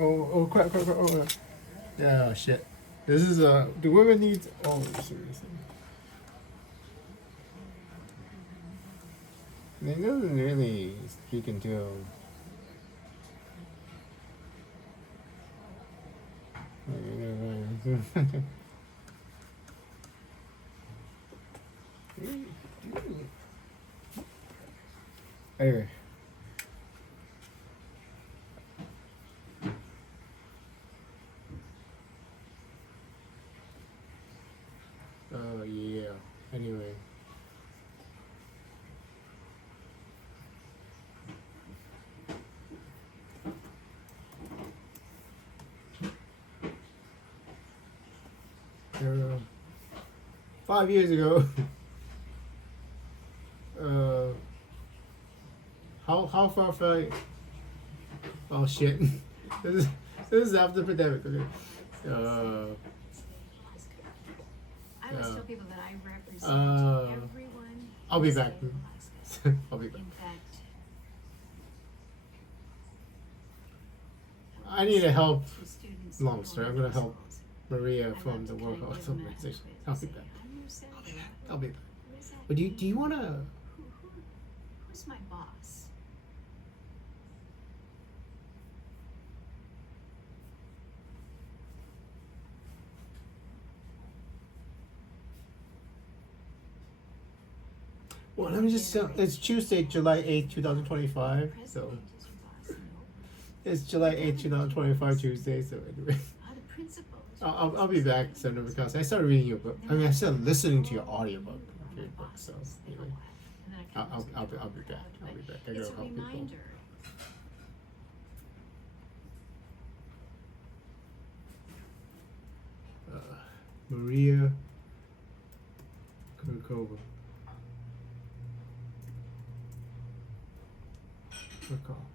Oh crap, crap, crap. Oh, yeah, shit. This is do women need? Oh, seriously. It doesn't really speak into. Anyway. Oh yeah. Anyway. Uh, 5 years ago. How far flight? Oh shit! This is after the pandemic. Okay. I always tell people that I represent everyone. I'll be back. I'll be back. In fact, I need to help. the students Long story. I'm gonna help Maria I from love the to World kind of Health give them Organization. a I'll be back. I'm your senator. I'll be back. What does that But do you mean? wanna? Who's my boss? Well, let me just. It's Tuesday, July 8th, 2025. So President is your boss. No. it's July 8th, 2025, Tuesday. So anyway, The principal is your I'll boss. be back, Senator, because I started reading your book. I mean, I started listening to your audiobook. My Your book. So bosses, they go anyway, wild. And then I I'll can I'll listen to be it back. out, I'll be but back. I it's gotta a help people. reminder. Maria Kurkova. Kurkova.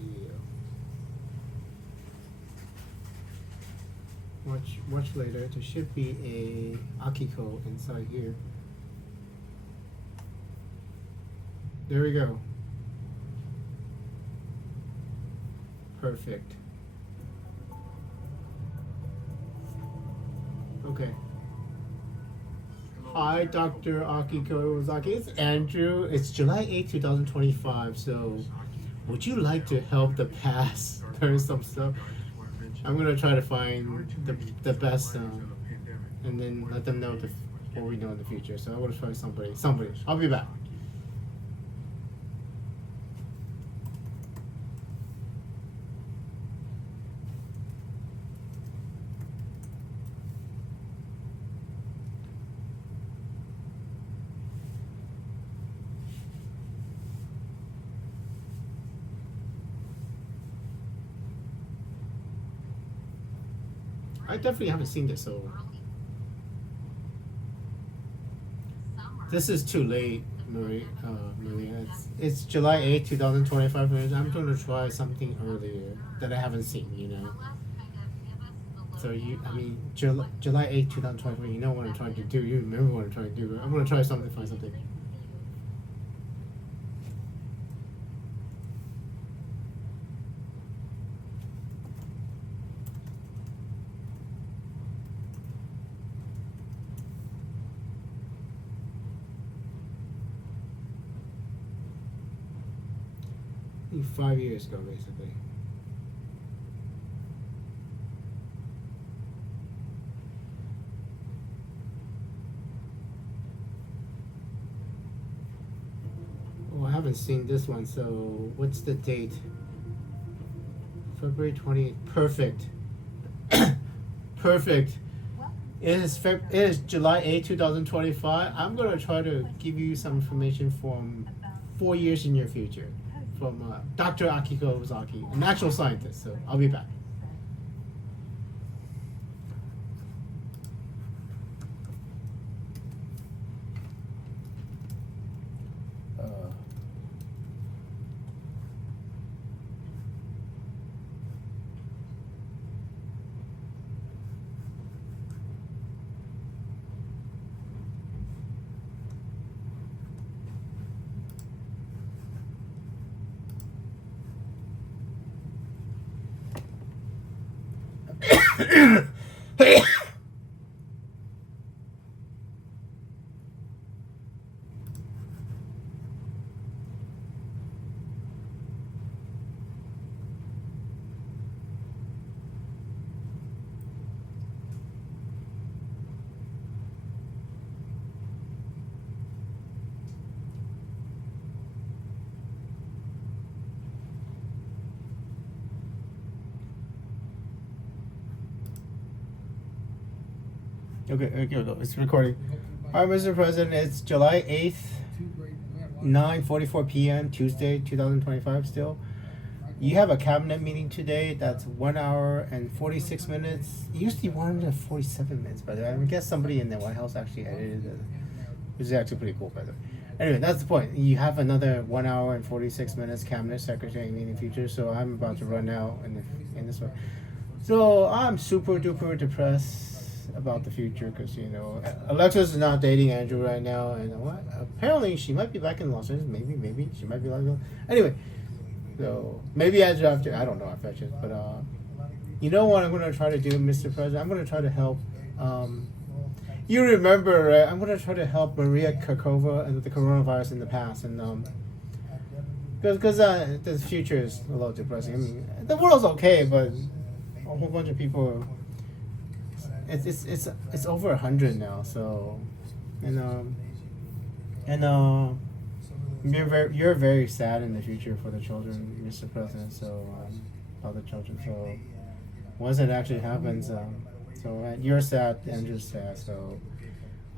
Yeah. Much later. There should be a Akiko inside here. There we go. Perfect. Okay. Hi, Dr. Akiko Ozaki. It's Andrew. It's July 8th, 2025. So, would you like to help the past learn some stuff? I'm gonna try to find the best, and then let them know what we know in the future. So I'm gonna try somebody. I'll be back. I definitely haven't seen this, so this is too late, Maria. It's July 8th, 2025. I'm gonna try something earlier that I haven't seen. So July 8th, 2025. You know what I'm trying to do. You remember what I'm trying to do. I'm gonna try something. Find something. I think 5 years ago, basically. Oh, I haven't seen this one. So, what's the date? February 20th. Perfect. Perfect. It is July 8th, 2025. I'm gonna try to give you some information from 4 years in your future, from Dr. Akiko Ozaki, an actual scientist. So I'll be back. Okay, here we go. It's recording. All right, Mr. President, it's July 8th, 9:44 p.m., Tuesday, 2025 still. You have a cabinet meeting today that's 1 hour and 46 minutes. It used to be 147 minutes, by the way. I guess somebody in the White House actually edited it, which is actually pretty cool, by the way. Anyway, that's the point. You have another 1 hour and 46 minutes cabinet secretary meeting future, so I'm about to run out in this one. So I'm super duper depressed about the future because Alexis is not dating Andrew right now, and what? Apparently she might be back in Los Angeles. Maybe she might be like anyway. So maybe Andrew after I don't know if I should, but you know what I'm gonna try to do, Mr. President? I'm gonna try to help. You remember, right? I'm gonna try to help Maria Kakova and the coronavirus in the past, and because the future is a little depressing. I mean, the world's okay, but a whole bunch of people. It's over 100 now, so you're very sad in the future for the children, Mr. President. So other children. So once it actually happens, so you're sad, Andrew's sad. So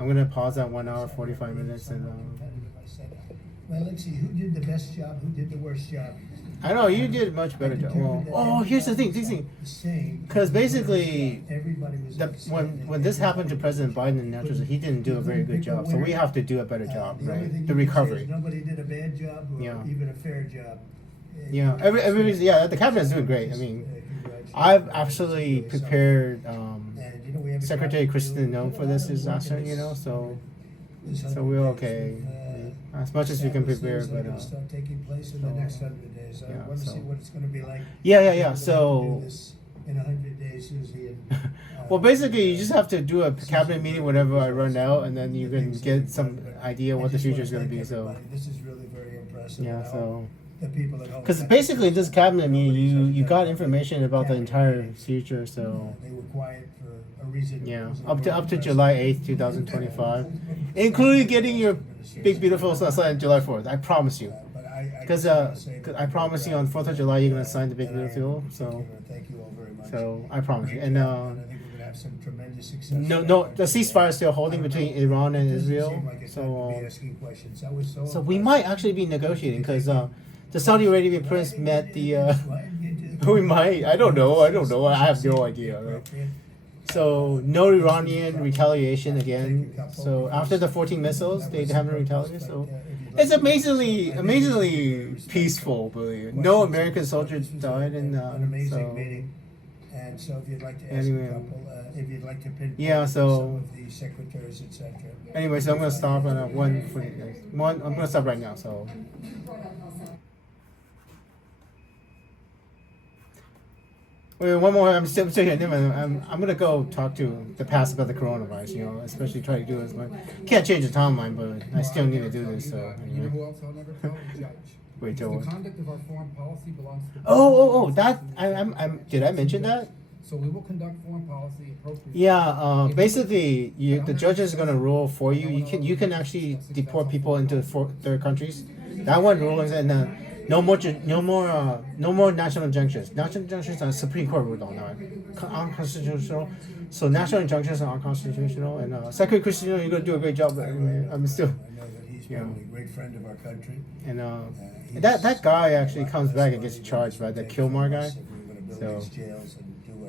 I'm gonna pause at 1 hour 45 minutes and. Well, let's see. Who did the best job? Who did the worst job? I know you did a much better job. Well, here's the thing. Because basically, when this happened to President Biden, naturally, he didn't do a very good job. So we have to do a better job, right? The recovery. Nobody did a bad job or even a fair job. Yeah, everybody's the cabinet's doing great. I mean, I've actually prepared Secretary Kristen Noem for this disaster. So we're okay. As much as we can prepare, but start taking place in the next 100 days. I want to see what it's going to be like. Yeah. So in 100 days, Susie. Well, basically, you just have to do a cabinet meeting whenever I run out, and then you can get some idea what the future is going to be. So this is really very impressive. Yeah. So. The people at home. Because basically, this cabinet meeting, you got information about the entire future. So. They were quiet for a reason. Yeah, up to July 8th, 2025, including getting your big beautiful son July 4th. I promise you. Because I promise you on 4th of July you're gonna sign the big beautiful. So. Thank you all very much. So I promise you. And I think we're gonna have some tremendous success. no, the ceasefire is still holding between Iran and Israel. So we might actually be negotiating because the Saudi Arabian prince met the. We might. I don't know. I have no idea. Right? So no Iranian retaliation again. So after the 14 missiles, they haven't retaliated. So it's amazingly peaceful. Believe no American soldiers died, and an amazing so. meeting. And so if you'd like to ask Anyway, a couple, if you'd like to pinpoint yeah, so. some of the secretaries, etc. Anyway, so I'm gonna stop at one for you guys. I'm gonna stop right now. So. Wait, one more. I'm still here. I'm gonna go talk to the past about the coronavirus. Especially try to do this. Can't change the timeline, but I still need to do this. So. You know who else I'll never call? A judge. Wait, The conduct of our foreign policy belongs to the Oh! That I'm. Did I mention that? So we will conduct foreign policy appropriately. Yeah. Basically, the judges are gonna rule for you. You can actually deport people into third countries. That one ruling and. No more national injunctions. National injunctions are Supreme Court ruled on that. Unconstitutional. So national injunctions are unconstitutional. And Secretary Christian, you're going to do a great job. But I'm still. I know that he's probably a great friend of our country. And that guy actually comes back and gets charged by the Kilmar guy. So.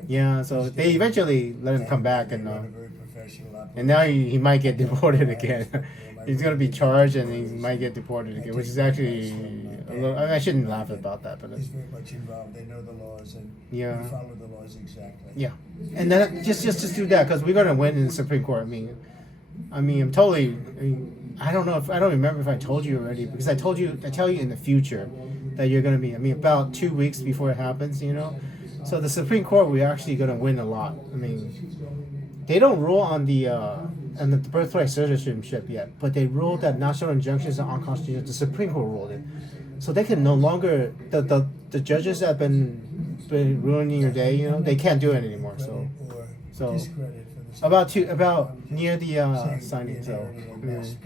Yeah. So they eventually let him come back and now he might get deported again. He's gonna be charged and he might get deported again, which is actually a little. I shouldn't laugh about that, but he's very much involved. They know the laws and we follow the laws exactly. Yeah, and then just do that because we're gonna win in the Supreme Court. I'm totally. I don't remember if I told you already because I tell you in the future that you're gonna be. About 2 weeks before it happens, So the Supreme Court, we're actually gonna win a lot. I mean, they don't rule on the birthright citizenship yet, but they ruled that national injunctions are unconstitutional. The Supreme Court ruled it, so they can no longer the judges that have been ruining your day. You know, they can't do it anymore. So Or so discredit for the about near the signing. So both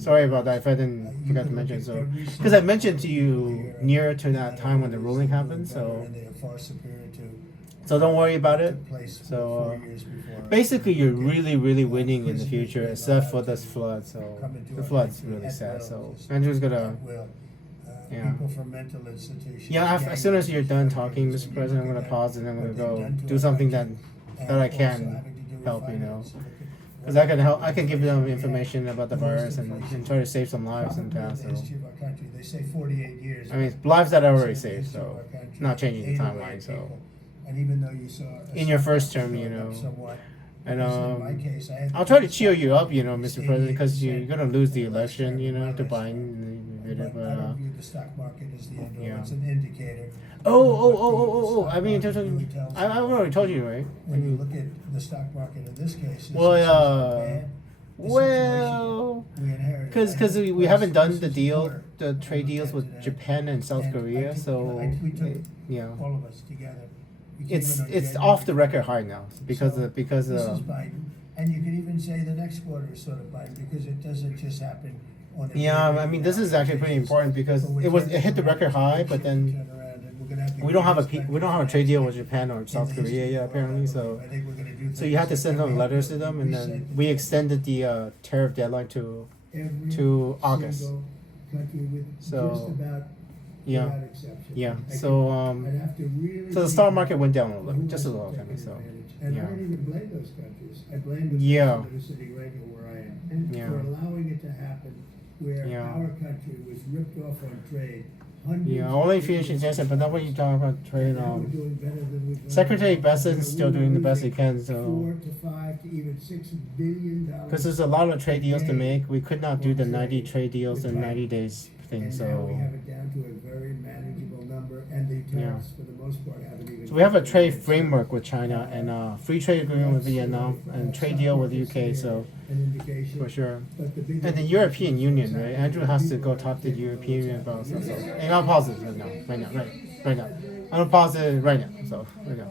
sorry about that if I didn't forgot to mention. So because I mentioned to you near to that time when the ruling happened. So And they are far superior to so don't worry about it. took place So 4 years before. basically, you're really winning in the future, except for this flood. So the flood's really sad. So Andrew's gonna. Will, Yeah. people from mental institutions. Yeah, as soon as you're done talking, Mr. President, I'm gonna pause and I'm gonna go do something that I can help. You know, because I can help. I can give them information about the virus and try to save some lives in the past. So History of our country, they say 48 years. I mean, lives that are already saved. So not changing the Eight away timeline. So. people. And even though you saw In your first term, you know, somewhat, And because in my case, I had I'll try to cheer you up, you know, Mr. President, because you're gonna lose the election, you know, to Biden. But I don't view the stock market as the end all. yeah. It's an indicator. I mean, I already told you, right? When you look at the stock market in this case, Well, the well, situation we inherited. because I we think haven't done the this is deal, water. the trade deals with Japan and South And Korea, I think, so we took yeah, all of us together. We came it's in on it's January. off the record high now because So, of because This is of Biden, and you could even say the next quarter is sort of Biden, because it doesn't just happen on a. yeah. daily I mean, this is basis. actually pretty important because But we're it turning hit the around, record high, but then turn around, and we're gonna have the we don't have greatest we don't have a trade deal with banking Japan or in South the history Korea yet of our apparently. So government. I think we're gonna do so you have to things send that some we letters to have them, and reset then the we debt. extended the tariff deadline to Every to August. single country with So, just about yeah. without exception. Yeah. I So I'd have to really so the think stock about market went down a who little, just a was little, I taking mean. So advantage. And I yeah. don't even blame those countries. I blame the Yeah. person that is sitting right here where I am, and Yeah. for allowing it to happen, where Yeah. our country was ripped off on trade. Hundreds Yeah, of only billions finishing of Jensen, but not when you talk about trade. and now we're doing better than we've done. Secretary Besant's still We were doing the best he losing can. So 4 to 5 to even $6 billion. because there's a lot of trade deals to make, we could not do the 90 trade deals in 90 days thing. And now we So have it down to a very manageable number, and the tariffs for the most part haven't even. we have a trade framework with China and free trade agreement with Vietnam and trade deal with the UK. So An indication. for sure. But the bigger- And the European Union, right? Andrew has to go talk to the European Union about stuff. So, and I'll pause it right now. Right now. I'm gonna pause it right now. So, right now.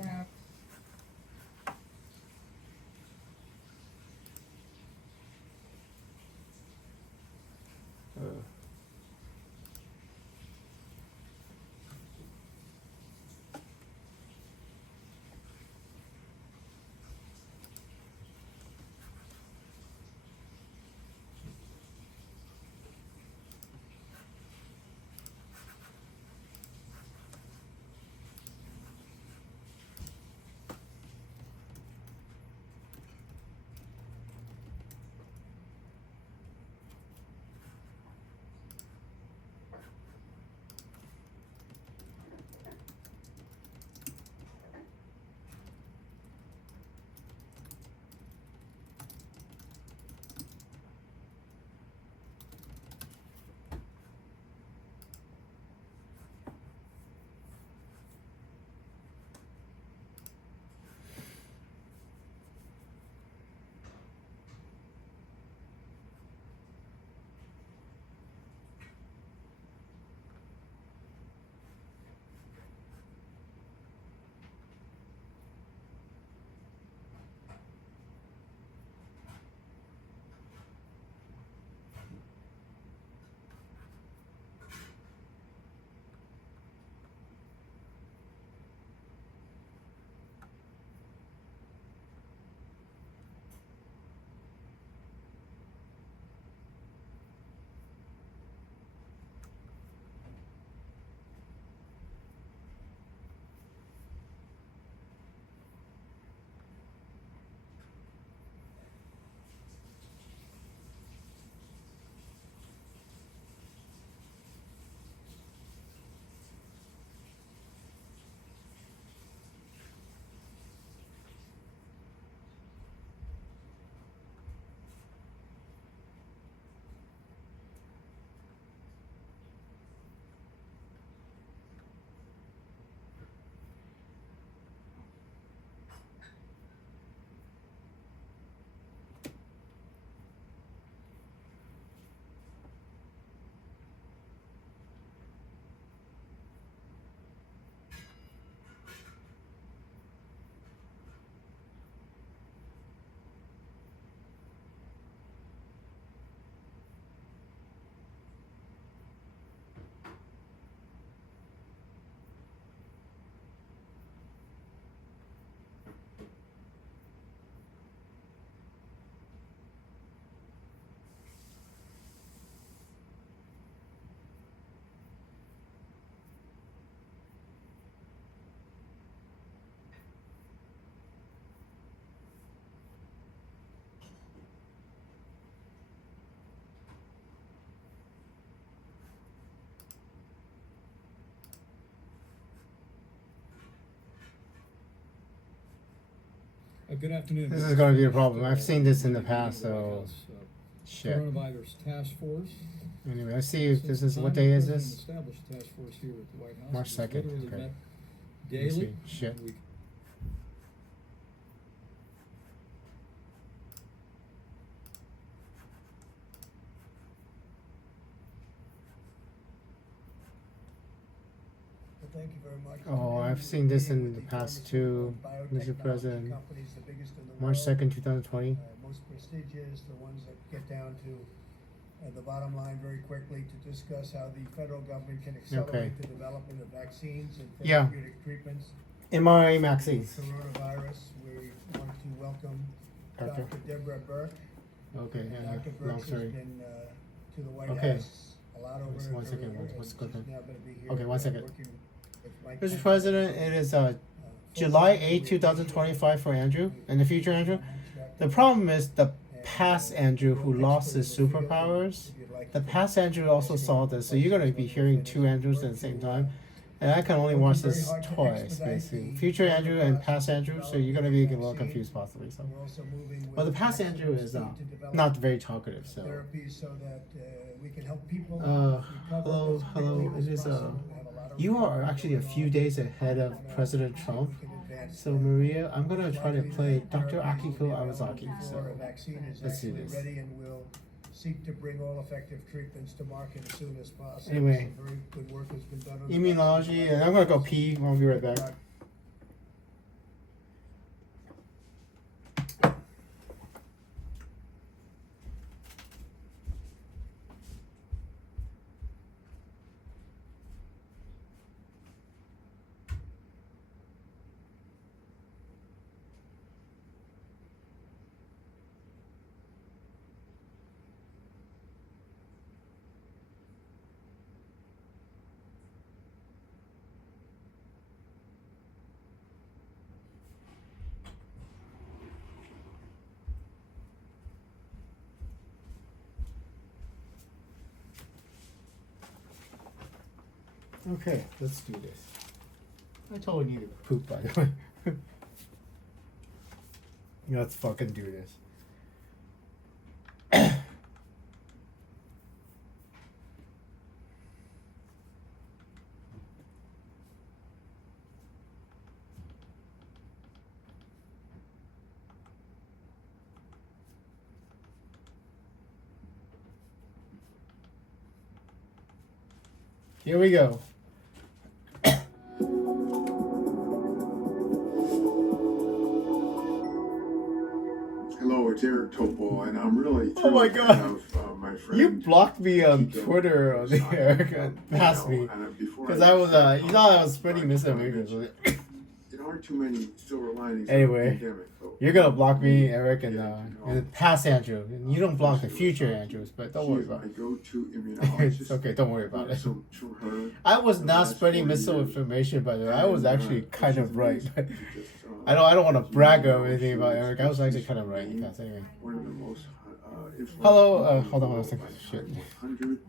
Good afternoon. This is gonna be a problem. I've seen this in the past, so shit. Coronavirus Task Force. Anyway, let's see if this is what day is this? Established task force here at the White House. March 2nd, Literally okay. met Let me see. daily. Shit. We- Well, thank you very much. Oh, I've seen this in the past too, Mr. President. Companies, the biggest in the March world, 2nd, 2020. most prestigious, the ones that get down to the bottom line very quickly to discuss how the federal government can accelerate the development of vaccines and Yeah. therapeutic treatments. mRNA vaccines. Coronavirus, we want to welcome Doctor. Dr. Deborah Burke. Okay, yeah, Dr. long Burke has story. been to the White Okay. House a lot over Just her one second, career, one and second. she's now gonna be here, Okay, one second. working with Mike Mr. Pence. President, it is July 8th, 2025 for Andrew. In the future, Andrew. The problem is the past Andrew who lost his superpowers. The past Andrew also saw this, so you're gonna be hearing two Andrews at the same time. And I can only watch this twice, basically. Future Andrew and past Andrew, so you're gonna be a little confused possibly. So, We're also moving well, the with past Andrew is to develop not very talkative. So, therapies so that we can help people hello, recover as hello. quickly as It is possible. We have a lot of you are actually a few days ahead of President Trump. we can advance So Maria, I'm gonna try to play Dr. Akiko Iwasaki. before So a vaccine is let's do actually this. ready, and we'll seek to bring all effective treatments to market as soon as possible. Anyway. Some very good work has been done on the immunology, vaccine. and I'm gonna go pee. I'll be right back. Okay, let's do this. I totally need to poop, by the way. Let's fucking do this. Here we go. Hello, it's Eric Topo, and I'm really Oh my thrilled to God. have my friend. You blocked me on Kiko Twitter on the on. air, past me, Before because I was, you know, I was spreading misinformation. There aren't too many silver linings Anyway, of the pandemic, though. You're gonna block me, Eric, and past Andrew. And you don't block the future Andrews, but don't worry She's about my it. go-to immunologist. It's okay, don't worry about it. So to her, I was the not last spreading 40 years, misinformation, by the way. I was and, actually kind she's of right. amazing. But She just, I don't want to she brag or knows anything she about was- Eric. I was actually she's kind of right. being Yes, anyway. one of the most influential Hello, people in hold on the one world second. by Shit. Time 100.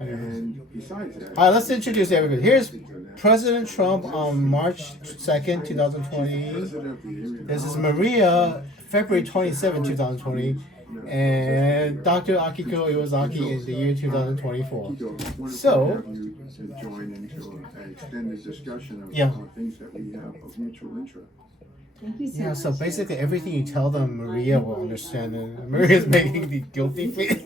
And besides that, All right, let's introduce everybody. Here's President Trump on March 2nd, 2020. This is Maria, February 27, 2020. And Dr. Akiko Iwasaki in the year 2024. So, to join into an extended discussion of Yeah. things that we have of mutual interest. Thank you so yeah, much. so basically everything you tell them, Maria will understand it. Maria's making the guilty face.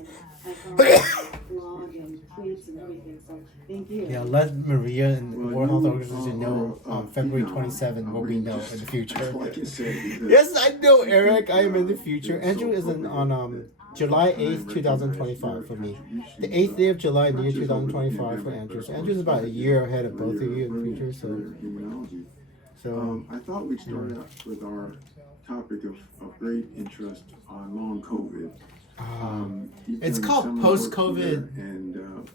Blog and tweets and everything, so thank you. Yeah, let Maria and the World Health you Organization are, know on February you know, 27 what we really know just- in the future. Like you said, because Yes, I know, Eric. I am in the future. Andrew is on July 8th, 2025 for me. The 8th day of July in the year 2025 for Andrew. So Andrew's about a year ahead of both of you in the future. So I thought we'd start out with our topic of great interest on long COVID. You've it's done called some work post-COVID. there, and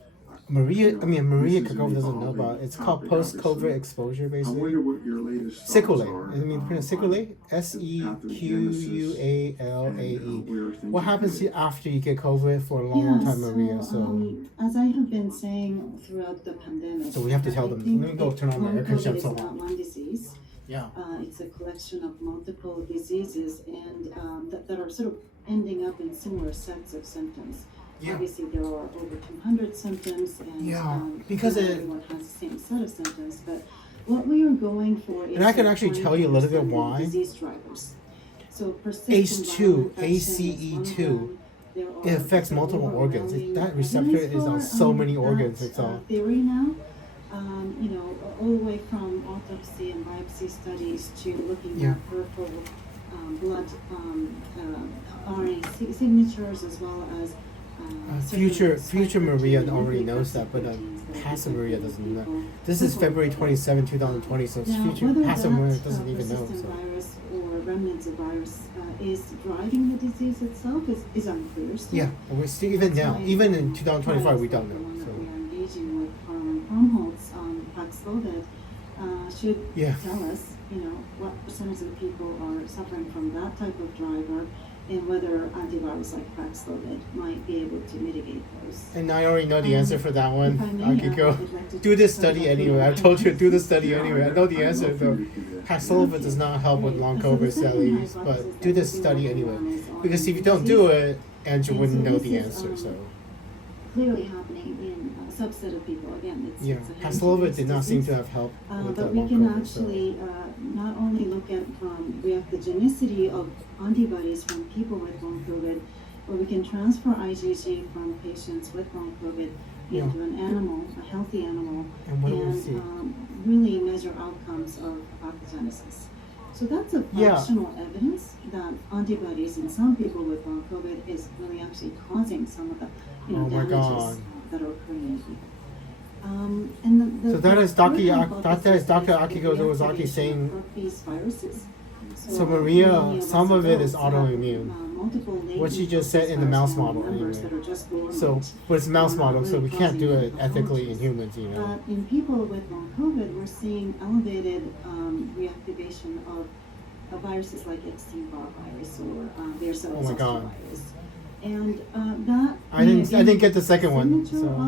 Maria Kakova this is doesn't an know about it. It's called topic, post-COVID obviously. exposure, I basically. wonder what your latest thoughts Sequelae. are. I mean, sequelae? SEQUALAE. What happens to you after you get COVID for a long time, Maria? So, as I have been saying throughout the pandemic, So we have to tell them. I think Let me go turn on my long air conditioner. COVID is not one disease. Yeah. It's a collection of multiple diseases and that are sort of ending up in similar sets of symptoms. Yeah. Obviously, there are over 200 symptoms, and Yeah, because not it- everyone has the same set of symptoms. But what we are going for is And I can to actually find tell you a little bit understanding why. disease drivers. So persistent ACE2, viral infection is ACE2, one of them. There it are affects multiple organs. overwhelming That receptor evidence is on for, so many that, organs. It's all. theory now. You know, all the way from autopsy and biopsy studies to looking Yeah. at peripheral blood RNA signatures as well as Future certain Maria spike already protein knows that, but proteins that past affect Maria different doesn't know. people. This is So February forth. 27, 2020, so it's Now, future. whether Past that Maria doesn't even know. persistent So. virus or remnants of virus is driving the disease itself is unclear still. Yeah, but we're still even now, even in 2025, we don't The one know. that we So are engaging with Helmholtz on Paxlovid should Yeah. tell us, you know, what percentage of the people are suffering from that type of driver and whether antivirus like Paxlovid might be able to mitigate those. and I already know the answer for that one. If I may, I could go I'd like to do this start study off with anyway. I my told you to do the study Yeah, anyway. I know the I'd answer love for though. you to do that. Paxlovid does not help with long COVID at least, but do this study anyway. Because if you don't do it, Andrew wouldn't know the answer. So Clearly happening in a subset of people. Again, it's yeah, it's a Paxlovid did not seem disease. to have helped with the But we long can COVID. So. actually not only look at reactogenicity of antibodies from people with long COVID, but we can transfer IgG from patients with long COVID Yeah. into an animal, a healthy animal, And what do we see? really measure outcomes of pathogenesis. So that's a Yeah. functional evidence that antibodies in some people with long COVID is really actually causing some of the Oh my damages God. that are occurring in people. And the So that is Dr. third hypothesis that is Dr. the Akiko Ozaki reactivation saying. of herpes viruses. So Maria, many of some us of it is adults have, autoimmune. Multiple What she latent just said in the herpes mouse virus model numbers anyway. that are just dormant. So, but it's a mouse Not model, so really we can't do it causing ethically in pathologies. humans, you know. But in people with long COVID, we're seeing elevated reactivation of viruses like Epstein-Barr virus or varicella Oh my zoster God. virus. And that I didn't get the second one, signature so. of,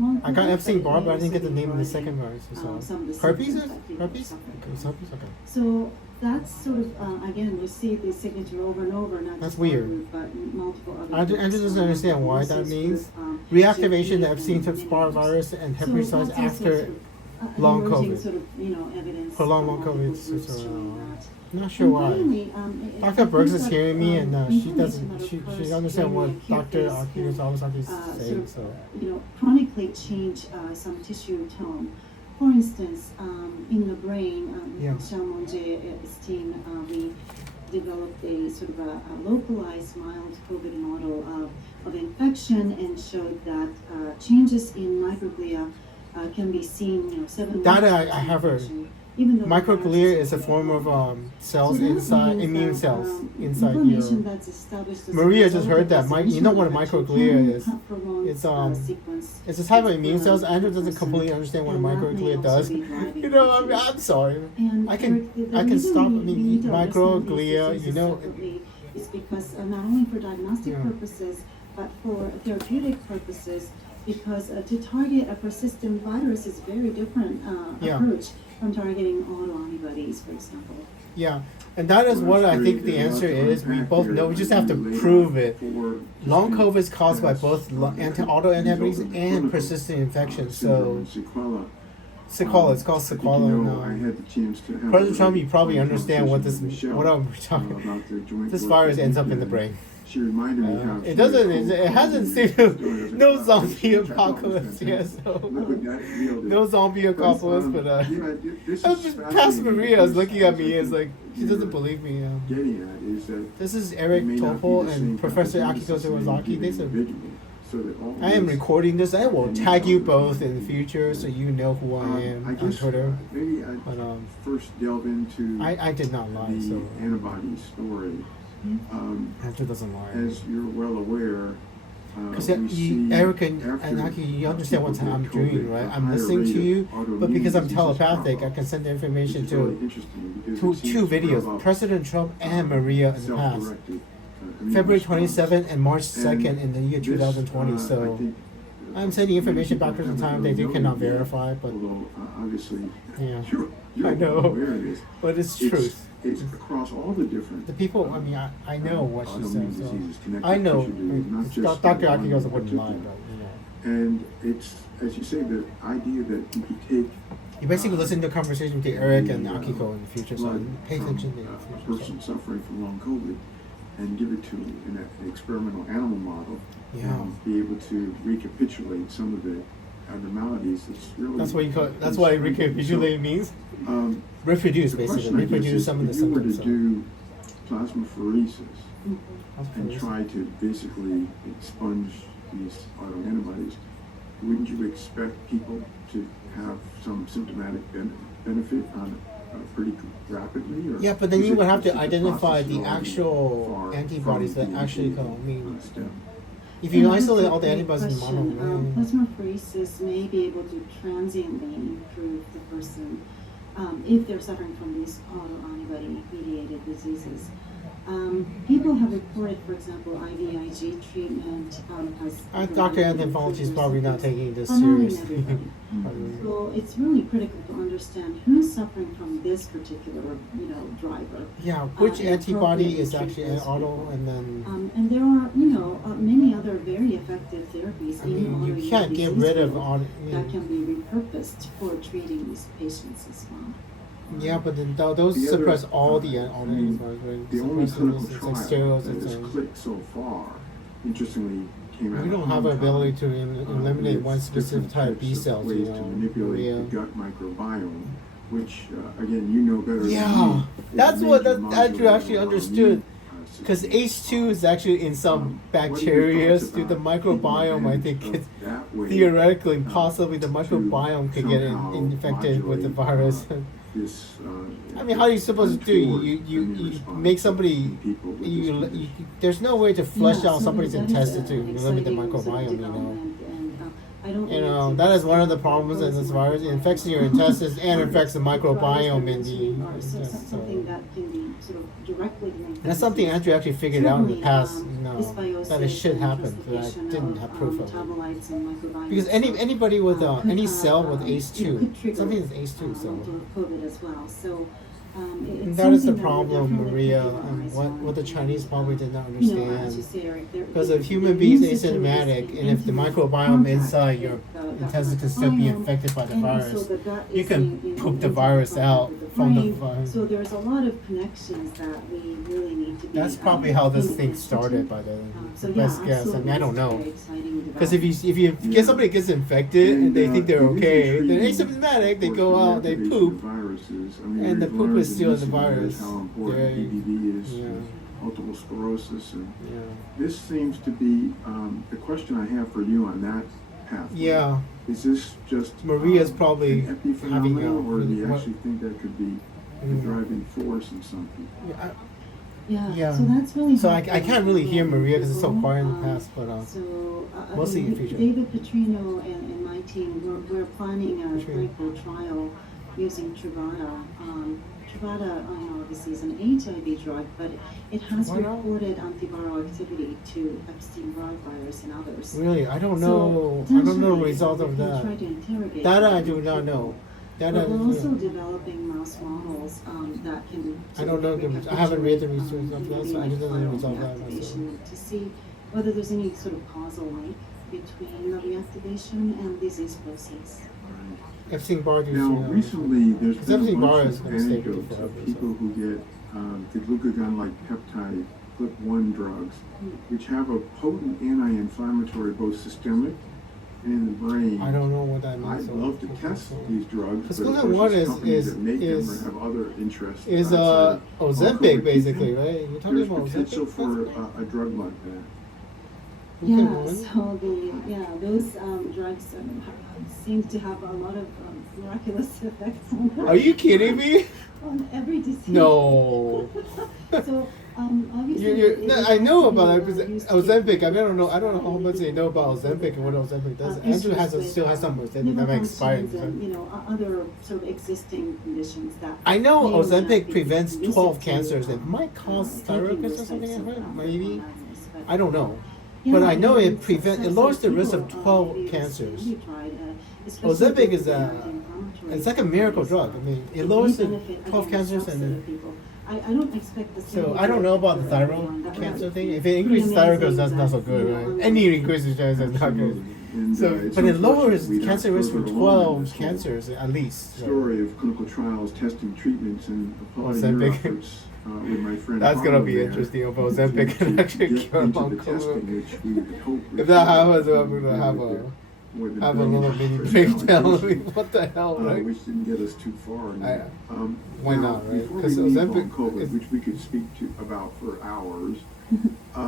long I got COVID, Epstein-Barr, but I it didn't get the may name of the also be second virus. So some of the herpes symptoms is that people herpes. suffer Okay, it's herpes. Okay. So that's sort of again we see the signature over and over, not That's just one weird. group, but multiple other Andrew groups. doesn't understand why that Versus means. group, Reactivation GP of Epstein-Barr and virus and so hepatitis that's also after. sort of, long emerging COVID. Sort of, evidence Prolonged from long multiple COVID, groups so, showing that. Not sure And why. finally, I Dr. think Burks is that, hearing me, and she inflammation doesn't. that She occurs understand during what the acute Dr. phase can, Akiko Ozaki is sort saying. of, So. chronically change some tissue tone. For instance, in the brain, Yeah. Xiaomon's team, we developed a sort of a localized mild COVID model of infection and showed that changes in microglia can be seen, 7 That months I after have heard. infection, even though the virus Microglia is a already form gone. of cells So that inside means immune that, cells inside inflammation your. that's established as a Maria just result heard of that. this You know what a initial infection microglia can is? prolong, It's sequence It's a type of with, immune cells. Andrew doesn't person. completely understand what a And that may microglia also does. be driving You know, disease. I'm sorry. And I can the I can reason stop. I we mean, need to understand these microglia. diseases You know, separately is because not only for diagnostic Yeah. purposes, but for therapeutic purposes, because to target a persistent virus is very different Yeah. approach from targeting autoantibodies, for example. yeah, and that is what I think the answer is. We both know. We just have to prove it. Long COVID is caused by both autoantibodies and persistent infection. So sequela. It's called sequela. And, President Trump, you probably understand what I'm talking about. This virus ends up in the brain. She reminded me how It doesn't. It hasn't seen no zombie apocalypse yet. So no zombie apocalypse. But Pastor Maria is looking at me as like she doesn't believe me. Getting at is that This is it Eric may not be Topol the and same Professor pathogenesis Akiko in Iwasaki. They each said individual, so that all I am these- recording this. I will tag you both in the future so you know who I am I on guess Twitter. maybe I But first delve into I did not lie. the So antibody story. Andrew doesn't lie. As you're well aware, Because we see Eric and after Aki, you understand what people I'm get doing, COVID, right? a I'm higher listening rate to of you, but autoimmune because I'm diseases telepathic, crop I can send the information which is really to interesting because two it seems two to videos, develop, President Trump and Maria in the past, self-directed, immune February response. 27th and March 2nd And in the year this, 2020. I So think, I'm sending information back people at the time. haven't They really do cannot known yet, verify, but although obviously yeah, you're I know. aware of this. but it's truth. It's across all the different. The people, I mean, I know what she autoimmune says, so diseases, connective I know. tissue disease, not just Dr. one Akiko's wouldn't lie, particular. but you know. And it's, as you say, the idea that you could take You basically listen to a conversation between Eric and Akiko in the future, so blood pay from attention in a the future. person suffering from long COVID and give it to an experimental animal model Yeah. and be able to recapitulate some of the abnormalities. It's really That's what you call. That's why recapitulate means So, reproduce, the basically question, I guess, reproduce is some of the if you were to symptoms. do plasmapheresis That's and pretty- try to basically expunge these autoantibodies, wouldn't you expect people to have some symptomatic benefit on pretty rapidly? Or Yeah, but then is you it- would have is to the identify process the already actual far antibodies from that the actually initial, come. I mean, step? if you Yeah, that's isolate a all the great antibodies in question. mono, Plasmapheresis may be able to transiently improve the person if they're suffering from these autoantibody-mediated diseases. People have reported, for example, IVIG treatment has. Dr. Anthony is probably not taking this Not in seriously. everybody. So it's really critical to understand who's suffering from this particular, driver. Yeah, which and antibody appropriately is treat actually an those auto, people. and then And there are, many other very effective therapies I in mean, you autoimmune can't get disease rid of field auto. that can be repurposed for treating these patients as well. Yeah, but then those The other- suppress all the I auto mean, antibodies, right? The only Suppress clinical this, it's trial like steroids, that it's has like- clicked so far, interestingly, came out We of don't have Hong an ability Kong, to eliminate with one specific different type of types B of cells, ways you to know. manipulate Maria. the gut microbiome, which, again, you know better than me. Yeah, is that's a what major that Andrew modulator actually of understood. autoimmune Because system. H2 is actually in some What are your bacteria thoughts through the about microbiome. I taking think advantage it's of that way, theoretically, uh, possibly the to microbiome could get somehow infected with the modulate, virus. this, I mean, how are you supposed to do? untoward You immune response make somebody. in people with this You, condition. there's no way to flush Yeah, out so somebody's that is intestine to an limit the exciting sort of microbiome. You know. development, and, I don't You want know, to that is one of the discount problems in this the virus. It infects your microbiome. intestines and infects the microbiome in the Or something that can be sort of directly linked. And that's something Andrew actually figured out in the past, Dysbiosis that it should and happen, but I translocation didn't have proof of it. metabolites and microbiomes. Because anybody with could any have, cell with it ACE2, could trigger, something that's ACE2, so COVID as well. So and it's that is the something that we problem, definitely Maria, keep our and eyes what the on. Chinese probably did not You know, as you understand. say, Eric, Because if human beings asymptomatic, and if the microbiome inside your intestine can still be infected by the virus, you can poop the virus out from the virus. So there's a lot of connections that we really need to be. That's probably how this paying thing attention started to. by the So best yeah, guess. I mean, I don't know. Because Because if you get somebody gets infected and they think they're it is okay, they're intriguing, asymptomatic, they of go course, out, they the activation poop, of viruses. I mean, and the we've poop learned is still in the recent years virus. How important They're- EBV is, yeah. multiple sclerosis, and yeah. this seems to be the question I have for you on that pathway. Yeah, Is this just Maria's probably an having epiphenomenon, or do you what- actually think that could be the Mm. driving force in some people? Yeah, so that's really. So I helpful. can't really hear Maria because it's so quiet in the Um, past, but So, we'll see in the future. David Petrino and my team, we're planning a Petrino. clinical trial using Truvada. Truvada, obviously is an HIV drug, but it has Truvada? reported antiviral activity to Epstein-Barr virus and others. really, I don't So, know. I don't know the potentially, result of we can that. try to interrogate That I them do in not people. know. That But we're also I, developing mouse models that can. I don't know the- I haven't read the research of that, so I just don't know the result of that myself. reactivation to see whether there's any sort of causal link between the reactivation and disease process. Epstein-Barr do Now, recently, there's Because been a Epstein-Barr bunch is of gonna stay with you anecdotes forever, of so. people who get the glucagon-like peptide GLP-1 drugs, which have a potent anti-inflammatory both systemic and in the brain. I don't know what that means. I'd so- love to test these drugs, Because but of GLP-1 course, there's is- companies is- that make is- them or have other interests. Is outside of Ozempic COVID. basically, right? You're talking There's about potential Ozempic? for a drug like that. Yeah, Okay, so those drugs seem to have a lot of miraculous effects on. Are you kidding me? On every disease. No. So obviously. I know about it. Ozempic. I mean, I don't know how much they know about Ozempic and what Ozempic does. Andrew still has some Ozempic that may expire. And, other sort of existing conditions that. I know may or may not Ozempic be prevents conducive 12 to, cancers. It might cause taking thyroid those cancer or something. types I of, heard. Maybe. pharmaceuticals, but- I don't know. But I know it it's- it lowers the risk of people, 12 maybe cancers. really tried, especially Ozempic is with the a, anti-inflammatory it's like a miracle drug. I mean, it lowers the benefit 12 against cancers subset and of people. I don't expect the same. so I don't know about the for everyone. thyroid That cancer would thing. be If it increases pretty thyroid, amazing that's not so that, good, you know, right? on Any the- increases chance is not good. And, So, it's but it lowers unfortunate we don't cancer risk from further along in 12 this whole cancers at least. story of clinical trials, testing treatments, and applauding your Ozempic. efforts with my friend. That's gonna Paulo be there interesting if to Ozempic can actually get cure into long the testing, COVID. which we would hope If would that be happens, I'm more gonna have than a little mini $1 breakdown. billion What the hell, right? which didn't get us too far. Why Now, not, right? Before 'Cause we leave Ozempic on COVID, is- which we could speak to about for hours, Uh,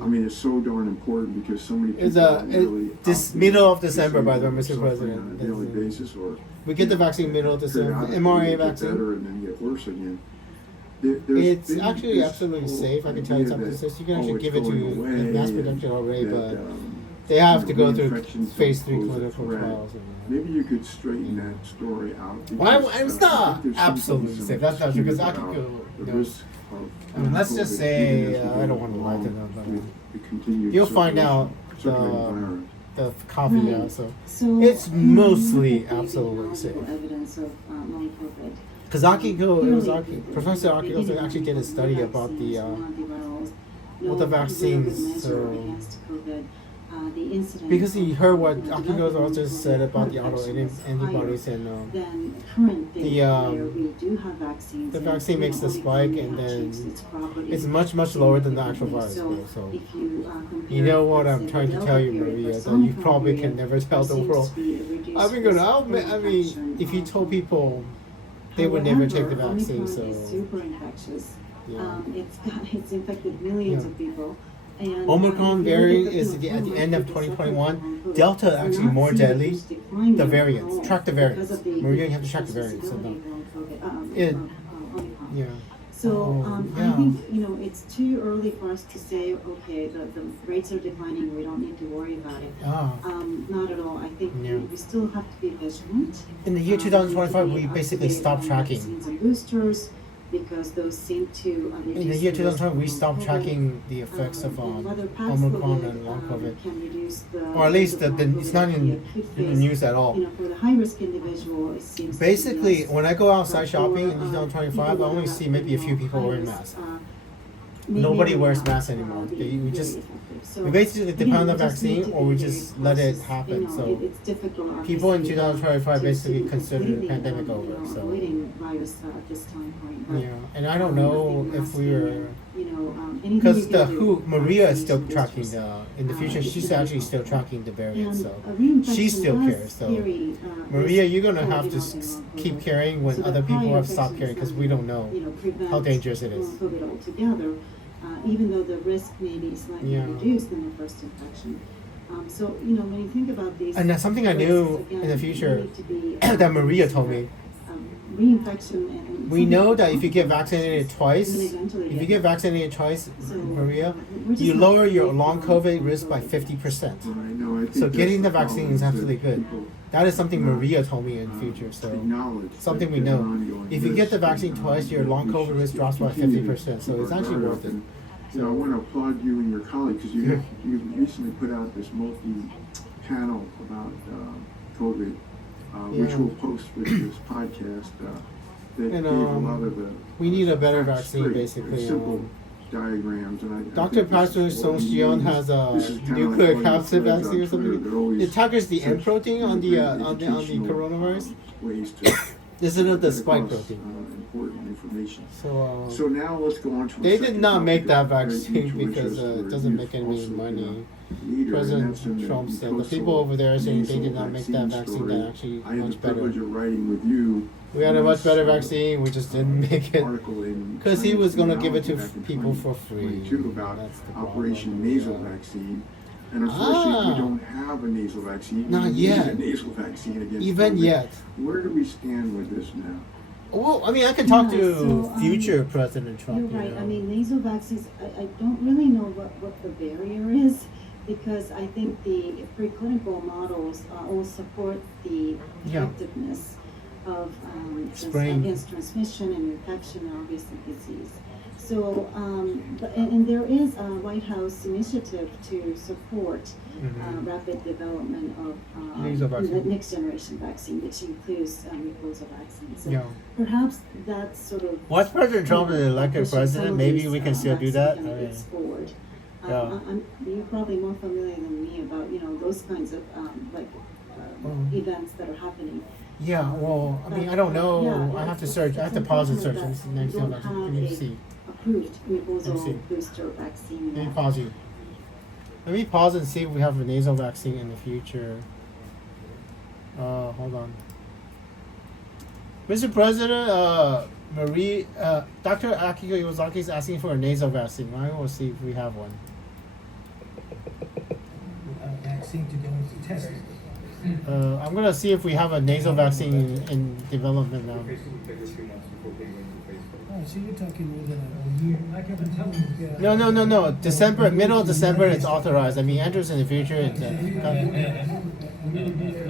I mean, it's so darn important because so many people It's are really this out middle of there December, by the way, Mr. suffering President. on a daily basis, or We get the vaccine middle of December, periodically mRNA get vaccine. better and then get worse again. There's It's been actually this absolutely whole safe. I can tell you idea something. that, You can actually it's give it to going away mass and production already, that, but they have to go through reinfections phase don't 3 pose a clinical threat. trials. Maybe you could straighten that story out. Why? because, It's I not think there seems to be absolutely some safe. That's not true, because excuse Akiko about the knows. risk of, I mean, let's just COVID, say, even as we I go don't want to lie to along them, but with the continued you'll find out circulating virus. the caveat. Right. So So It's you know, mostly we have absolutely epidemiological safe. evidence of long COVID. because Akiko, it was Clearly, Professor Akiko beginning actually did a of study about the antivirals, with the no vaccines, real good measure so- against COVID. The incidence because he of, heard what you know, Akiko developing also said about the infection is antibodies higher and than current days the, where we do have vaccines. the and vaccine we makes the only spike find and it then achieves its properties it's much lower than the actual significantly. virus. So If you, compare, you know what let's I'm say, trying the to Delta tell you, period Maria, versus that you Omicron probably period, can never tell the there world. seems to be a reduced I mean, risk I of mean, infection, if you told people they would However, never take the vaccine, Omicron so is super infectious. yeah. It's infected millions Yeah. of people. And, Omicron if you look variant at is the at the end of 2021. COVID, Delta we're actually not more seeing deadly. reduced decline The at variants. all Track the because variants. of the Maria, you have to track the variants. So transmissibility no. of COVID, It- Omicron. Yeah. So Oh, yeah. I think it's too early for us to say, okay, the rates are declining. We don't need to worry about it. Ah. Not at all. I think Yeah. we still have to be vigilant. In the year We 2025, need to we be basically up to date stopped on tracking. vaccines and boosters because those seem to In the reduce year the risk 2020, we of stopped COVID. tracking the effects of And whether Omicron Paxlovid, and long COVID. can reduce the Or at least risk of the long it's COVID not in in the acute the phase. news at all. For the high risk individual, it seems to be Basically, less. when I go outside But shopping for, in 2025, I people only that see have, maybe a few people high wearing risk, masks. maybe Nobody will wears not, masks anymore. be We very just effective. So, we basically again, depend on the we just need vaccine to or we be just very let it cautious. happen. So it's difficult. people in obviously, 2025 to basically consider the completely, pandemic over. So avoiding virus at this time point. But, yeah, and I don't know think if we masking were. and, anything Because we can the do, Maria is still vaccination tracking boosters. in the future, it's she's really actually still helpful. tracking the variant. And So a reinfection she still does cares, so, carry, Maria, risk you're gonna for have to developing long keep COVID. carrying when So other the people higher have stopped carrying infections because we don't know prevent how dangerous it is. long COVID altogether, even though the risk may be slightly Yeah. reduced in the first infection. So when you think about these, And that's something I risks, knew again, in the you future need to be, that Maria told me. Reinfection and We some know people that if you get don't vaccinated infections, twice, and eventually if you get vaccinated twice, So, Maria, we're just you not lower your safe long from COVID risk by COVID. 50%. Right, no, I think So that's getting the problem, vaccine is that absolutely good. people, That is something uh, Maria told me in the future. So acknowledge something that we there's know. an ongoing If you get the risk, vaccine and, twice, your that long we COVID should risk drops by continue to 50%. So keep it's our actually guard worth up. it. And, I want to applaud you and your colleagues because you recently put out this multi-panel about COVID, which Yeah. we'll post with this podcast. That And, gave a lot of the we need a better facts vaccine, straight, basically, simple diagrams. And I Dr. think this Pastor is what we Songjian need. has a This is kinda nucleic like one of the capsid threads on vaccine or Twitter. They're something. always It targets the M such, protein on the great the educational, coronavirus. ways to Instead of the get spike across, protein. important information. So So now let's go on to a they did second not topic make that of great vaccine mutual because interest where it doesn't you've make any also been money. a leader, and President that's in the Trump said the mucosal people over there are saying they nasal did not make that vaccine vaccine story. that actually I had the much better. privilege of writing with you. We had a on much this, better vaccine, we just didn't make it. article in Because he Science was going to give it to Immunology back in people for free. 2022 about That's the Operation problem. Nasal Yeah. Vaccine. And unfortunately, Ah. we don't have a nasal vaccine. Not We need yet. a nasal vaccine against Even COVID. yet. Where do we stand with this now? Well, I mean, I can talk Yeah, to so, future President Trump. You're you right. know. I mean, nasal vaccines, I don't really know what the barrier is because I think the preclinical models all support the Yeah. effectiveness of Spraying. against transmission and infection and obviously disease. So, and there is a White House initiative to support rapid development of Nasal vaccine. the next generation vaccine, which includes mucosal vaccine. So Yeah. perhaps that's sort of Once President Trump is elected pushing some president, of maybe these, we can still do that. vaccine candidates forward. Yeah. You're probably more familiar than me about those kinds of events that are happening. Yeah, well, I mean, I don't know. Yeah, I have to it's search. I have to pause and search. unfortunate This that next we one. don't Let have me a see. approved Let me see. mucosal booster vaccine. Let me yet. pause you. Let me pause and see if we have a nasal vaccine in the future. Hold on. Mr. President, Dr. Akiko Iwasaki is asking for a nasal vaccine. I will see if we have one. Vaccine to go into testing. I'm gonna see if we have a nasal vaccine in development now. Oh, so you're talking within a year, like I've been telling you. No. December, middle of December, it's authorized. I mean, enters in the future.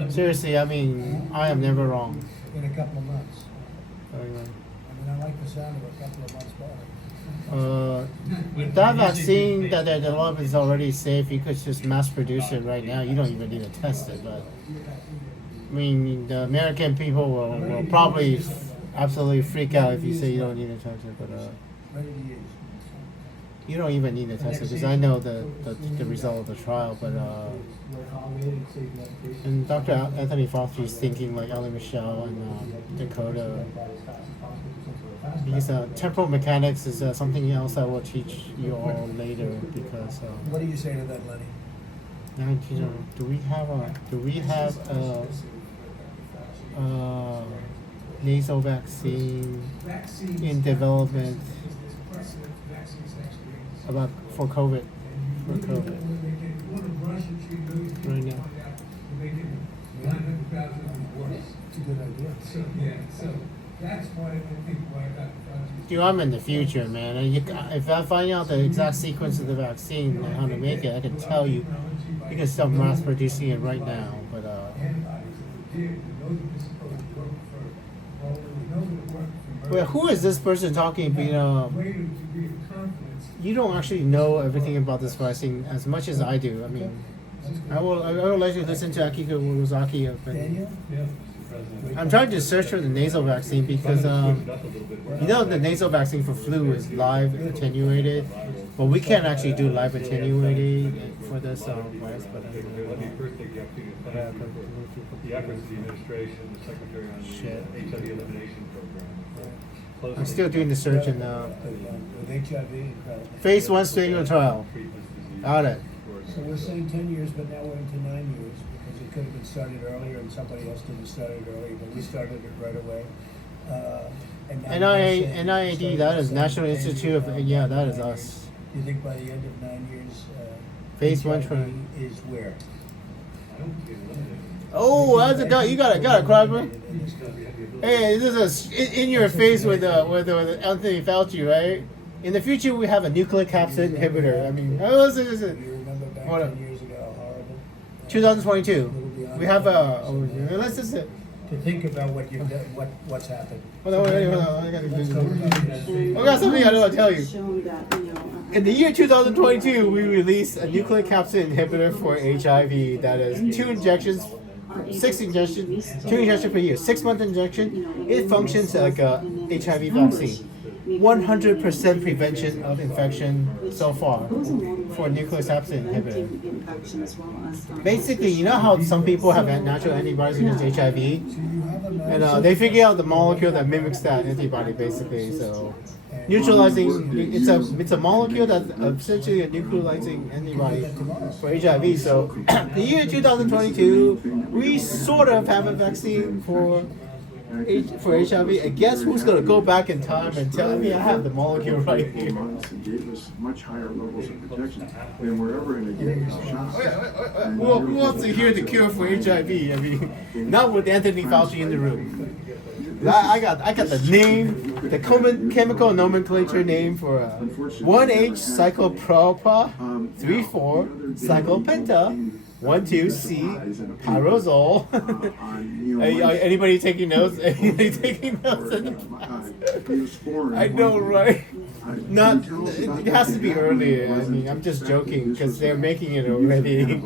Seriously, I mean, I am never wrong. In a couple of months. Anyway. I mean, I like the sound of a couple of months better. That vaccine that they're developing is already safe. You could just mass produce it right now. You don't even need to test it. But I mean, the American people will probably absolutely freak out if you say you don't need to test it. But Ready to use. you don't even need to test it because I know the result of the trial. But and Dr. Anthony Fauci is thinking like Ellie Michelle and Dakota. Because temporal mechanics is something else I will teach you all later. Because What do you say to that, Lenny? now, do we have a nasal vaccine in development for COVID right now? It's a good idea. Dude, I'm in the future, man. And if I find out the exact sequence of the vaccine and how to make it, I can tell you. You can start mass producing it right now. But well, who is this person talking? You don't actually know everything about this vaccine as much as I do. I mean, I will let you listen to Akiko Iwasaki. Daniel? I'm trying to search for the nasal vaccine because the nasal vaccine for flu is live attenuated, but we can't actually do live attenuated for this virus. But the efforts of the administration, the secretary on the HIV elimination program. I'm still doing the search in With HIV. phase 1 stage trial. Got it. So we're saying 10 years, but now we're into 9 years because it could have been started earlier and somebody else didn't start it earlier, but we started it right away. And now we're saying NIAID, that is National Institute of, yeah, that is us. Do you think by the end of 9 years, Phase 1 HIV trial. is where? Oh, that's a guy. You got it, Crosby. Hey, this is in your face with Anthony Fauci, right? In the future, we have a nucleic capsid inhibitor. I mean, You remember back What 10 years ago how horrible? 2022. We have let's just To think about what you've done, what's happened. hold on. I got something I want to tell you. Shown that, In the year 2022, we released a nucleic capsid inhibitor for HIV that is 2 injections, 2 injections per year, 6-month injection. It functions like a HIV vaccine. 100% prevention of infection so far for nucleic capsid inhibitor. Basically, you know how some people have natural antibodies against HIV, and they figure out the molecule that mimics that antibody, basically. So neutralizing, it's a molecule that's essentially a neutralizing antibody for HIV. So the year 2022, we sort of have a vaccine for HIV. And guess who's gonna go back in time and tell me I have the molecule right here? And gave us much higher levels of protection than we're ever going to get with shots. Who wants to hear the cure for HIV? I mean, not with Anthony Fauci in the room. I got the name, the chemical nomenclature name for 1H cyclopropa, 3,4 cyclopenta, 1,2C pyrrozole. Anybody taking notes? Anybody taking notes in the class? I know, right? Not. It has to be earlier. I mean, I'm just joking because they're making it already.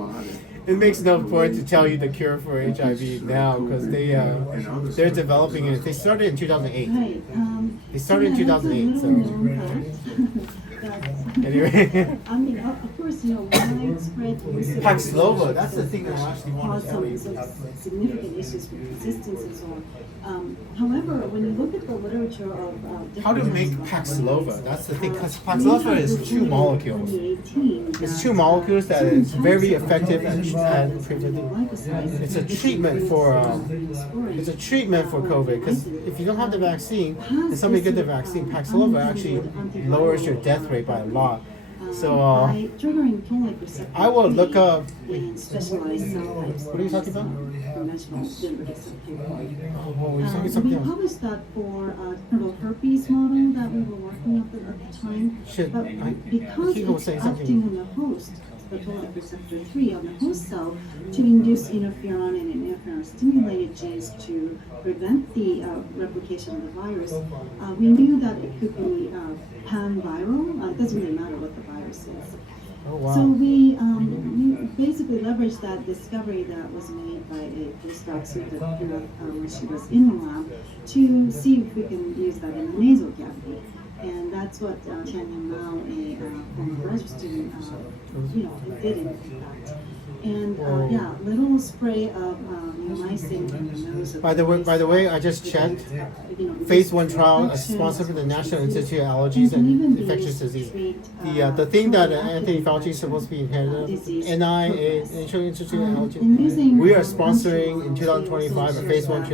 It makes no point to tell you the cure for HIV now because they're developing it. They started in 2008. Right. They started in 2008. So anyway, I mean, of course, widespread use of Paxlovid. That's the thing I actually want cause to tell you. some significant issues with resistance and so on. However, when you look at the literature of How to make Paxlovid? That's the thing, because Paxlovid is two molecules. It's two molecules that is very effective at preventing. It's a treatment for COVID. Because if you don't have the vaccine and somebody get the vaccine, Paxlovid actually lowers your death rate by a lot. So by triggering toll-like receptor I will look up. in specialized cell types. What are you talking about? Conventional delivery receptor. Oh, you're talking We something else. published that for a genital herpes model that we were working up at the time. Shit, But because Kiko was it's saying acting something. on the host, the toll-like receptor 3 on the host cell to induce interferon and interferon-stimulated genes to prevent the replication of the virus, we knew that it could be pan-viral. It doesn't really matter what the virus is. Oh wow. So we basically leveraged that discovery that was made by a postdoc student when she was in the lab to see if we can use that in the nasal cavity. And that's what Tianyan Mao, a former graduate student, did in fact. And little spray of neomycin in the nose. By the way, I just checked. Phase 1 trial is sponsored by the National Institute of Allergies and Infectious Disease. The thing that Anthony Fauci is supposed to be head of, NIA, National Institute of Allergies, we are sponsoring in 2025 a Phase 1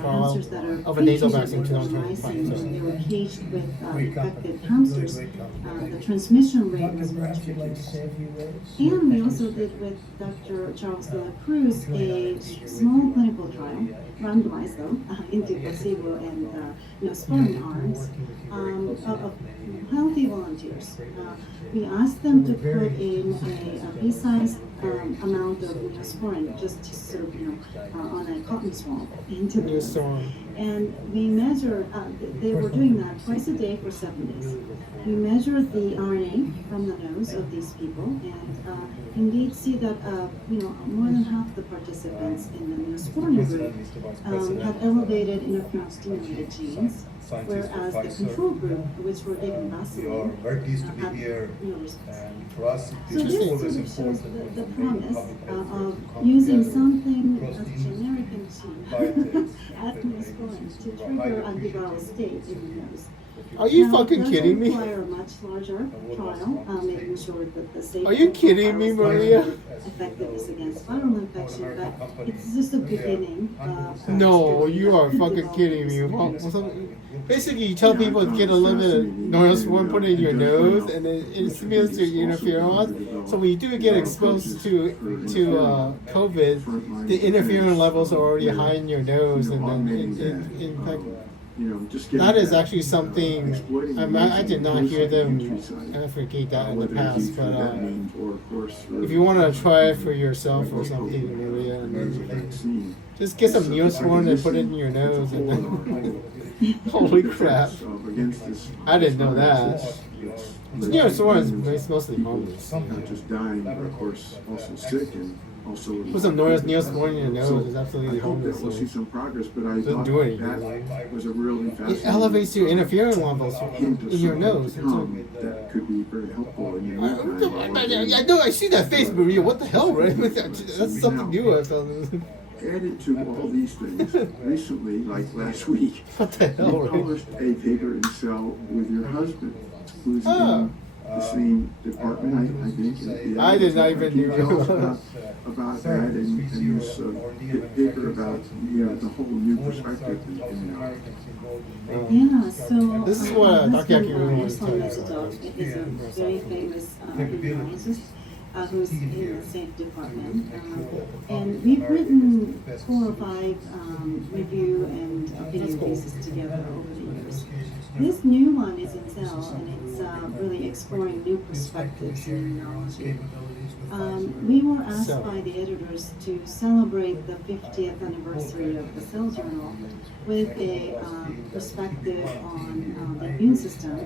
trial of a nasal vaccine in 2025. So. They were caged with infected hamsters. The transmission rate was much reduced. And we also did with Dr. Charles de la Cruz a small clinical trial, randomized though, into placebo and neosporin arms of healthy volunteers. We asked them to put in a pea-sized amount of neosporin, just to sort of, on a cotton swab into the nose. And we measured, they were doing that twice a day for 7 days. We measured the RNA from the nose of these people and indeed see that, more than half the participants in the neosporin group had elevated interferon-stimulated genes, whereas the control group, which were given Vaseline, had no response. For us, So this sort of shows the promise of using something as generic and cheap as neosporin to trigger antiviral state in the nose. Are you Now, fucking it does kidding me? require a much larger trial, making sure that the safety Are you kidding me, profiles Maria? and effectiveness against viral infection, but it's just a beginning. No, you are fucking kidding me. Basically, you tell people to get a little bit of Neosporin, put it in your nose, and then it stimulates your interferon. So when you do get exposed to COVID, the interferon levels are already high in your nose, and then in fact. That is actually something I did not hear them advocate that in the past, but if you want to try it for yourself or something, Maria, just get some Neosporin and put it in your nose, and then holy crap! I didn't know that. Neosporin is mostly harmless. Not just dying, but of course also sick and also. Put some Neosporin in your nose is absolutely I hope harmless. that we'll see some progress, but I Doesn't thought do anything. that was a really fascinating. It elevates your interferon levels hint of in your something nose. to come that could be very helpful in your I know, I see that face, Maria. What the hell, right? That's something new I found. Added to all these things, recently, like last week, What the hell, you right? published a paper in Cell with your husband, who's Oh. in the same department, I think. I did not even Can you tell us know. about that and this paper about the whole new perspective in Yeah, so This is what Dr. husband, Yakiru was Russell telling us about. Mesodov is a very famous immunologist who's in the same department. And we've written 4 or 5 review and opinion pieces together over the years. This new one is in Cell, and it's really exploring new perspectives in immunology. We were asked So- by the editors to celebrate the 50th anniversary of the Cell Journal with a perspective on the immune system.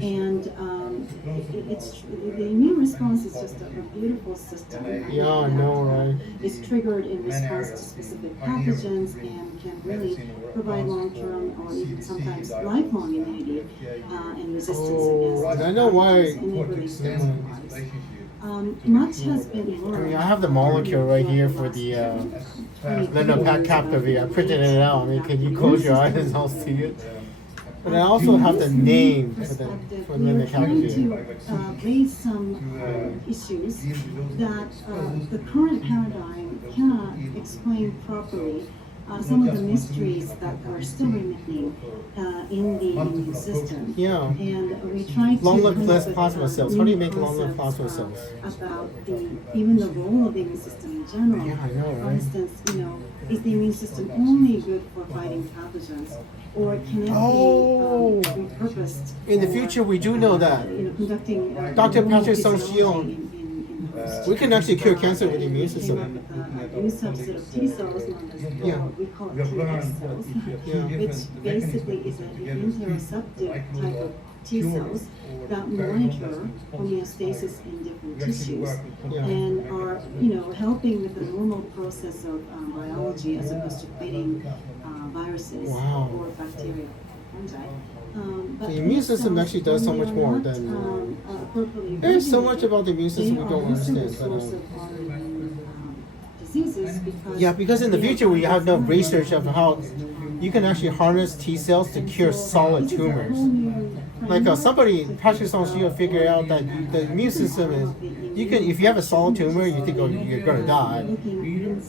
And the immune response is just a beautiful system. Yeah, I know, right? It's triggered in response to specific pathogens and can really provide long-term or even sometimes lifelong immunity and resistance Oh, against I know why. enabling certain lives. Much has been I learned. mean, I have the molecule right here for the lenacapavir. I printed it out. I mean, can you close your eyes and I'll see it? But I also have the name for the for We were trying lenacapavir. to raise some issues that the current paradigm cannot explain properly. Some of the mysteries that are still remaining in the immune system. Yeah. And we tried to Long-lived come up with, plasma cells. How do you make new long-lived concepts, plasma cells? About even the role of the immune system in general. Yeah, I know, For right? instance, is the immune system only good for fighting pathogens, or can it Oh. be repurposed? In the for, future, we do know that. Conducting Dr. normal Patrick physiology Song-Shion. in hosts. We can actually cure cancer with the immune Came up system. with a new subset of T cells known as Yeah. we call it TS cells, Yeah. which basically is an interoceptive type of T cells that monitor homeostasis in different tissues Yeah. and are, helping with the normal process of biology as opposed to fighting viruses Wow. or bacteria, fungi. But The immune these system cells, actually does so when they much are more not, than, appropriately There's so regulated, much about the immune system we they don't are also the understand. But, source of autoimmune, diseases because yeah, because in the they future we have no are- research of how you can actually harness T cells to cure solid This is a whole tumors. new Like framework somebody, Patrick Song-Shion figured out that the immune system is, you can, if you have a solid tumor, you think, oh, you're gonna die.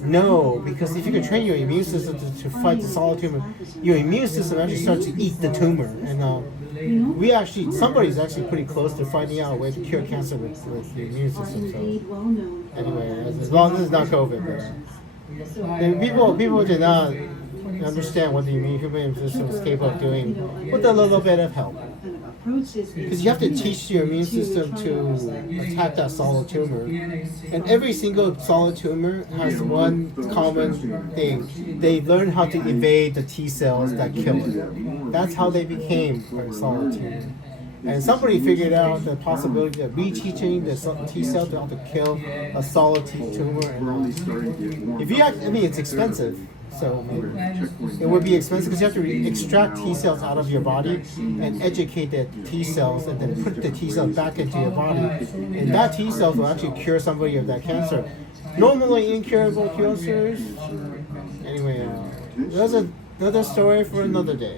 No, because if you can train your immune system to fight the solid tumor, your immune system actually starts to eat the tumor. And we actually, somebody's actually pretty close to finding out a way to cure cancer with the immune are system. So indeed well known. anyway, as long as it's not COVID. And people do not understand what the human system is capable of doing with a little bit of help. Kind of approaches Because you have to teach your immune system to attack that solid tumor. And every single solid tumor has one common thing. They learn how to evade the T cells that kill it. That's how they became a solid tumor. And somebody figured out the possibility of reteaching the T cell to how to kill a solid tumor. And, if you it's expensive. So it would be expensive because you have to extract T cells out of your body and educate the T cells and then put the T cells back into your body. And that T cells will actually cure somebody of that cancer. Normally incurable cancers. Anyway, that's another story for another day.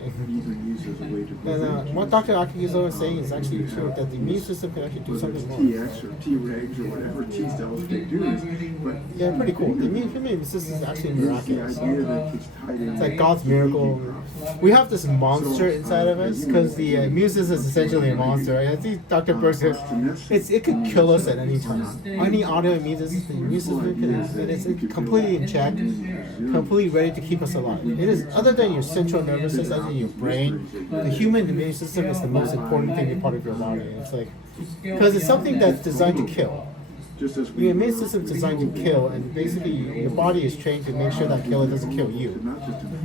And what Dr. Akizuo is saying is actually true, that the immune system can actually do something more. TX or Tregs or whatever T cells can do is, but Yeah, pretty cool. The immune system is actually the miraculous. idea that it's tied in. It's like God's miracle. We have this monster inside of us because the immune system is essentially a monster. I think Dr. Burke said it could kill us at any time. Any autoimmune disease, the immune system can, and it's completely in check, completely ready to keep us alive. It is, other than your central nervous system and your brain, the human immune system is the most important thing in part of your body. It's like, because it's something that's designed to kill. Just as Your immune system is designed to kill, and basically your body is trained to make sure that killer doesn't kill you.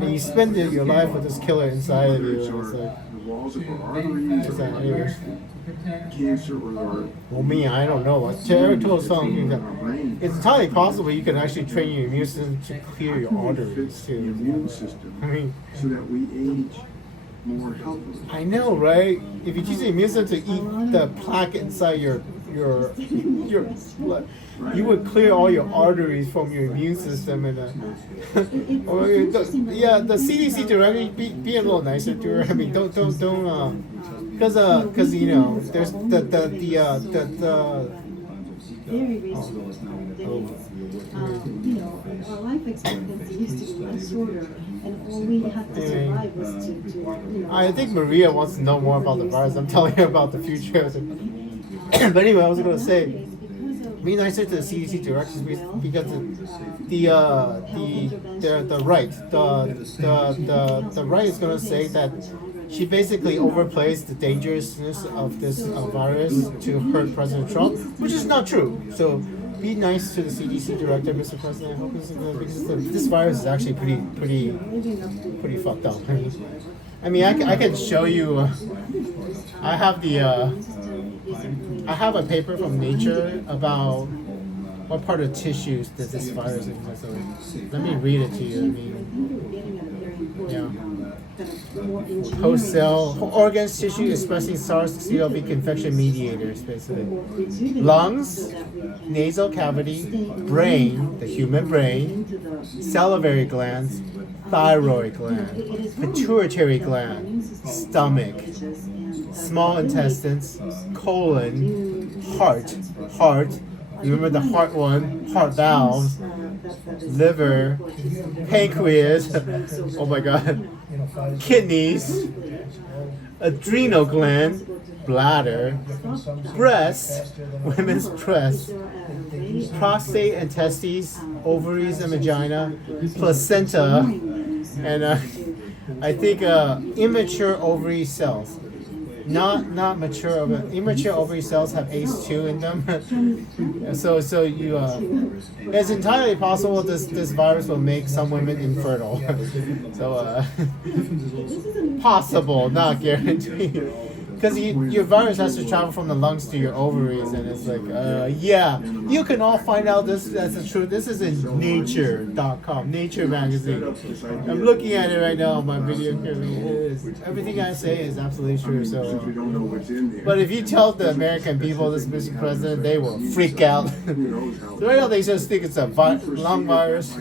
And you spend your life with this killer inside of you, and it's like, the walls of our arteries Is that or anyway? cancer or our well, me, I don't know. What Jared told us something that it's entirely possible you can actually train your immune system to clear your arteries fits the too. immune system I mean, so that we age more healthily. I know, right? If you teach the immune system to eat the plaque inside your blood, you would clear all your arteries from your immune system, and or the CDC directly be a little nicer to her. I mean, don't because there's very recent days. Our life expectancy used to be much shorter, and all we had to survive was to I think Maria wants to know more about the virus. I'm telling her about the future. But anyway, I was gonna say, be nicer to the CDC directions because the right is gonna say that she basically overplays the dangerousness of this virus to hurt President Trump, which is not true. So be nice to the CDC director, Mr. President. I hope because this virus is actually pretty fucked up. I mean, I can show you. I have I have a paper from Nature about what part of tissues does this virus infect. So let me read it to you. I mean, host cell organs, tissue expressing SARS-CoV infection mediators, basically. Lungs, nasal cavity, brain, the human brain, salivary glands, thyroid gland, pituitary gland, stomach, small intestines, colon, heart. Remember the heart one, heart valves, liver, pancreas, oh my god, kidneys, adrenal gland, bladder, breast, women's breast, prostate and testes, ovaries and vagina, placenta, and I think immature ovary cells. Not mature, but immature ovary cells have ACE2 in them. so you it's entirely possible this virus will make some women infertile. So possible, not guaranteed. Because your virus has to travel from the lungs to your ovaries, and it's like, yeah, you can all find out that's the truth. This is in Nature.com, Nature magazine. I'm looking at it right now on my video. Everything I say is absolutely true. So, but if you tell the American people this Mr. President, they will freak out. So right now they just think it's a lung virus.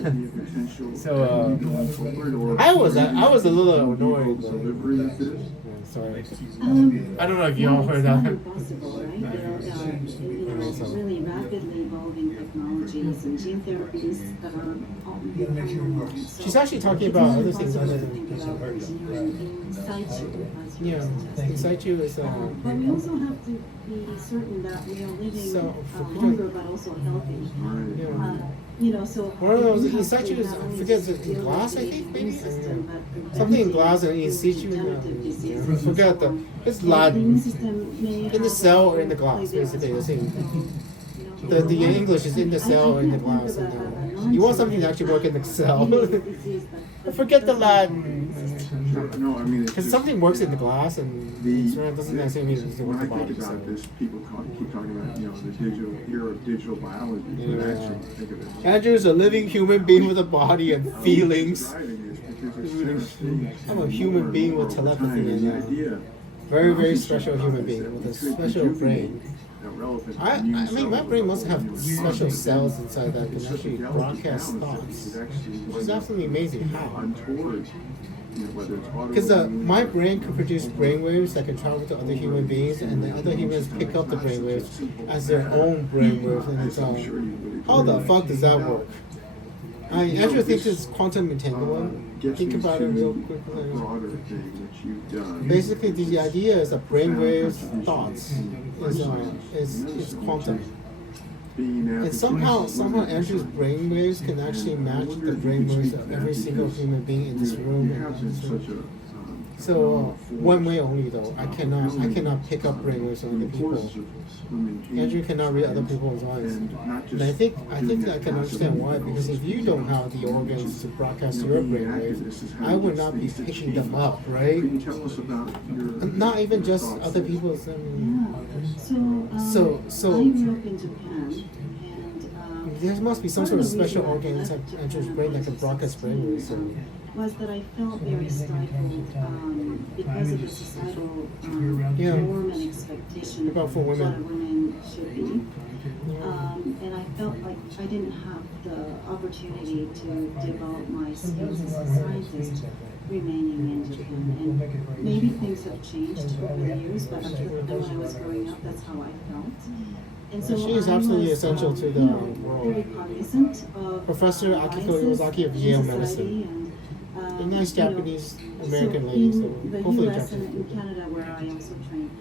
So I was a little annoyed. Sorry. I don't know if you all heard that. Possible, right? Really rapidly evolving technologies and gene therapies that are She's actually talking about other things other than yeah, in situ is but we also have to be certain that we are living longer but also healthy. So one of those in situ is, I forget, is it in glass, I think, maybe? Something in glass and in situ. Forget it's Latin. In the cell or in the glass, basically. The same. The English is in the cell or in the glass. And, you want something to actually work in the cell. Forget the Latin. No, I mean, because something works in the glass and it doesn't necessarily mean it's when with the I body. think about this, people keep talking about, the digital era of digital biology. Yeah. But actually think of it. Andrew is a living human being with a body and feelings. I'm a human being with telepathy and very, very special human being with a special brain. I mean, my brain must have special cells inside that can actually broadcast thoughts, which is absolutely amazing. How? Because my brain can produce brainwaves that can travel to other human beings, and the other humans pick up the brainwaves as their own brainwaves, and it's how the fuck does that work? I mean, Andrew thinks it's quantum entanglement. Think about it real quickly. Basically, the idea is that brainwaves thoughts is quantum. And somehow Andrew's brainwaves can actually match the brainwaves of every single human being in this room. So one way only though. I cannot pick up brainwaves from other people. Andrew cannot read other people's minds. And I think I can understand why, because if you don't have the organs to broadcast your brainwaves, I would not be picking them up, right? Not even just other people's. So I grew up in Japan, and there must be some sort of special organ inside Andrew's brain that can broadcast brainwaves. was that I felt very stifled because of the societal norm and expectation of About for what a women. woman should be. And I felt like I didn't have the opportunity to develop my skills as a scientist remaining in Japan. And maybe things have changed over the years, but when I was growing up, that's how I felt. And so She is I absolutely was, essential to the world. very cognizant of Professor Akiko biases Iwasaki of in Yale society Medicine. and, A nice Japanese so American lady, so in the hopefully US and Japanese. in Canada, where I also trained,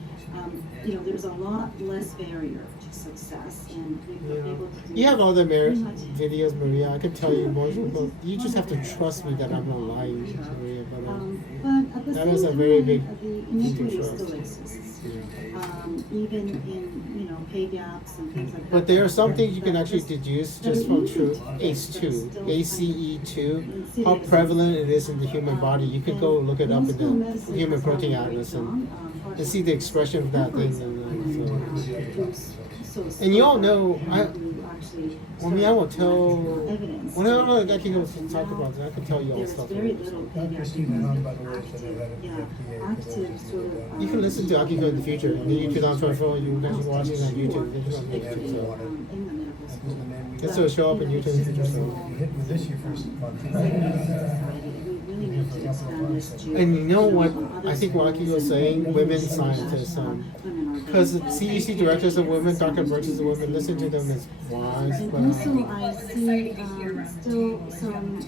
there's a lot less barrier to success, and we've been Yeah. able to do You have all the pretty much videos, Maria. I can tell you more. You just have to trust me that I'm not lying, Maria. But at the That same is a time, very big the inequity trust. still exists. Yeah. Even in pay gaps and things like that. But there are some things you can actually That deduce that just are from easy true to ACE2, still ACE2, how prevalent it is in the human body. You can go look it up in the Human Protein Atlas and see the expression of that thing. And you all know, I won't tell. When I can go talk about it, I can tell you all There's stuff. very little Dr. Stephen Hahn, by the way, is the head of the FDA. active sort of. You can listen to Akiko in the future. In the year 2024, you guys are watching on YouTube. It's on YouTube, so. In the medical school. This will show up in YouTube in the future. You So. hit with this your first month. We really need to expand this to. And you know what? other I think what Akiko was saying, women scientists, women are because the very- CDC directors are women, Dr. Brooks is a woman. Listen to them as wise. And But also, I see still some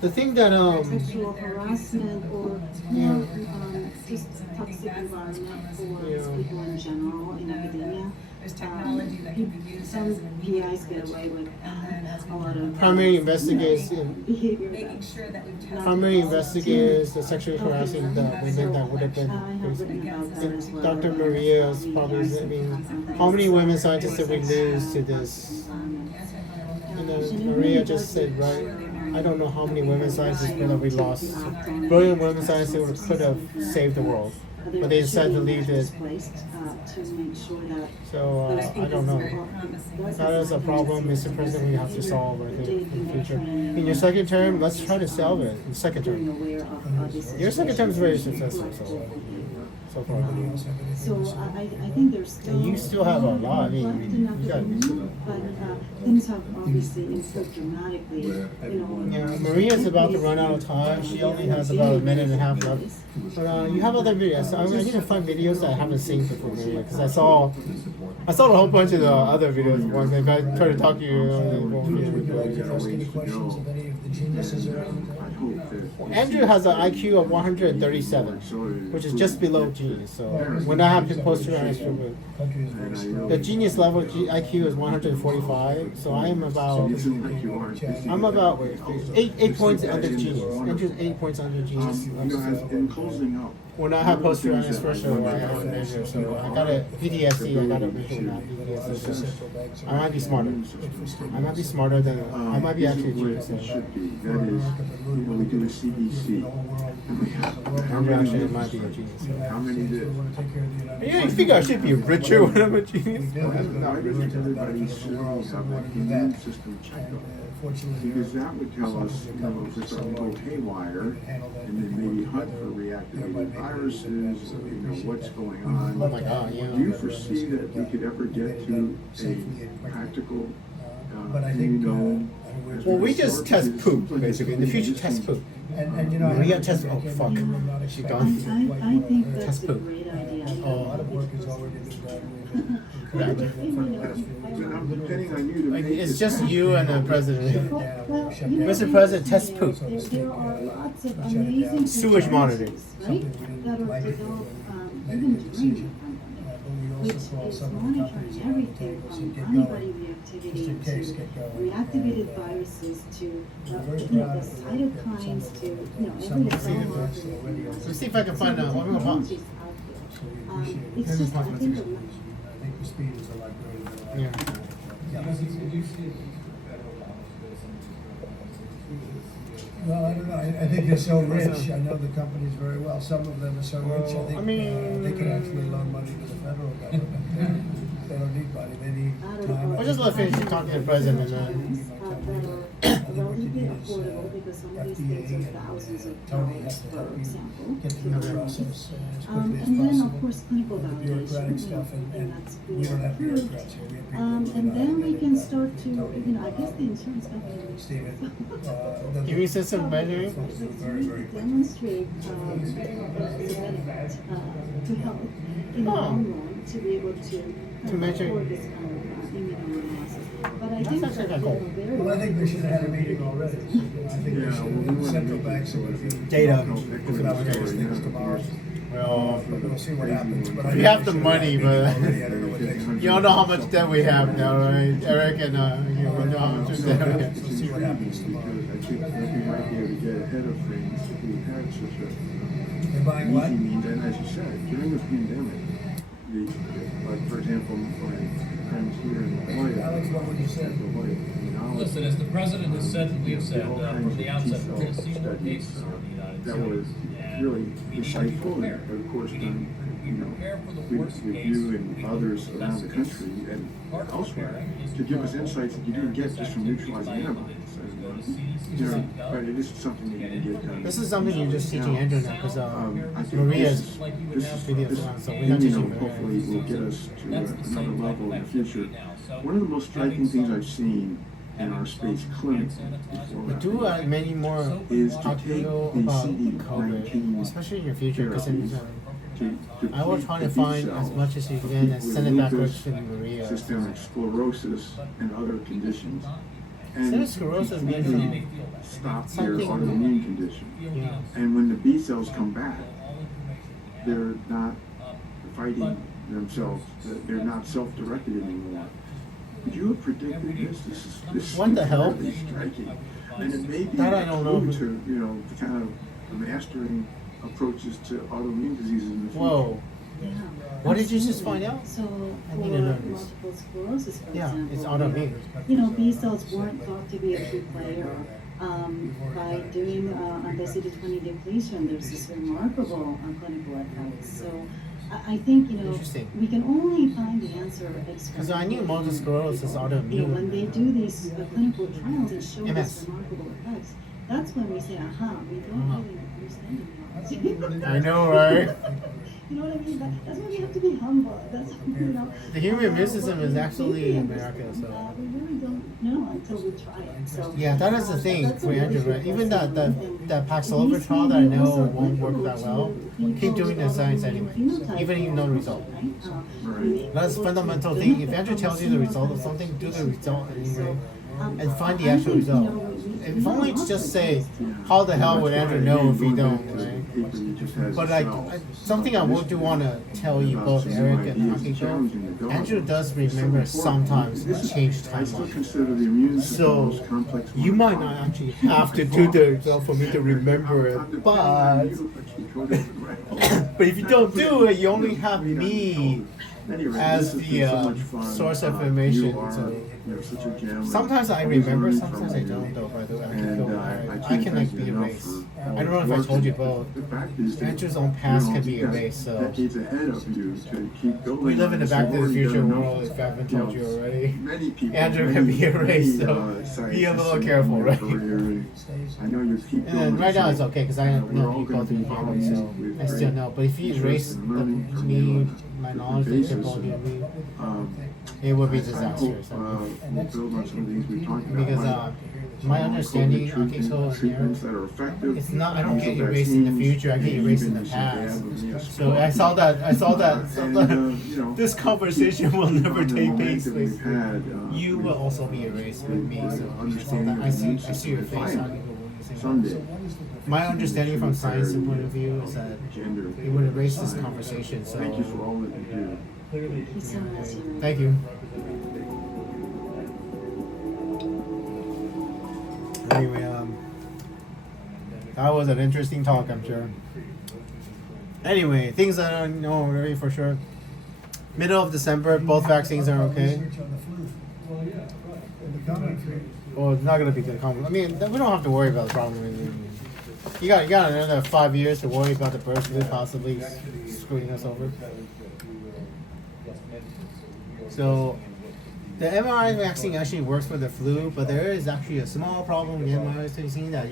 the thing that sexual harassment or more just toxic environment for Yeah. people in general in academia. There's technology that can be used Some as an immediate PIs get away with a lot of primary investigators, behavior making that. sure that we've tested primary all of investigators, the sexually harassing the women that would have been. I have written about that as well. Dr. Maria is probably. I mean, how many women scientists did we lose to this? And then Maria just said, right, I don't know how many women scientists that we lost. Brilliant women scientists who could have saved the world, but they decided to leave it. To make sure that So I don't know. That is a problem, Mr. President, we have to solve, I think, in the future. In your second term, let's try to solve it. In the second being term. aware of this. Your second term is very successful, so far. So I think there's still. And you still have a lot. I mean, left in you got. academia, but things have obviously improved dramatically. Yeah, Maria's about to run out of time. She only has about a minute and a half left. But you have other videos. I need to find videos that I haven't seen before, Maria, because I saw a whole bunch of the other videos. Once I tried to talk to you. Would you like to ask any questions of any of the geniuses around? Andrew has an IQ of 137, which is just below genius. So when I have to post your answer, Country is very strong. the genius level IQ is 145. So I'm about wait, eight points under genius. Andrew's 8 points under genius. In closing up, When I have post your answer, so I have a measure. So I got a PTSD. I got a visual map PTSD. I might be smarter. I might be smarter than I might be actually a genius. it should be. That is, we do a CDC. Andrew actually might be a genius. How many did? Yeah, you think I should be richer when I'm a genius? Why doesn't everybody soon have that immune system checkup? Because that would tell us, if it's going to go haywire, and then maybe hunt for reactivated viruses, or, what's going on. Oh my God, yeah. Do you foresee that we could ever get to a practical, But I think, Well, we just test poop, basically. In the future, test poop. and Maria test. Oh fuck, she gone. I think that's Test a poop. great idea. A lot of work has already been done. Correct. And I'm depending on you to Like, make it's this just happen. you and the president. Mr. President, test poop. There are lots of amazing Sewage monitoring. technologies, right, that are developed even during the pandemic, which is monitoring everything from antibody reactivity to reactivated viruses to the cytokines to every biomarker. Let's see if I can find out. What Technologies out there. It's just I think I think the speed is a lot greater than. Yeah. Well, I don't know, I think they're so rich, I know the companies very well, some of them are so rich, I think, I mean- they can actually loan money to the federal government. They don't need money, they need time. I'll just let finish talking to the president and then. that are relatively affordable because some of these things are thousands of Tony dollars, has to help for you example. get through the process as quickly as And then, of possible. course, clinical The validation, bureaucratic stuff, and that's we don't have approved. bureaucrats here, we have people. who And know how then to we get can it start to, done. I guess the insurance company. Stephen, Give me some measuring. very, very quick. Demonstrate the benefit to help in the Oh. long run to be able to To measure- afford this kind of immunoanalysis. But But I That's think actually that, kinda cool. very Well, I think we should have had a meeting already. I think Yeah, well, we central wanna banks are gonna be. Data. Put out various things tomorrow. Well, But we'll see what happens. But I we think have we the should money, have a meeting but- already. I don't know what takes. you don't know how much debt we have now, right? Eric and you know how much debt we have. We'll see what happens tomorrow. Because I think that we might be able to get ahead of things if we had such a They're buying what? easy means. And as you said, during this pandemic, like for example, my friends here in La Jolla, Alex, what would you say? La Jolla, Listen, as the president has said, and we have said from the outset, we're going to see more studies cases in the United that was States. really We need to be insightful, prepared. but of course We done, need you to know, be prepared for the with worst case. you and We others need to around the best country case. and Part of elsewhere preparing is to give us to insights that you didn't get just from neutralizing antibodies. Go to You know, CDC.gov. but it is something that you can get done. This is something you're just teaching Andrew now, because I think Maria's this like you would this have videos this on, so we're not teaching Maria. hopefully will get us to That's the another same type level of in the future. activity now. So One of the most striking having things some- I've seen in our space clinic We do many more is to talk take about the COVID, CD19 especially in your future, because to I will try to find as much as you can and send it backwards to Maria. systemic sclerosis and other conditions. Systemic And sclerosis means from stop their something- autoimmune condition. yeah. And when the B cells come back, they're not fighting themselves. They're not self-directed anymore. Could you have predicted this? This What the hell? really striking. And it may be That I don't know. clue to, you know, the kind of mastering approaches to autoimmune diseases in the future. Whoa. Yeah. What did you just find out? So I for need to know this. multiple sclerosis, for Yeah, example, it's autoimmune. you know, B cells weren't thought to be a key player. By doing anti-CD20 depletion, there's this remarkable clinical effect. So I think, you know, Interesting. we can only find the answer Because I knew experimentally. multiple sclerosis is You know, when autoimmune. they do these clinical trials and show MS. these remarkable effects, that's when we say, aha, we don't Uh-huh. really understand it. I know, right? You know what I mean? That's why we have to be humble. That's, you know. The human immune system is we actually think we miraculous, understand, so. we really don't know until we try it. So Yeah, that is the thing that's for a Andrew, really right? good Even that question. that And Paxlovid we trial that I see know also won't work that applicable well. to Keep doing the people's science autoimmune anyway, phenotype even if you know the result. right? Right. That's a fundamental thing. If Andrew tells you the result of something, do the result anyway, and find the actual result. If only to just say, how the hell would Andrew know if you don't, right? But like something I would do want to tell you both, Eric and Akiko, Andrew does remember sometimes to change I still timeline. consider the immune system the So most complex. you might not actually have to do the result for me to remember it, but but if you don't do it, you only have me as the source of information. So sometimes I remember, sometimes I don't. Though, by the way, I can like be erased. I don't know if I told you both. Andrew's own past can be erased. So Decades ahead of you to keep building. we live in the on this. Back to the You've Future already done world. enough. If I haven't told you already, Many people, Andrew many- can be erased. many, So be a scientists little in careful, your right? career, and I know you keep And then going right now to it's say, okay because I you know, we're know all people gonna through be the family, colleagues so with I still great know. But if you interest erase and learning from me, you my on a knowledge, that basis. you both knew me, Um, it would be I hope, disastrous. we'll build on some of the things we've talked about. Because like my understanding, COVID okay, so treatments that are effective. it's not. I don't get use of erased in the vaccines, future. I get and erased in the even past. some So I saw that. you know, This conversation will never on the take momentum place. we've had, You will also be erased with me. So I saw understanding that. of I the see. immune I see your system face. and How fire. you go Someday. My understanding from science point of view is that Gender. it would erase this conversation. So Thank you for all that you do. Clearly, He's so nice, you know. thank you. Anyway, that was an interesting talk, I'm sure. Anyway, things that I know already for sure. Middle of December, both vaccines are okay. Research on the flu. In the commentary. Well, it's not gonna be the common. I mean, we don't have to worry about the problem. You got another 5 years to worry about the bird flu possibly screwing us over. So, the mRNA vaccine actually works for the flu, but there is actually a small problem with the mRNA vaccine that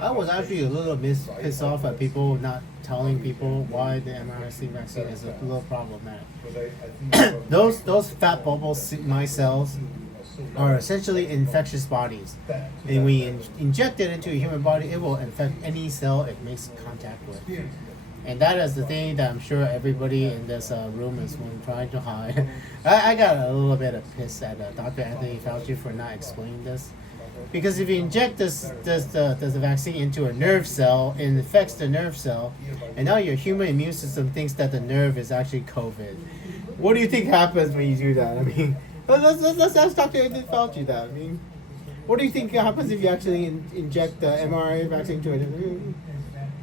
I was actually a little pissed off at people not telling people why the mRNA vaccine is a little problematic. those fat bubble micelle cells are essentially infectious bodies. And we inject it into a human body, it will infect any cell it makes contact with. And that is the thing that I'm sure everybody in this room is trying to hide. I got a little bit of piss at Dr. Anthony Fauci for not explaining this. Because if you inject this vaccine into a nerve cell, it infects the nerve cell, and now your human immune system thinks that the nerve is actually COVID. What do you think happens when you do that? I mean, let's ask Dr. Anthony Fauci that. I mean, what do you think happens if you actually inject the mRNA vaccine to it?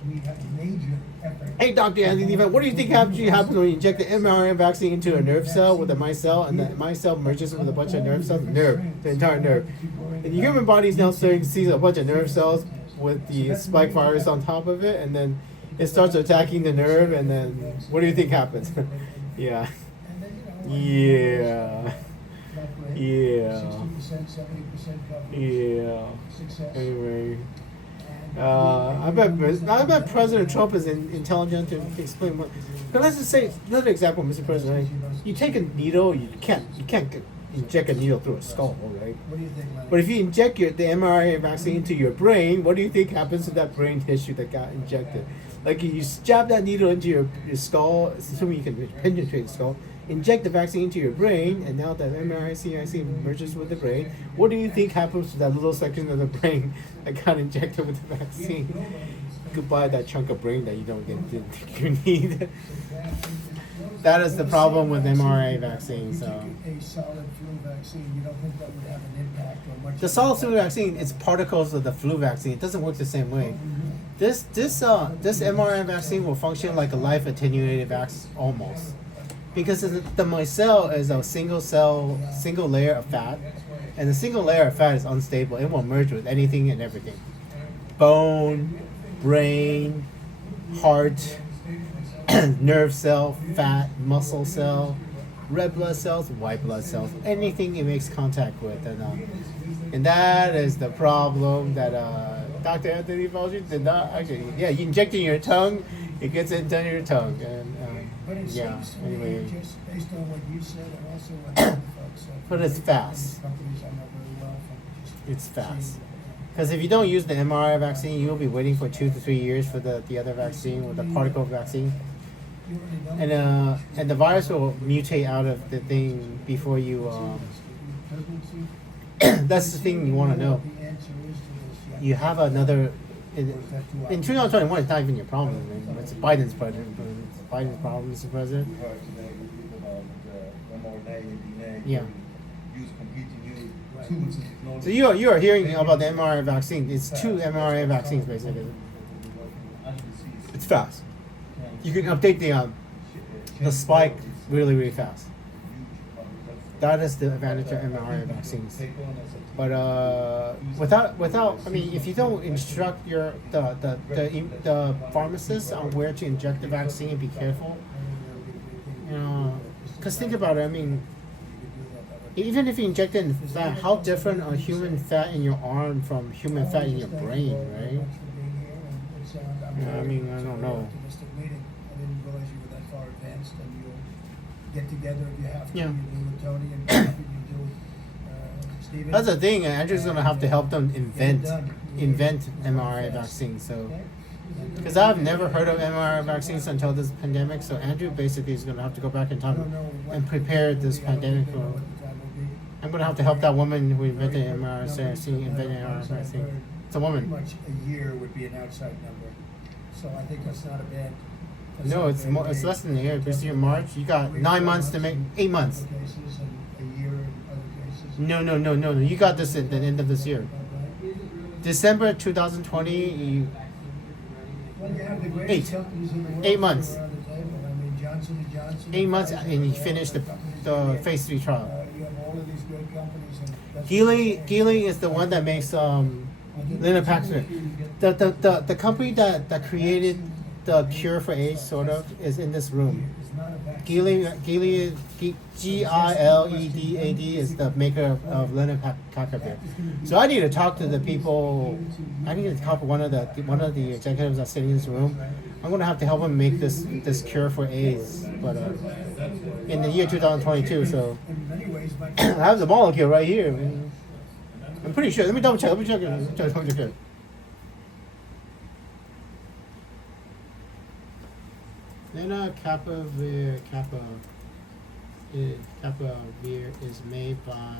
We have major effort. Hey, Dr. Anthony, what do you think happens when you inject the mRNA vaccine into a nerve cell with a micelle, and the micelle merges with a bunch of nerve cells? The entire nerve. And the human body is now starting to see a bunch of nerve cells with the spike virus on top of it, and then it starts attacking the nerve, and then what do you think happens? Yeah. Yeah. Yeah. 60%, 70% coverage. Yeah. Success. Anyway. I bet President Trump is intelligent to explain what. But let's just say another example, Mr. President. You take a needle, you can't inject a needle through a skull, right? What do you think, Lenny? But if you inject the mRNA vaccine into your brain, what do you think happens to that brain tissue that got injected? Like you jab that needle into your skull, assuming you can penetrate the skull, inject the vaccine into your brain, and now that mRNA merges with the brain, what do you think happens to that little section of the brain that got injected with the vaccine? Goodbye, that chunk of brain that you don't didn't think you need. That is the problem with mRNA vaccines. So. A solid flu vaccine, you don't think that would have an impact or much? The solid flu vaccine, it's particles of the flu vaccine. It doesn't work the same way. This mRNA vaccine will function like a life attenuated vaccine almost, because the micelle is a single layer of fat, and the single layer of fat is unstable. It will merge with anything and everything: bone, brain, heart, nerve cell, fat, muscle cell, red blood cells, white blood cells, anything it makes contact with, and that is the problem that Dr. Anthony Fauci did not actually. Yeah, you inject it in your tongue, it gets into your tongue, and But it yeah. seems to me, Anyway, just based on what you said and also what the other folks said. But it's fast. Companies I know very well from just it's fast. seeing, Because if you don't use the mRNA vaccine, you'll be waiting for 2 to 3 years for the other vaccine, with the particle vaccine. you already know And the virus will mutate out of the thing before you. presidency. That's the thing you want to know. The answer is to this yet. You have another. In, Or is that too in 2021, it's not even your problem. I mean, it's Biden's president. It's Biden's problem, Mr. President. We heard today we speak about mRNA and DNA. Yeah. Use competing tools and technology. So you are hearing about the mRNA vaccine. It's 2 mRNA vaccines basically. It's fast. You can update the spike really fast. That is the advantage of mRNA vaccines. But without I mean, if you don't instruct the pharmacist on where to inject the vaccine, be careful. You know, because think about it. I mean, even if you inject it in fat, how different are human fat in your arm from human fat in your brain, right? Yeah, I mean, I don't know. Optimistic meeting. I didn't realize you were that far advanced, and you'll get together if you have to. Yeah. You do with Tony and Bob, and you do with Stephen. That's the thing. Andrew's gonna have to help them invent mRNA vaccines. So, because I've never heard of mRNA vaccines until this pandemic. So Andrew basically is gonna have to go back in time and prepare this pandemic for. I'm gonna have to help that woman who invented mRNA vaccine invent mRNA vaccine. It's a woman. Pretty much a year would be an outside number, so I think that's not a bad. that's No, not a it's bad more. It's date. less than a year. This year, March, you got 9 months to make 8 months. Other cases and a year in other cases. No. You got this at the end of this year. December 2020. Well, you have the greatest 8. companies in the world 8 months. around the table. I mean, Johnson & Johnson. 8 months, Pfizer, and you finish the phase 3 trial. You have all of these great companies. And that's Geely is the one that makes Lenapacibart. The company that created the cure for AIDS sort of is in this room. It's not a vaccine. Gilead, Gilead is the maker of Lenapacibart. So I need to talk to the people. I need to talk to one of the executives that's sitting in this room. I'm gonna have to help him make this cure for AIDS, but in the year 2022. So In many ways, my I have the molecule right here. I'm pretty sure. Let me double check. Let me check it. Then Kappa Beer is made by.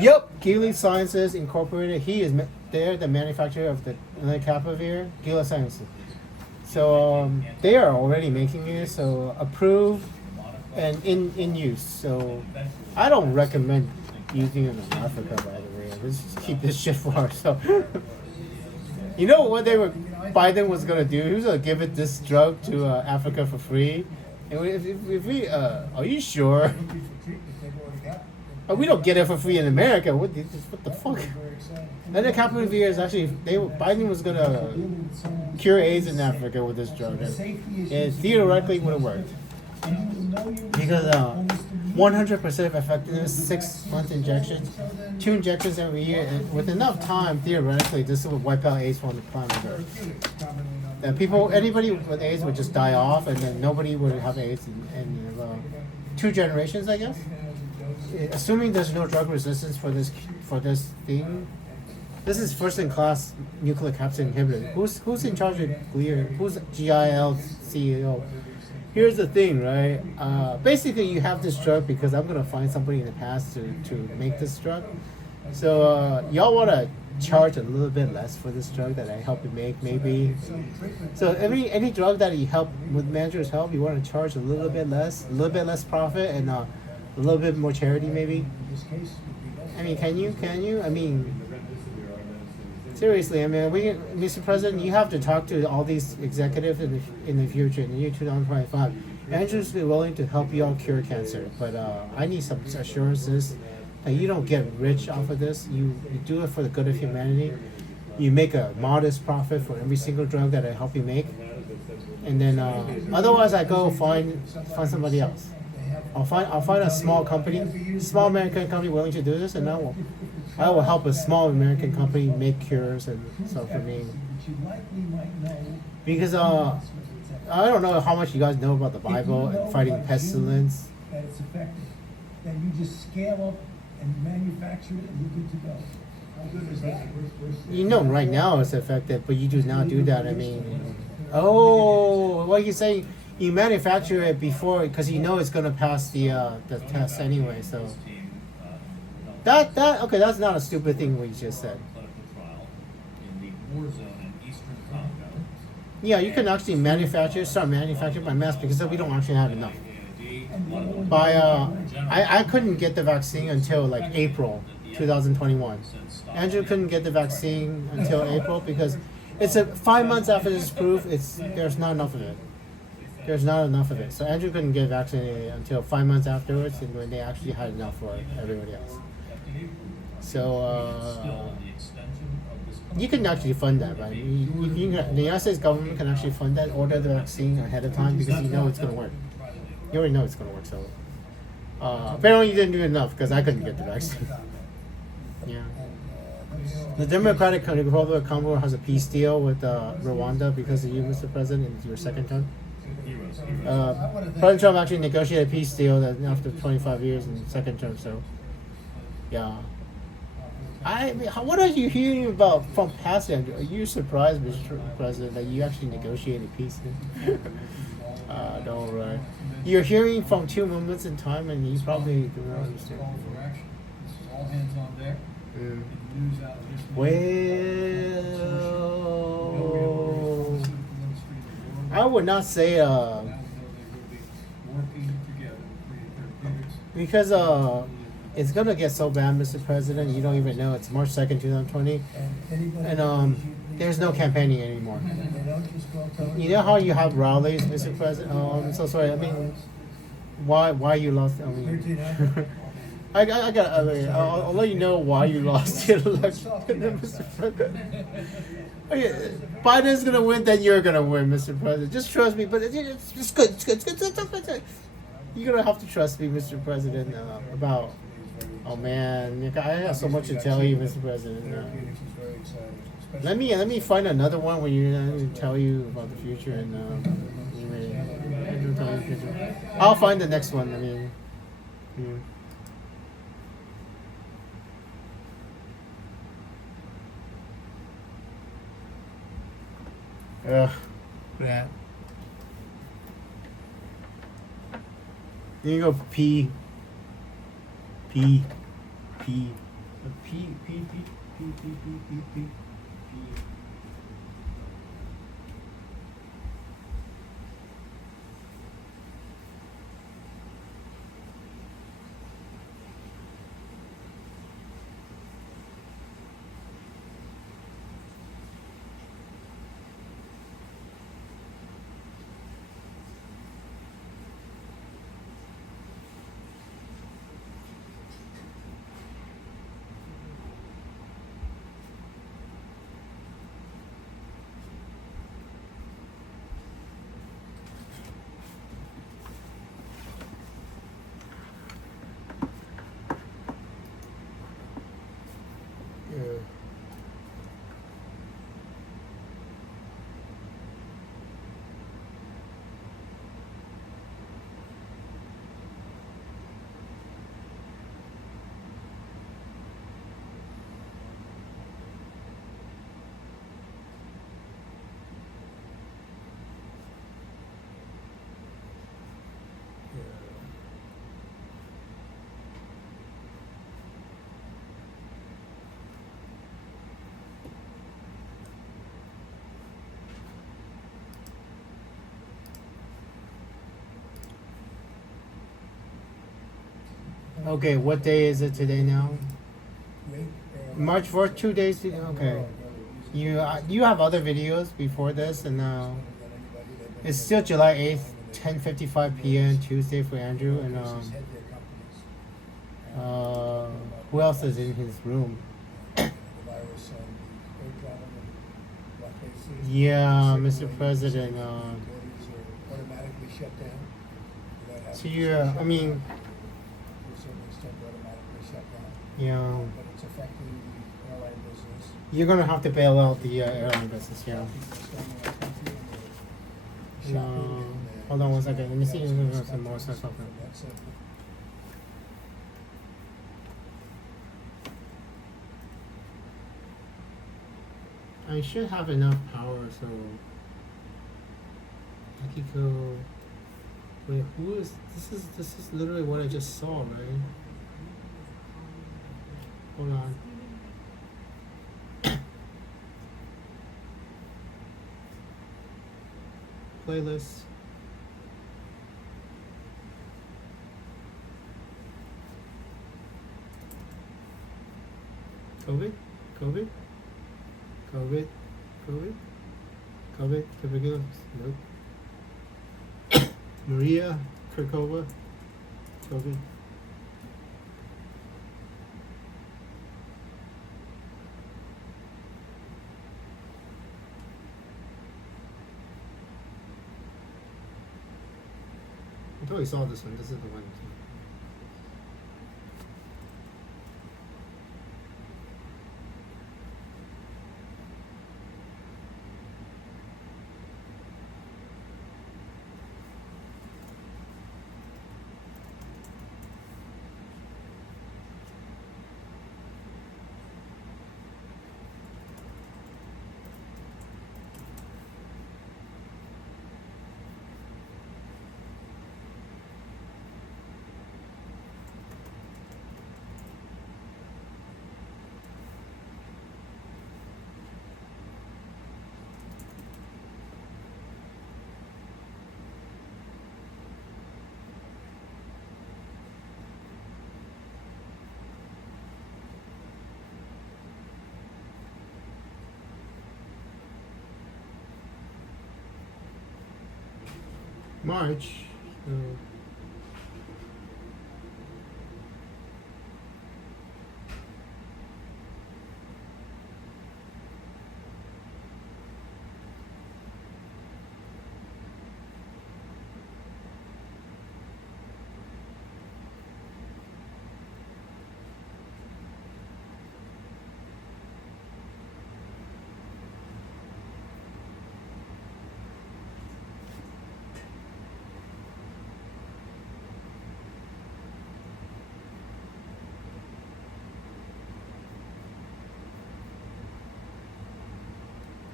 Yep, Gilead Sciences Incorporated. They're the manufacturer of the Lenacapavir. Gilead Sciences. So they are already making it. So approved and in use. So I don't recommend using it in Africa. By the way, let's just keep this shit for ourselves. You know what Biden was gonna do? He was gonna give it this drug to Africa for free. And if we, are you sure? We don't get it for free in America. What the fuck? Then the Lenacapavir is actually Biden was gonna cure AIDS in Africa with this drug, and theoretically would have worked because 100% effectiveness, 6-month injections, 2 injections every year, and with enough time, theoretically, this would wipe out AIDS from the planet Earth. Anybody with AIDS would just die off, and then nobody would have AIDS in 2 generations, I guess. Assuming there's no drug resistance for this thing, this is first-in-class nucleic capsid inhibitor. Who's in charge of GLIR? Who's GIL CEO? Here's the thing, right? Basically, you have this drug because I'm gonna find somebody in the past to make this drug. So y'all wanna charge a little bit less for this drug that I help you make, maybe. So any drug that you help with managers help, you want to charge a little bit less profit, and a little bit more charity, maybe. I mean, can you? I mean, seriously, I mean, Mr. President, you have to talk to all these executives in the future, in the year 2025. Andrew's been willing to help you all cure cancer, but I need some assurances that you don't get rich off of this. You do it for the good of humanity. You make a modest profit for every single drug that I help you make, and then otherwise I go find somebody else. I'll find a small company, small American company willing to do this, and I will help a small American company make cures and stuff for me. Because I don't know how much you guys know about the Bible and fighting pestilence. That it's effective. Then you just scale up and manufacture it, and you're good to go. How good is that? You know right now it's effective, but you do not do that. I mean, what are you saying? You manufacture it before because you know it's gonna pass the test anyway. So okay, that's not a stupid thing what you just said. Yeah, you can actually start manufacturing by mass because we don't actually have enough. I couldn't get the vaccine until like April 2021. Andrew couldn't get the vaccine until April because it's 5 months after this is approved. There's not enough of it. There's not enough of it. So Andrew couldn't get vaccinated until 5 months afterwards, and when they actually had enough for everybody else. So you can actually fund that, right? The United States government can actually fund that, order the vaccine ahead of time because you know it's going to work. You already know it's going to work. So apparently you didn't do enough because I couldn't get the vaccine. Yeah. The Democratic Republic of Congo has a peace deal with Rwanda because of you, Mr. President, in your second term. President Trump actually negotiated a peace deal that after 25 years in the second term. So, yeah. What are you hearing about from past Andrew? Are you surprised, Mr. President, that you actually negotiated peace? No, right. You're hearing from 2 moments in time, and you probably do not understand. This is all hands on deck. Mm. News out this Well, I would not say because it's gonna get so bad, Mr. President. You don't even know it's March 2nd, 2020, and there's no campaigning anymore. You know how you have rallies, Mr. President? I'm so sorry. I mean, why you lost? I mean, I'll let you know why you lost the election, Mr. President. Biden's gonna win, then you're gonna win, Mr. President. Just trust me. But it's good. It's good. You're gonna have to trust me, Mr. President. About. Oh man, I have so much to tell you, Mr. President. Let me find another one where you tell you about the future and I'll find the next one. I mean. Yeah. Ugh. Yeah. You go P. P. P. P. P. P. P. P. P. P. P. P. Yeah. Okay, what day is it today now? March 4th, 2 days. Okay. You have other videos before this, and it's still July 8th, 10:55 p.m. Tuesday for Andrew, and who else is in his room? Yeah, Mr. President. Automatically shut down. So I mean, To a certain extent, automatically shut down. yeah, But it's affecting the airline business. you're gonna have to bail out the airline business. Yeah. People staying in our country and they're shopping No. and, Hold on one second. Let me see if elsewhere there's some more countries, stuff. and that's it. I should have enough power, so I could go. Wait, who is this? Is literally what I just saw, right? Hold on. Playlist. COVID? COVID? COVID? COVID? COVID? Caligula? Nope. Maria Krakova? COVID? I totally saw this one. This is the one. March.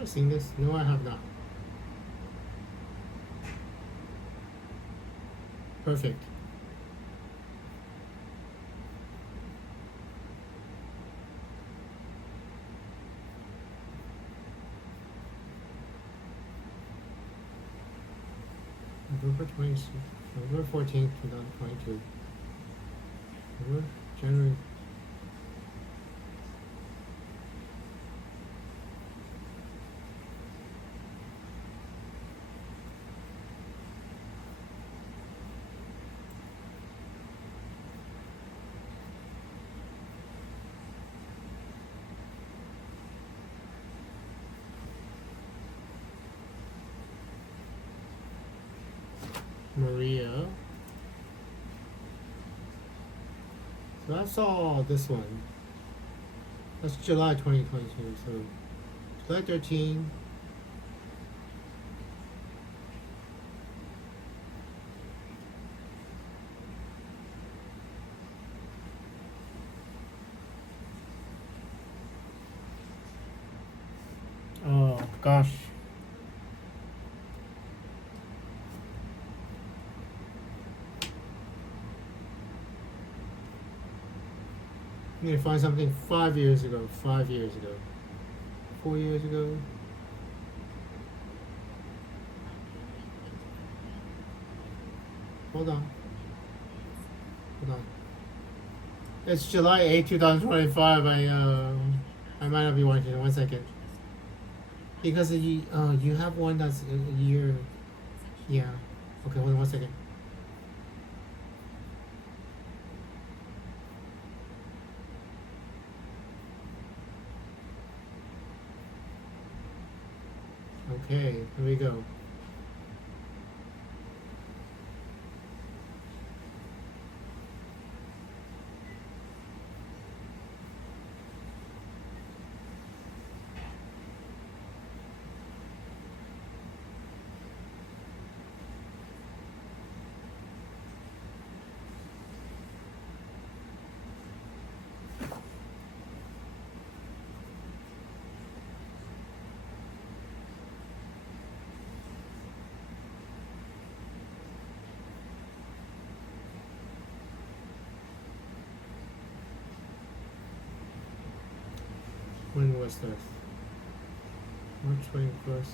I've seen this. No, I have not. Perfect. November 26th, November 14th, 2022. January. Maria. So I saw this one. That's July 2022. So July 13. Oh gosh. I'm gonna find something 5 years ago. 5 years ago. 4 years ago. Hold on. Hold on. It's July 8, 2025. I might not be watching it. 1 second. Because you have one that's a year. Yeah. Okay, hold on 1 second. Okay, here we go. When was this? March 21st.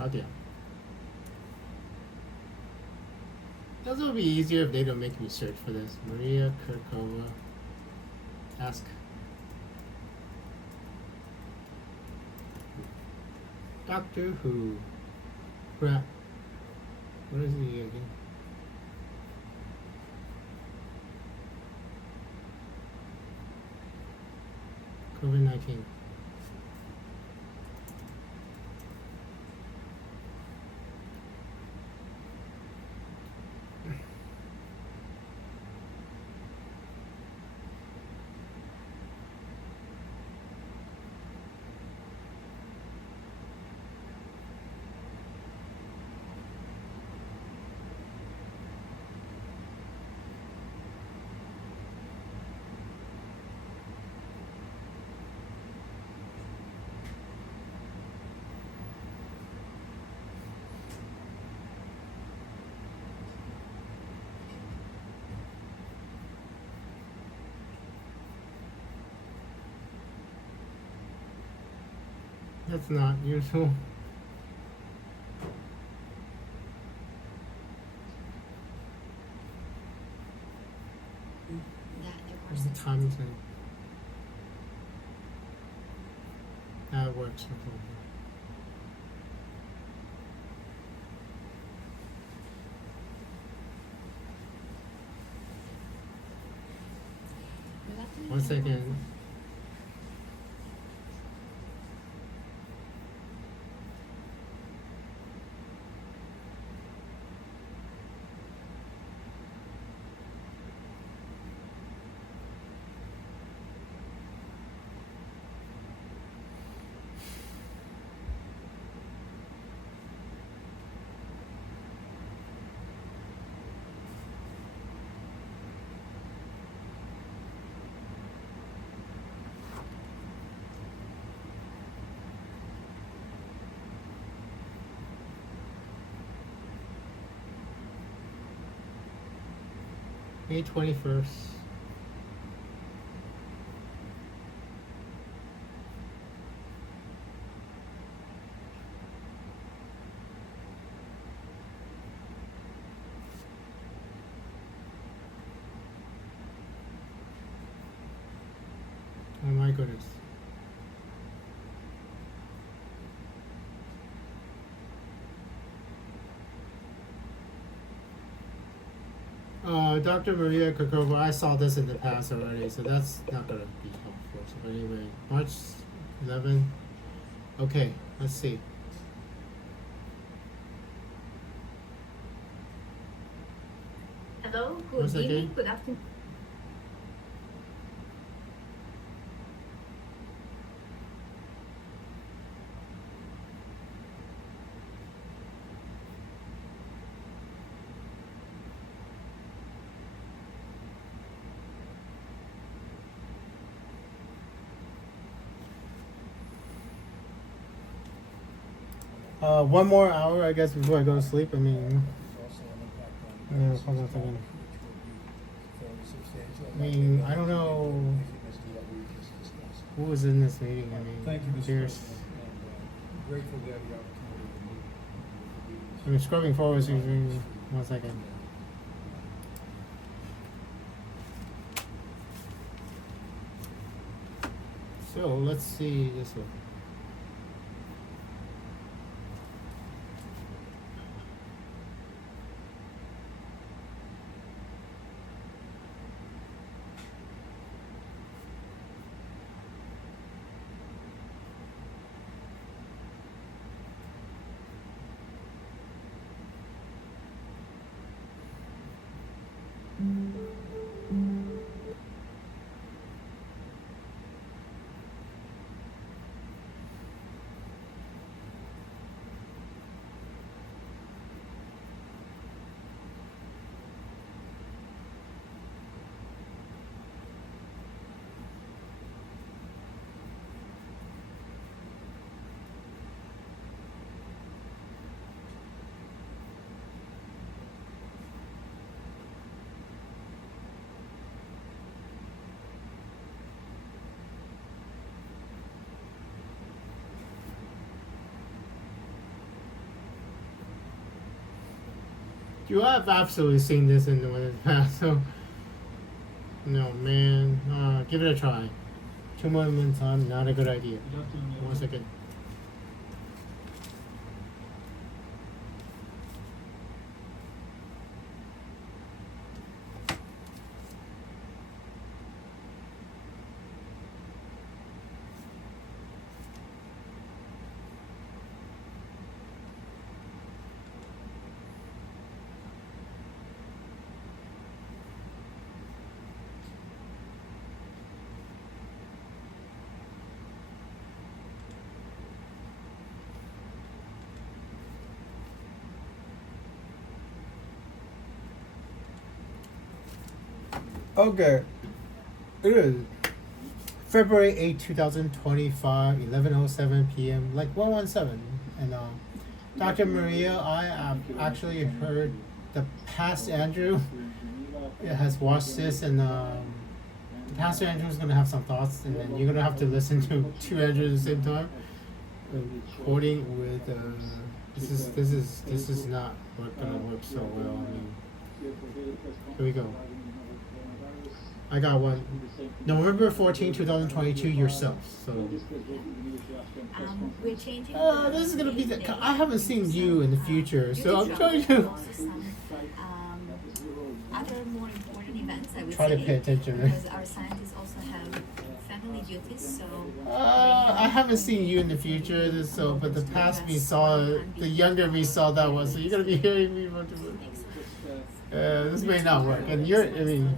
Oh dear. This would be easier if they don't make me search for this. Maria Kirkova. Ask. Doctor Who. Crap. What is he again? COVID-19. That's not useful. What's the time thing? That works. One second. May 21st. Oh my goodness. Dr. Maria Kokova, I saw this in the past already, so that's not gonna be helpful. So anyway, March 11. Okay, let's see. Hello, Once good evening, again. good afternoon. One more hour, I guess, before I go to sleep. I mean, There's also an impact on Yeah, prices hold on a as well, second. which will be fairly substantial. I mean, I don't know As to what we just discussed. who was in this meeting. I mean, Thank you, Mr. there's. President, and grateful to have the opportunity to meet with I mean, scrubbing forward. One second. So let's see this one. You have absolutely seen this in the past, so no man, give it a try. 2 months on, not a good idea. Good afternoon, 1 second. Okay. It is February 8, 2025, 11:07 p.m. Like 117. And Dr. Maria, I have actually heard the past Andrew has watched this, and Pastor Andrew is gonna have some thoughts, and then you're gonna have to listen to two Andrews at the same time. Recording with this is not gonna work so well. I mean, here we go. I got one. November 14, 2022, yourself. So. We're changing. This is gonna be I haven't seen you in the future, so I'm trying to. Other more important events, I would Try to say, pay attention. because our scientists also have family duties. So. I haven't seen you in the future, but the past me saw, the younger me saw that one. So you're gonna be hearing me. This may not work, and I mean.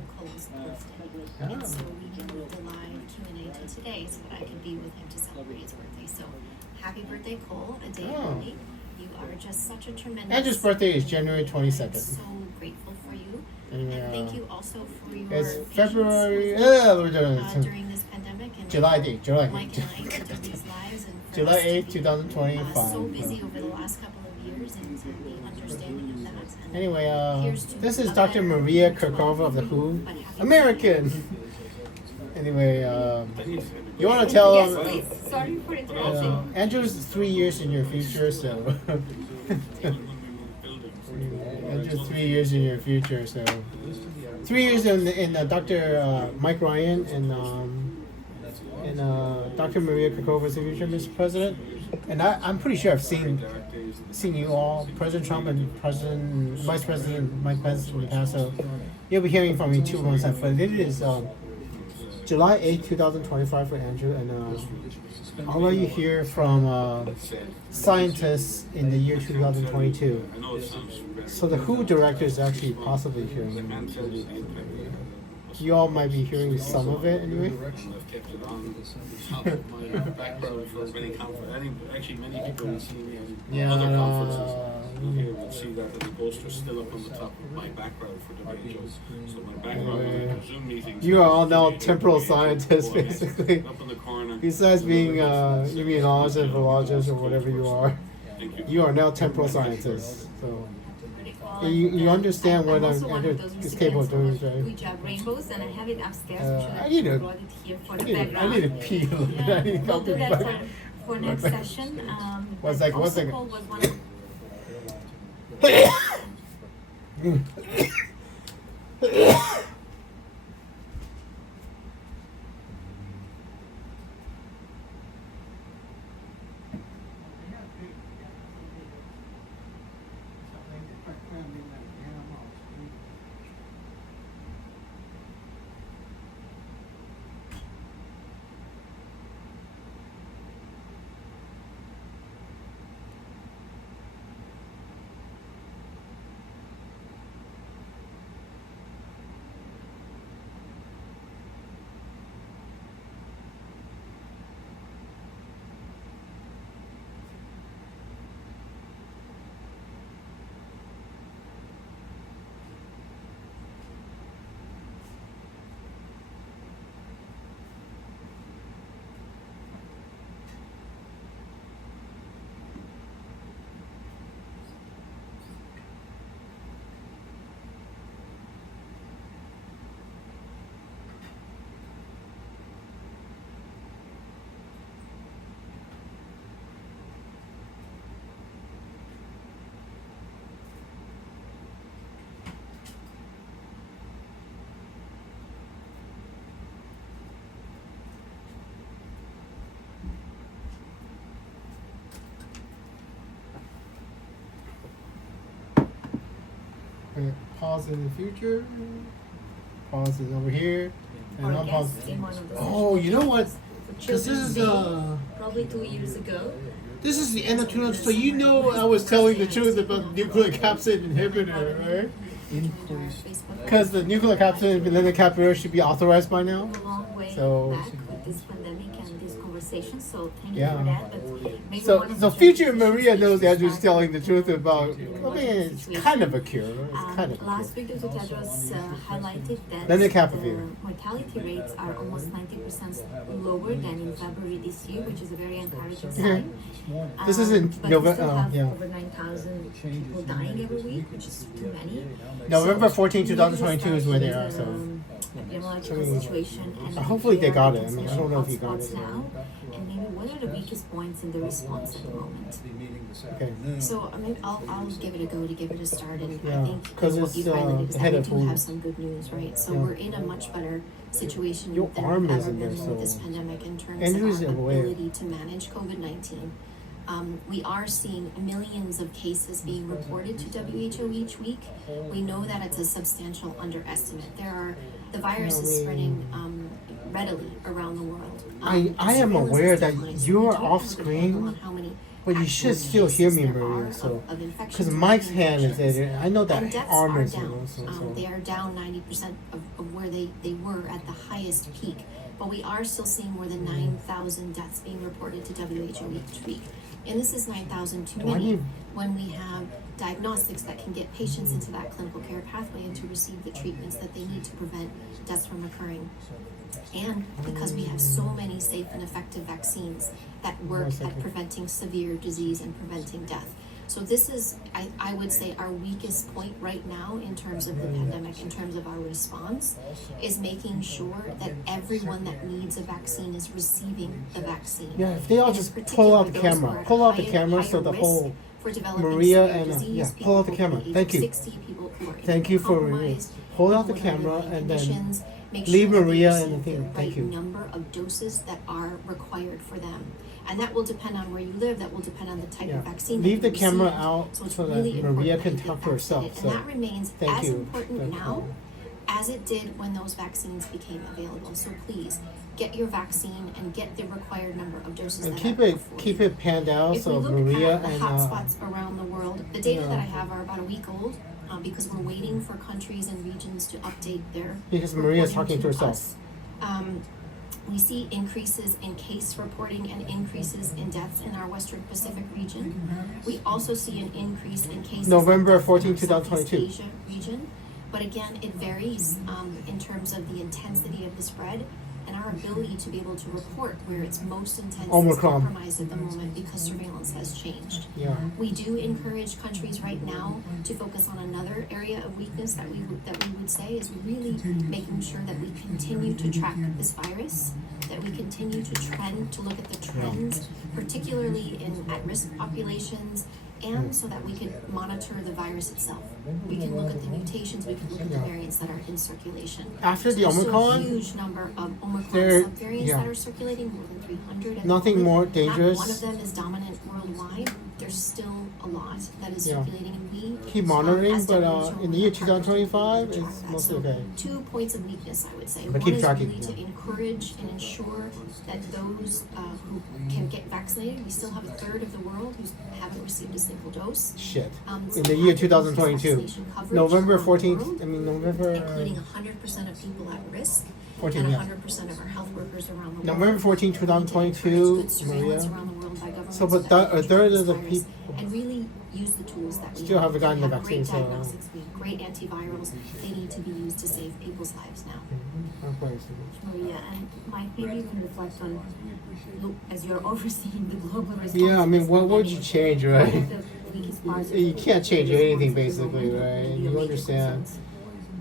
And so we can move the live Q&A to today so that I can be with him to celebrate his birthday. So happy birthday, Cole, a day early. You are just such a tremendous... Andrew's birthday is January 22nd. I'm so grateful for you. Anyway, and thank you also for your it's patience February... with, during this pandemic. And July 8th. July Mike and I to do these lives. And for July us to 8th, be, 2025. so busy over the last couple of years and to be understanding of that. And Anyway, Here's to this is a Dr. better Maria 2012 Kirkova of the Who, but happy American. Anyway, you want to tell Yes, them? please. Sorry for interrupting. Andrew's 3 years in your future, so. Andrew's 3 years in your future, so. 3 years in Dr. Mike Ryan and Dr. Maria Kirkova's future, Mr. President. And I'm pretty sure I've seen you all, President Trump and Vice President Mike Pence in the past. So you'll be hearing from me 2 months after. But it is July 8th, 2025 for Andrew, and I'll let you hear from scientists in the year 2022. So the WHO director is actually possibly hearing. You all might be hearing some of it anyway. I've kept it on top of my background for many conferences. Actually, many people will see me at other conferences. Here will see that the poster still up on the top of my background for WHO. So my background on Zoom meetings. You are all now temporal scientists, basically. Up in the corner. Besides being immunologist, virologist, or whatever you are, Thank you. you are now temporal scientists. So Pretty cool. you understand what also one Andrew of those is capable of doing, recipients right? We have rainbows, and I have it upstairs. which I need to- brought it here for I the need background. to pee a little bit. I need to We'll go do that back. for next session. One but second, one also second. Paul was one of- Pause in the future. Pause is over here. And Or I'll pause. guests in one of the Oh, you know what? sessions. Because this is Probably 2 years ago. this is the end of 2000. So you know I was telling the truth about nucleic capsid inhibitor, right? Because the nucleic capsid inhibitor should be authorized by now. A long way So- back with this pandemic and this conversation, so thank you Yeah. for that. But maybe So, one of so the future transitions Maria knows we should Andrew's start telling the truth about. I with mean, it's situation. kind of a cure. It's kind of a Last cure. week, Dr. Tedros highlighted that Lenacapavir. the mortality rates are almost 90% lower than in February this year, which is a very encouraging sign. This is in but November. we still have Yeah. over 9,000 people dying every week, which is too many. November So 14, we need to 2022 is where they start are. So. epidemiological situation and Hopefully they got it. I where mean, are I don't know if he potential got it. hotspots now, and maybe what are the weakest points in the response at the moment. Okay. So maybe I'll give it a go to give it a start, and Yeah, I think 'cause what it's, you highlighted is the head that we of do WHO. have some good news, right? So Yeah. we're in a much better situation Your than arm we've is ever in there, been with this so- pandemic in terms Andrew's of our aware. ability to manage COVID-19. We are seeing millions of cases being reported to WHO each week. We know that it's a substantial underestimate. The virus is spreading readily around the world. I am surveillance aware is that declining, so you're we don't off have a screen, handle on how many but you actual should still hear cases me, there Maria. are So, of infections because and Mike's hand is infections. there. I know And that deaths arm are is down. there. So. They are down 90% of where they were at the highest peak. But we are still seeing more than 9,000 deaths being reported to WHO each week. And this is 9,000 too Do I many need- when we have diagnostics that can get patients into that clinical care pathway and to receive the treatments that they need to prevent deaths from occurring. And because we have so many safe and effective vaccines that work at preventing severe disease and preventing death. So this is, I would say, our weakest point right now in terms of the pandemic, in terms of our response, is making sure that everyone that needs a vaccine is receiving the vaccine. Yeah, if they all And in just particular, pull out the those who camera, are at pull out the higher- camera so higher the risk whole for developing Maria severe and disease, yeah, people pull out the over camera. the age Thank of you. 60, people who are Thank you for immunocompromised, pull out the people with camera underlying and then conditions, make leave sure that they Maria receive and the thing. the Thank right you. number of doses that are required for them. And that will depend on where you live, that will depend on the type Yeah. of vaccine Leave that the you camera receive. out So it's so that really important Maria that can you get talk for herself. vaccinated. So And that remains thank as you. important Thank now you. as it did when those vaccines became available. So please, get your vaccine and get the required number of doses And that keep are it afforded. panned out If so we look Maria at the and hotspots around the world, the data yeah. that I have are about a week old, because we're waiting for countries and regions to update their because Maria's reporting talking to herself. us. We see increases in case reporting and increases in deaths in our Western Pacific region. We also see an increase in cases November in 14, our Southeast 2022. Asia region. But again, it varies in terms of the intensity of the spread and our ability to be able to report where it's most intense is Omicron. compromised at the moment because surveillance has changed. Yeah. We do encourage countries right now to focus on another area of weakness that we would say is really making sure that we continue to track this virus, that we continue to look at the trends, particularly in at-risk populations, and so that we can monitor the virus itself. We can look at the mutations, we can look at the variants that are in circulation. After the There's Omicron, a huge number of Omicron there- subvariants yeah. that are circulating, more than 300 at the Nothing moment. more Not dangerous. one of them is dominant worldwide. There's still a lot that is Yeah. circulating, and we Keep monitoring, as but WHO in the year are partners 2025, to track it's that. mostly So, okay. 2 points of weakness, I would say. But One keep is tracking, really yeah. to encourage and ensure that those who can get vaccinated, we still have a third of the world who haven't received a single dose. Shit. So In the we year have to increase 2022. vaccination coverage November around the 14th, world, I mean November including 100% of people at risk 14, and yeah. 100% of our health workers around the world. November 14, We need to encourage 2022, good surveillance Maria. around the world by governments So, but so that we a can third track of the this virus people and really use the tools that we still have. haven't gotten We the have great vaccine, so- diagnostics, we have great antivirals. They need to be used to save people's lives now. Maria, and Mike, maybe you can reflect on, look, as you're overseeing the global response. Yeah, I to mean, this what would you pandemic, change, what right? are the weakest parts of You the can't change response anything, at the basically, moment? right? What are You your major understand. concerns?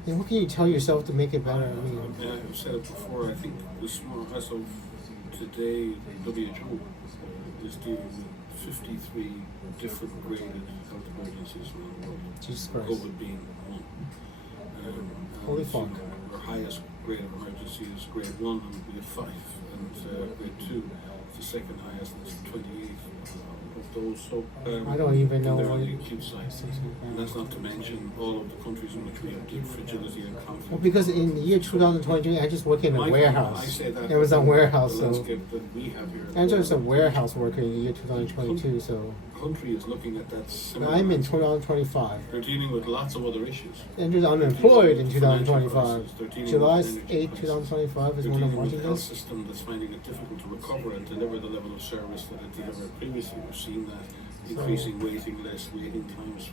And what can you tell yourself to make it better? I mean, I've said it before, I think the small, as of today, WHO is dealing with 53 different graded health emergencies around the world. Jesus Christ. COVID being one. Holy and, fuck. you know, our highest grade of emergency is grade 1 and we have 5, and grade 2 is the second highest, and it's 28 of those. So I don't even know they're what on the it- acute side. And that's not to mention all of the countries in which we have deep fragility and conflict. well, because in the year 2022, I just work in a I warehouse. say that It was a warehouse, the so landscape that we have here. I'm just a warehouse worker in the year 2022. So Country is looking at that similar. I'm in 2025. They're dealing with lots of other issues. And just unemployed in Financial 2025. crisis, they're dealing July with energy 8, crisis. 2025 is They're when I'm dealing with watching a health this. system that's finding it difficult to recover and deliver the level of service that it delivered previously. We've seen that increasing waiting lists, waiting times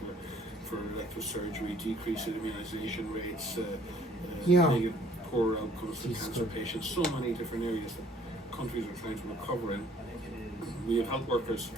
for electrosurgery, decrease in immunization rates, Yeah. negative poor outcomes for Jesus cancer Christ. patients. So many different areas that countries are trying to recover in. We have health workers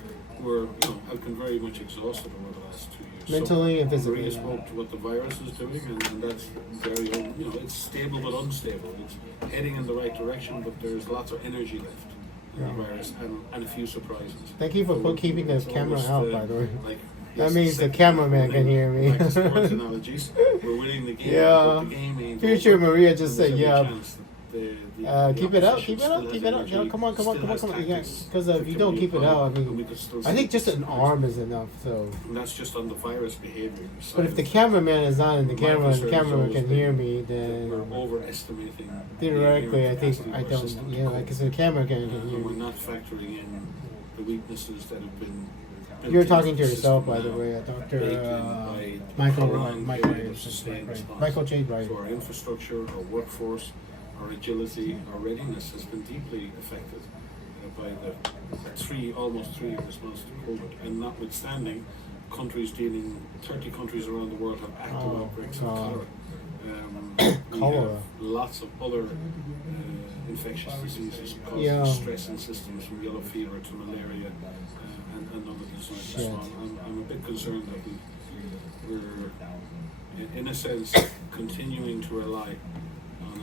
who are, have been very much exhausted over the last 2 years. Mentally and physically. Maria spoke to what the virus is doing, and that's very, it's stable but unstable. It's heading in the right direction, but there's lots of energy left in the virus and a few surprises. Thank you for So keeping the it's camera almost, out, by the way. Like, That yes, means the second- cameraman can hear me. Back to sports analogies. We're winning the game, Yeah. but the game ain't Future over. Maria just And said, there's yeah. every chance that the Keep it up, opposition keep it still up, has keep it up. energy, Yeah, come on. still Yeah, has because tactics if that you can don't be keep it applied, out, I and we mean, can still I see think just this. an arm is enough. So, And that's just on the virus behavior. but if the cameraman is not in the My camera and the concern is camera always can that- hear me, that then we're overestimating theoretically, I the think capacity of I our don't. system to Yeah, cope. because the camera can hear And we're me. not factoring in the weaknesses that have been. built You're into talking to the yourself, system by the now, way, baked in Dr. by Michael prolonged Michael period of J. sustained response. Michael J. Wright. So our infrastructure, our workforce, our agility, our readiness has been deeply affected by the almost 3 year response to COVID. And notwithstanding, 30 countries around the world have active Oh, outbreaks of God. cholera. We Cholera. have lots of other infectious diseases causing Yeah. stress in systems from yellow fever to malaria and other diseases. Shit. So I'm a bit concerned that we're in a sense continuing to rely on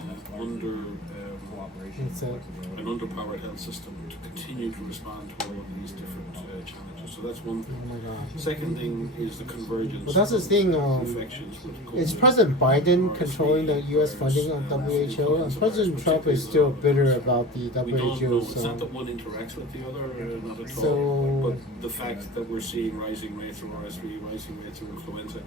It's a, an underpowered health system to continue to respond to all of these different challenges. So that's one thing. oh my god. Second thing is the convergence. Well, that's the of thing, infections with It's COVID, President Biden RSV, controlling the U.S. funding on virus, WHO, and President Trump is still bitter about the We don't know. WHO. It's not So, that one interacts with the other, not at So- all. But the fact that we're seeing rising rates of RSV, rising rates of influenza,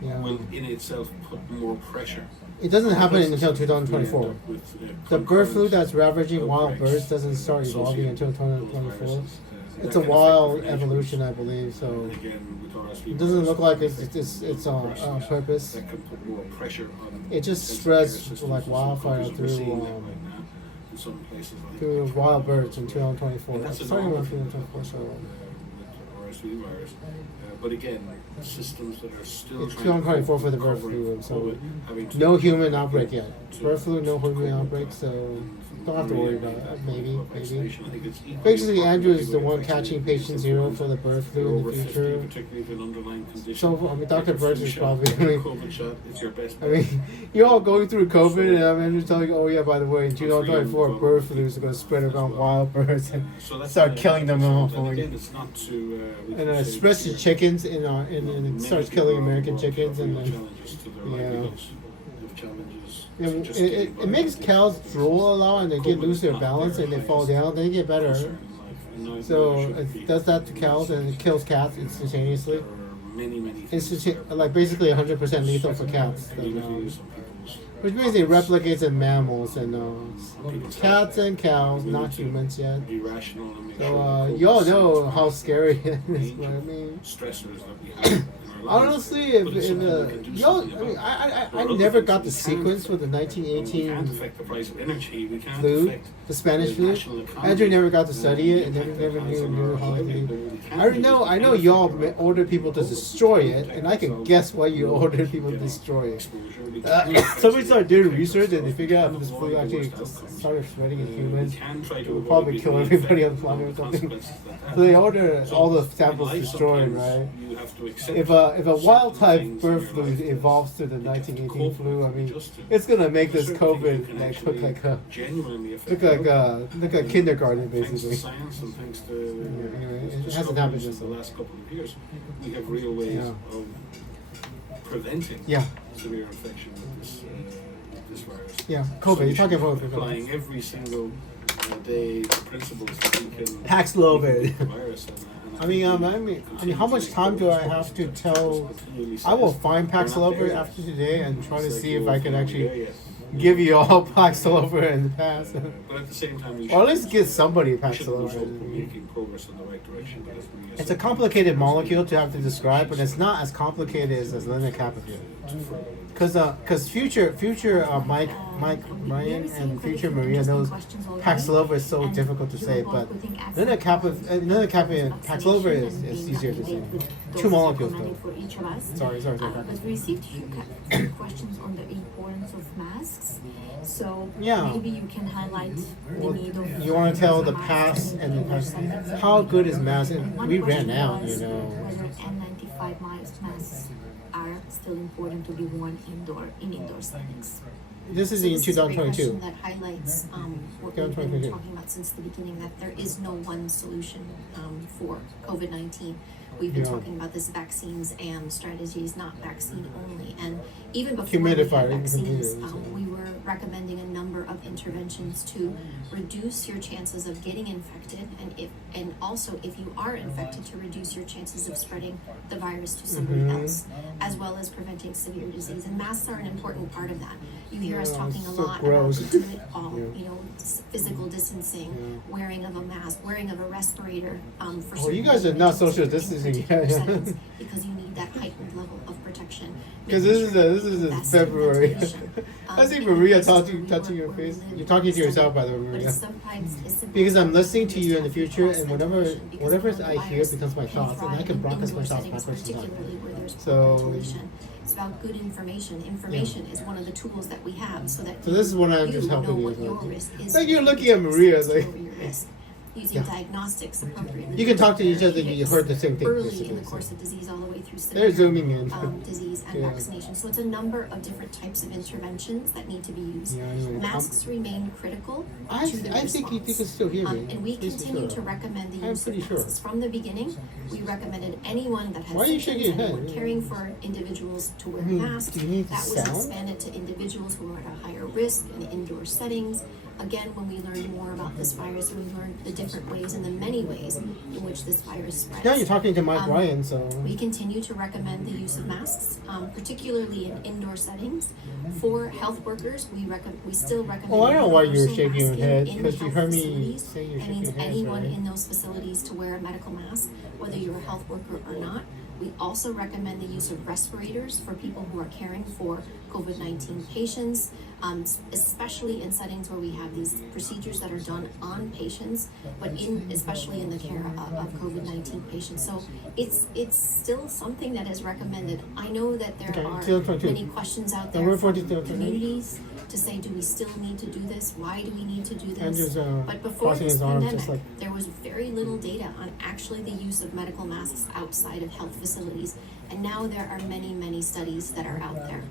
yeah, will in itself put more pressure. it doesn't happen until We end 2024. up with, The bird flu concurrent that's ravaging wild outbreaks birds doesn't start evolving until associated with those 2024. viruses. It's That a can wild affect the evolution, nations. I believe. So And again, with RSV it doesn't virus, look like that it's affects it's those on persons. purpose. That can put more pressure on It just intensive spreads care systems like in some wildfire countries. We're seeing that through right now in some places like through wild birds in 2024. And that's a Starting normal around thing 2024. So with RSV virus. But again, systems that are still it's trying to 2024 for the bird cover flu. COVID, So having to no do human that outbreak yet. to- Bird flu, no to human cope outbreak. with So that. don't have to worry about That it. Maybe. vaccination, I think it's equally Basically, important Andrew that is the people one get catching vaccinated patient against zero influenza. for the bird If flu you're in over the 50, future. particularly with an underlying condition. So, I mean, Dr. take a Burns flu is shot, probably- get a COVID shot, it's your best I mean, you're all going through COVID, and I'm just telling you, oh yeah, by the way, in 2024, bird flu is going to spread around wild birds and So that's start why killing them I'm all concerned. for And you. again, it's not to, we And can say spreads to here, chickens and it many starts people killing around the American world chickens, have and real then challenges to their yeah. livelihoods. They have challenges Yeah, to just it getting by. it makes cows drool a lot, and they get COVID lose is their not balance, their and they fall highest down. They get better. concern in life, and neither So should it be. it does that to cows, and it kills cats There instantaneously. are many things Instant, that like basically 100% lethal for cats. can So, interfere no. with some people's Which means it replicates in mammals and people's cats health. and cows, We not need to humans yet. Be rational and make So sure that you all COVID know is how scary it is. range But I of mean, stressors that we have in our lives. honestly, if But it's something we can do y'all, something I mean, about. I There are other never things got that the we can sequence for the We can't 1918 affect the price of energy. We can't flu, affect the Spanish the flu. national economy. Andrew never got to study We it, and can't never affect the knew housing how or to. living, but we can I do is know, we I can know affect y'all our ordered people to roads, destroy we it, protect and I can ourselves, guess why you we ordered people to get destroy it. exposure, we can Somebody started doing protect research, and they ourselves, figured out we this can flu avoid the actually worst outcomes. started spreading in We humans. can try to It would avoid probably kill being everybody on the infected planet or with something. consequences that So they happen. ordered So all the in samples life, destroyed, sometimes right? You have to accept If a wild type certain things bird in your flu life that evolves to the you have to 1918 cope flu, I with, mean, just to- it's gonna make there's this certain things you COVID can like actually look like a genuinely affect. kindergarten Thanks basically. to science and thanks to Anyway, it hasn't discoveries happened in yet, the so. last couple of years, we have real ways Yeah. of preventing Yeah, severe infection with this virus. yeah. So COVID. we You're talking should about be applying every single day the principles that we can. Paxlovid. beat the virus and I mean, how much time do I have to tell? I will find Paxlovid after today and try to see if I can actually give you all Paxlovid in the past, But at the same time, we or at least should- give somebody we should lose hope. We're Paxlovid. making progress in the right direction. But as we It's a complicated molecule to have to describe, but it's not as complicated as lenacapavir. Because future Mike, Ryan, and future Maria knows Paxlovid is so difficult to say, but lenacapavir, Paxlovid is easier to say. Two molecules though. For each of us. Sorry. But we received few questions on the importance of masks. So Yeah. maybe you can highlight the need of. You want to tell the past and the past. How good is mask? One We ran question out, was you know. whether N95 masks are still important to be worn in indoor settings. This is So in this is a great 2022. question that highlights what Yeah, we've been 2022. talking about since the beginning, that there is no one solution for COVID-19. We've been Yeah. talking about this vaccines and strategies, not vaccine only. And even before we had Humidifier, vaccines, humidifier. we were recommending a number of interventions to reduce your chances of getting infected, and also if you are infected, to reduce your chances of spreading the virus to somebody Mhm. else, as well as preventing severe disease. And masks are an important part of that. You hear us Yeah, talking a so lot gross. about do it all, Yeah. you know, physical distancing, Yeah. wearing of a mask, wearing of a respirator, for Oh, you certain guys are not individuals social in distancing particular yet. settings, because you need that heightened level of protection. Because Making this sure is that you in invest in February. ventilation, I see in Maria places where touching your where we face. live, You're talking to study, yourself, by the way, but Maria. it's sometimes it's simple Because I'm to listening to you in the just future, cross and ventilation because whatever we know I the hear virus becomes my can thoughts, and I thrive can in broadcast my indoor thoughts settings, backwards and particularly where there's So- poor ventilation. It's about good information. Information is one of the tools that we have so that So this is what I'm you just know helping you what with. your risk is. Like you're to looking at Maria, protect like- yourself over your risk. Using Yeah. diagnostics appropriately. You can talk to each other, you therapeutics heard the same thing, early basically, in the so. course of disease all the way through severe They're zooming in. disease and Yeah. vaccination. So it's a number of different types of interventions that need to be used. Yeah, anyway, Masks remain critical I to the think response. you can still hear me. And we Please be continue sure. to recommend the I'm use of pretty sure. masks. From the beginning, we recommended anyone that had Why are you symptoms, shaking your anyone head? caring for individuals to wear I mean, masks. do you need That was sound? expanded to individuals who are at a higher risk in indoor settings. Again, when we learned more about this virus, we learned the different ways and the many ways in which this virus spreads. Now you're talking to Mike Um, Ryan, so. We continue to recommend the use of masks, particularly in indoor settings. For health workers, we still recommend. Oh, I know why you were universal shaking your masking head, in 'cause you health heard me facilities. say you're That shaking means your hands, anyone right? in those facilities to wear a medical mask, whether you're a health worker or not. We also recommend the use of respirators for people who are caring for COVID-19 patients, especially in settings where we have these procedures that are done on patients, but especially in the care of COVID-19 patients. So it's still something that is recommended. I know that there Okay, are still 22. many questions out Number there from 42. communities to say, do we still need to do this? Why do we need to do this? Andrew's But before crossing this his arms pandemic, just like. there was very little data on actually the use of medical masks outside of health facilities. And now there are many, many studies that are out there.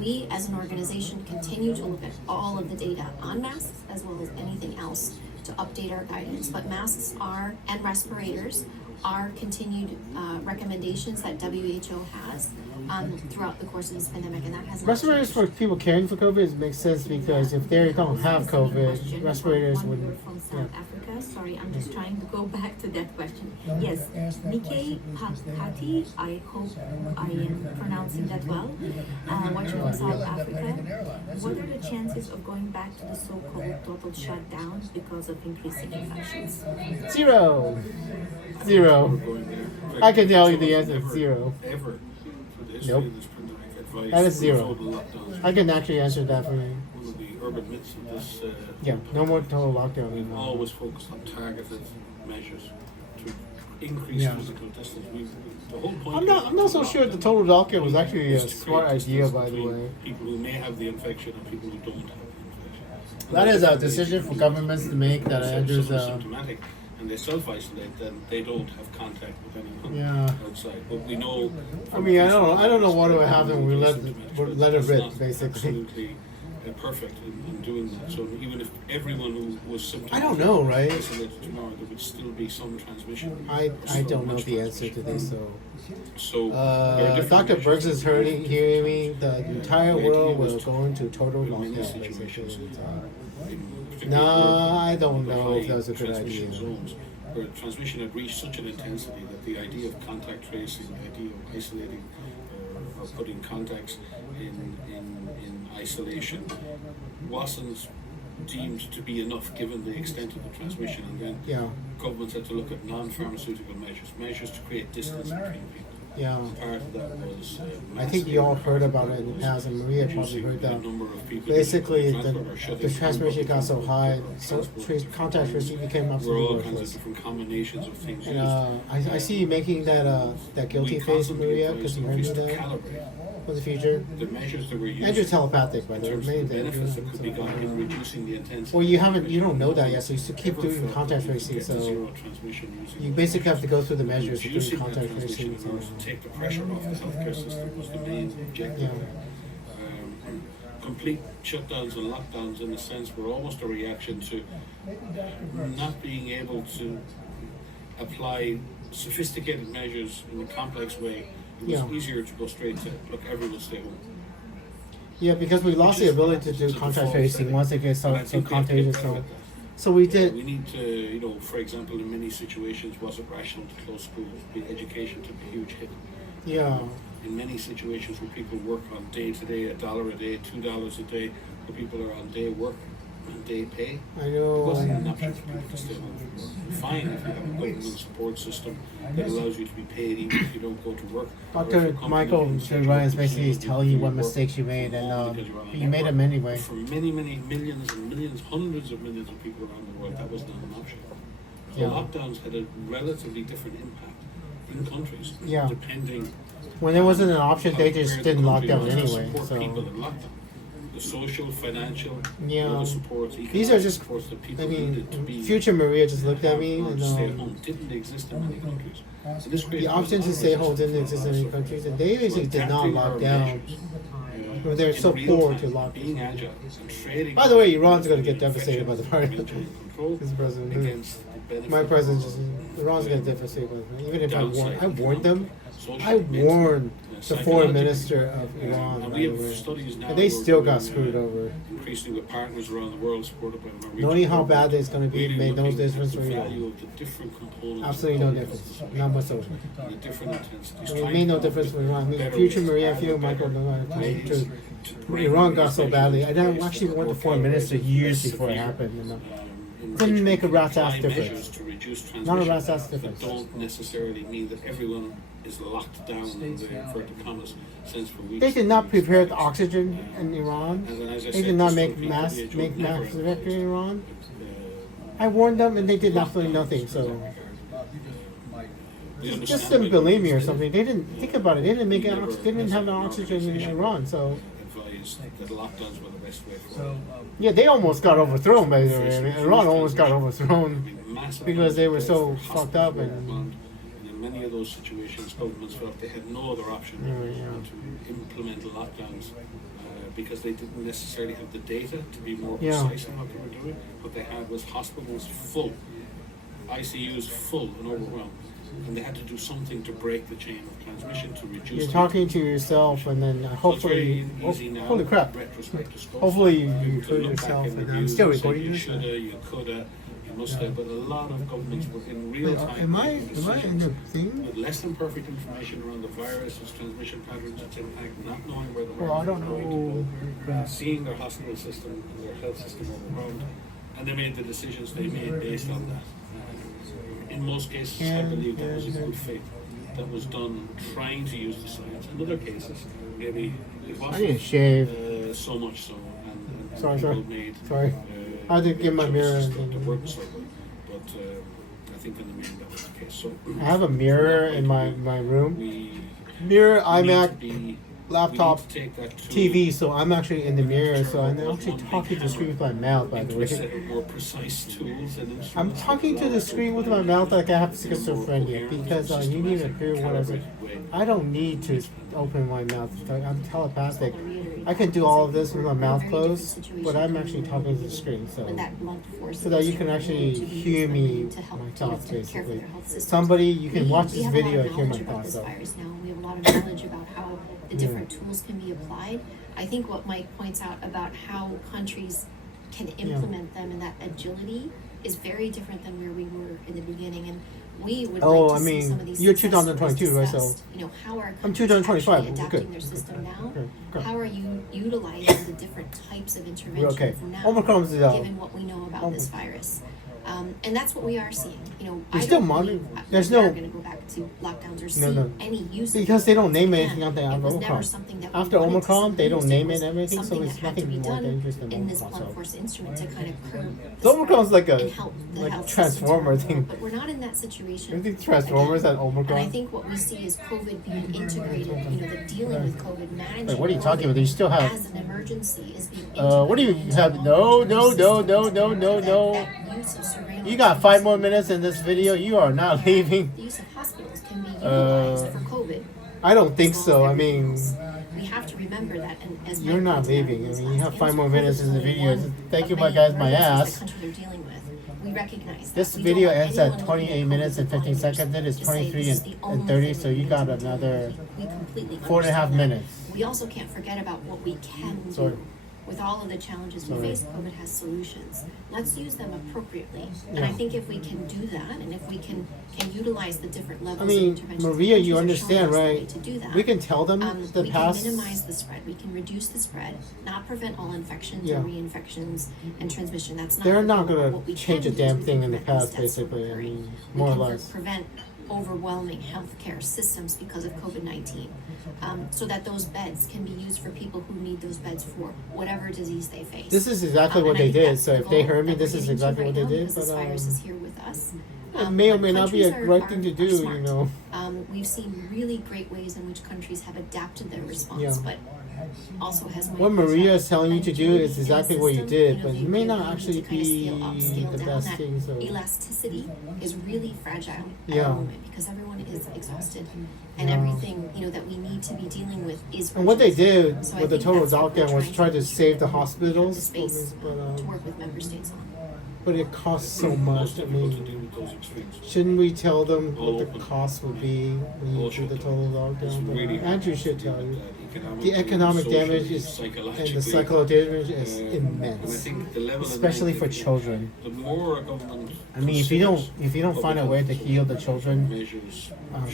We, as an organization, continue to look at all of the data on masks as well as anything else to update our guidance. But masks are, and respirators are continued recommendations that WHO has throughout the course of this pandemic, and that has not Respirators changed. for people caring for COVID makes sense because if they don't have COVID, respirators One would. girl from South Africa. Sorry, I'm just trying to go back to that question. No, Yes, ask that Nikkei question, please, Mr. Pati, I hope I am pronouncing that well. Watching from South Africa. What are the chances of going back to the so-called total shutdown because of increasing infections? Zero. We're Zero. going there. In fact, I can tell you the WHO answer, never, zero. Ever, for the history Nope. of this pandemic, advised That is zero. total lockdowns. I can actually answer that for you. One of the urban myths of this. Yeah, no more total lockdown. We've anymore. always focused on targeted measures to increase Yeah. physical distance. The whole point. I'm not so sure the total lockdown was actually a is to smart create idea, distance by the between way. People who may have the infection and people who don't have the infection. That is a decision for governments to make that So if Andrew's. someone's symptomatic and they self-isolate, then they don't have contact with anyone Yeah. outside. But we know. I mean, I don't know what would happen when we let it That's rip, not basically. Absolutely perfect in doing that. So even if everyone who was symptomatic. I don't know, right? isolated tomorrow, there would still be some transmission. I So don't know much the answer to transmission. this, so. So there are different Dr. measures Brooks is that we hearing me. The entire The idea world was will to- go into total in many lockdown, basically. situations, in No, particular I don't the know if high that's a good transmission idea. zones, where transmission had reached such an intensity that the idea of contact tracing, the idea of isolating or putting contacts in isolation wasn't deemed to be enough given the extent of the transmission, and then Yeah, governments had to look at non-pharmaceutical measures to create distance between people. yeah. Part of that was I think you all heard about it in the past, and Maria probably heard that. Basically, the transmission got so high, so contact tracing became Were all absolutely kinds of worthless. different combinations of things And used. I see you making that guilty We face, constantly Maria, advise because you heard me countries to that calibrate for the future. the measures that were used. Andrew's telepathic, by in the way. terms of Maybe the they- benefits that could be gotten in reducing the intensity. Well, you don't know that yet, so you still keep doing contact tracing. So Zero transmission using you basically have to go through the measures of doing reducing that contact transmission tracing. in order to take the pressure off the healthcare system was the main objective. Yeah. Complete shutdowns and lockdowns, in a sense, were almost a reaction to not being able to apply sophisticated measures in a complex way. It was Yeah. easier to go straight to, look, everyone stay home. Yeah, because we lost the ability to do the contact default tracing setting. once it gets And I so think we have to get contagious. better So, at that. so we We did. need to, for example, in many situations, was it rational to close schools? The education took a huge hit. Yeah, In many situations where people work on day to day, $1 a day, $2 a day, where people are on day work, they pay. I It wasn't an know. option for people to stay home from work. Fine if you have a government support system that allows you to be paid even if you don't go to work. Or if your Dr. company Michael considers Ryan is you basically to telling you what work mistakes you from made, and home because you're on a you made them network. anyway. For many, many millions and millions, hundreds of millions of people around the world, that was not an option. So Yeah. lockdowns had a relatively different impact in countries, Yeah. depending When there wasn't an option, they where just the didn't lock country down was to anyway. support So people in lockdown. The social, financial, Yeah. political supports, these economic are just. supports that people I needed to mean, be future Maria just looked at me, or and stay at home didn't exist in many countries. And this the created option to a stay lot of home didn't resistance exist in any from countries, and they basically did not adapting lock our down. measures, Or they're in so real poor time, to lock. being agile and trading. By the way, Iran's going to get devastated by the virus. Infection control His president. against the benefit My president of just Iran's going to get devastated by the virus. Even if downside I warned them. social, I warned mental, the foreign psychological. minister of Iran, And by we the have way. studies now. And they where still we're, got screwed over. Increasingly with partners around the world supported by Norwegian. Knowing how bad it's going to be really made no looking at difference the for value Iran. of the different components. Absolutely no difference. Not whatsoever. And the different intensities. I mean, it made no difference for Iran. I mean, future Maria, if you, Michael, know how to tell you the truth. Iran got so badly. I actually went to foreign minister years before it happened. You know. Couldn't make a rat's ass difference. Not a rat's ass difference. That don't necessarily mean that everyone is locked down in the inverted commas sense for weeks. They did not prepare the oxygen in Iran. And as I They said, did not this make will be mass a joke make never mass in evacuate in Iran. Uh, I warned them and they did absolutely nothing. So we just understand didn't why believe me or you something. They didn't think about it. They didn't make it. They didn't have the oxygen in Iran. So advise that lockdowns were the best way So, forward. yeah, they almost got overthrown by the way. I mean, Iran almost got overthrown. Massive because they were amounts so of fucked up hospitals and- were bombed. And in many of those situations, governments felt they had no other option Yeah. than to implement lockdowns because they didn't necessarily have the data to be more Yeah. precise in what they were doing. What they had was hospitals full, ICUs full and overwhelmed. And they had to do something to break the chain of transmission to reduce. You're the- talking to yourself, and then So it's hopefully, very easy now, holy crap! retrospective scope, Hopefully you to include look back yourself, and and I'm review still and say, recording you this. shoulda, you coulda, you must have, but a lot of governments were in real Wait, time. am I making in decisions the thing? with less than perfect information around the virus, its transmission patterns, its impact, not knowing where the Well, I virus don't was going to know. go, seeing their hospital system and their health system overwhelmed, and they made the decisions they made based on that. In most cases, I believe that was in good faith. That was done trying to use the science. In other cases, maybe it I wasn't need to shave. so much so, and Sorry, people sorry. made Sorry. I had to get my mirror choices and- that weren't so good. But I think in the main that was the case. So I have a mirror in my room. we Mirror, need to iMac, be- laptop, we need to take that to TV. So I'm actually in the mirror. So I'm actually talking to the screen with my mouth. By the into a set way, of more precise tools and instruments. I'm talking to the screen with my mouth like I have schizophrenia because you need to hear what I say. I don't need to open my mouth. I'm telepathic. I can do all of this with my mouth closed, but I'm actually talking to the screen. So. when that blunt force So that you is can actually to be hear me, to help my to thoughts, care for basically. their health systems. Somebody, you can watch We this have a lot video of and hear my knowledge about thoughts. this So. virus now. We have a lot of knowledge about how the different tools can be applied. I think what Mike points out about how countries can implement them and that agility is very different than where we were in the beginning. And we would Oh, like I to see mean, some of these you're success stories 2022, right? So discussed. You know, how are I'm countries 2025, actually we're adapting good. their system now? Okay. How are you utilizing the different types of interventions okay. now, Omicron's given what we know about this virus? And that's what we are seeing. You know, You're I still don't monitoring- believe there's we are no- going to go back to lockdowns or see No. any use of Because they don't name Again, anything after it was Omicron. never something that we After wanted to Omicron, see they don't used. name It it was and everything, so something it's that had to nothing be more done dangerous than in this Omicron. blunt So. force instrument to kind of curb the So Omicron's like and a help the like health Transformer systems around thing. the world. But we're not in that situation. You think Transformers again. and Omicron? And I think what we see is COVID being integrated, you know, the dealing with COVID, managing Wait, what are you COVID talking about? You still have- as an emergency is being What do you integrated have? into No, all no, systems. no, no, no, no, no. That use of surveillance You got 5 more and minutes in this video. You are not leaving. the use of hospitals can be utilized for COVID. I don't think as well so. as I everything mean, else. We have to remember that, and as you're Mike not pointed out leaving. in I his mean, you last have 5 answer, more minutes in the COVID is video. only one Thank of you, my many guys, my emergencies ass. that countries are dealing with. We recognize that. This We don't video want ends anyone at looking 28 COVID minutes and 15 blinders seconds. It is to say 23 this is the and only 30, thing so we you need got to do. another We completely 4.5 understand that. minutes. We also can't forget about what we can Sorry. do with all of the challenges we Sorry. face, COVID has solutions. Let's use them appropriately. And I Yeah. think if we can do that, and if we can utilize the different levels I of mean, intervention, Maria, you countries are showing understand, us the way right? to do that. We can tell them the We past. can minimize the spread. We can reduce the spread, not prevent all infections Yeah. and reinfections and transmission. That's not. They're the not goal. gonna What we change can a do is damn we thing can in the prevent past, these deaths from basically. I occurring. mean, We more or can less. prevent overwhelming healthcare systems because of COVID-19, so that those beds can be used for people who need those beds for whatever disease they face. This is exactly what And I they think did. that's So the if they goal heard me, that this we're is getting to exactly right what they now did. because But this virus is here with us. it may or But may not be a countries right thing to do. You smart. know. We've seen really great ways in which countries have adapted their response, Yeah. but also has. What Maria is telling you to do agility is in exactly the what you system, did, know, but the you may not ability actually to kind of scale up, be scale the down. best That thing. So elasticity is really fragile at Yeah. the moment because everyone is exhausted, and Yeah. everything that we need to be dealing with is. and what they urgent. did So I with the think total that's what we're lockdown was trying try to make save sure the we have hospitals, the space but to work with member states on. but it costs so Most much. I difficult to mean, deal with those extremes. shouldn't we tell them All what the open. cost would be when you All do the shut total down. lockdown? It's But really hard Andrew to should deal tell with you. that The economic socially, damage is and psychologically. the psychological damage is And I immense, think the level of especially for negative- children. The more a government I mean, if you considers don't find a way to public heal the health children, measures,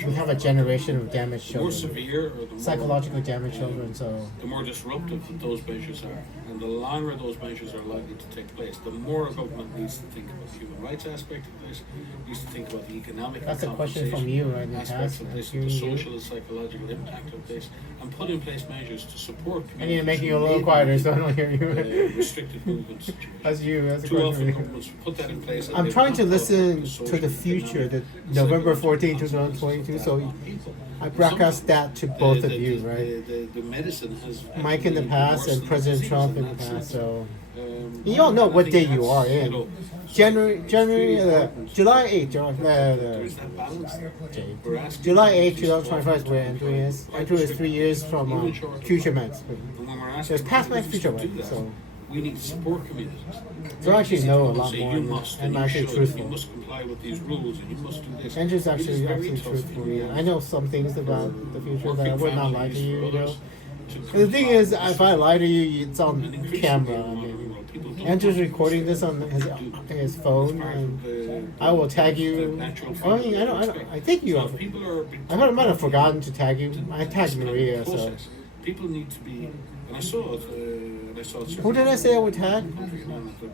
we have a generation of damaged the more children, severe or the more psychologically damaged children. So the more disruptive those measures are, and the longer those measures are likely to take place, the more a government needs to think about the human rights aspect of this, needs to think about the economic that's a and question from compensation you right in the aspects past. of this, You- the social and psychological impact of this, and put in place measures to support I need to make communities you a who little may quieter be so I don't hear in you. restricted movement situations. That's a Too often question. governments put that in place. and I'm they've trying not to thought listen about to social, the future, the economic, November psychological 14, consequences 2022. of So that on people. I broadcast that to both of you, right? The medicine has Mike in the actually past and worsened President disease Trump in the that past. sense. So You all know and I what think day you that's, are in. know, January, it's really important July 8th, there's that balance there. We're asking July 8th, communities to 2025 is where Andrew is. Andrew is 3 years from Future Max. And when we're asking There's past Max, communities Future to do Max. that, So we need to support communities. So I actually know a lot Say, more you than must, I'm and you actually should, and truthful. you must comply with these rules, and you must do this. Andrew's It is actually very tough truthful. in Yeah. I know some things about the future that I would not lie to you, you know. And And the thing is, if I lie to you, it's on camera. I mean, Andrew's recording this on his phone, and I will tag you. I mean, I think you have. I might have forgotten to tag you. I tagged Maria, so. People need to be, and I saw it, Who did I say I would tag?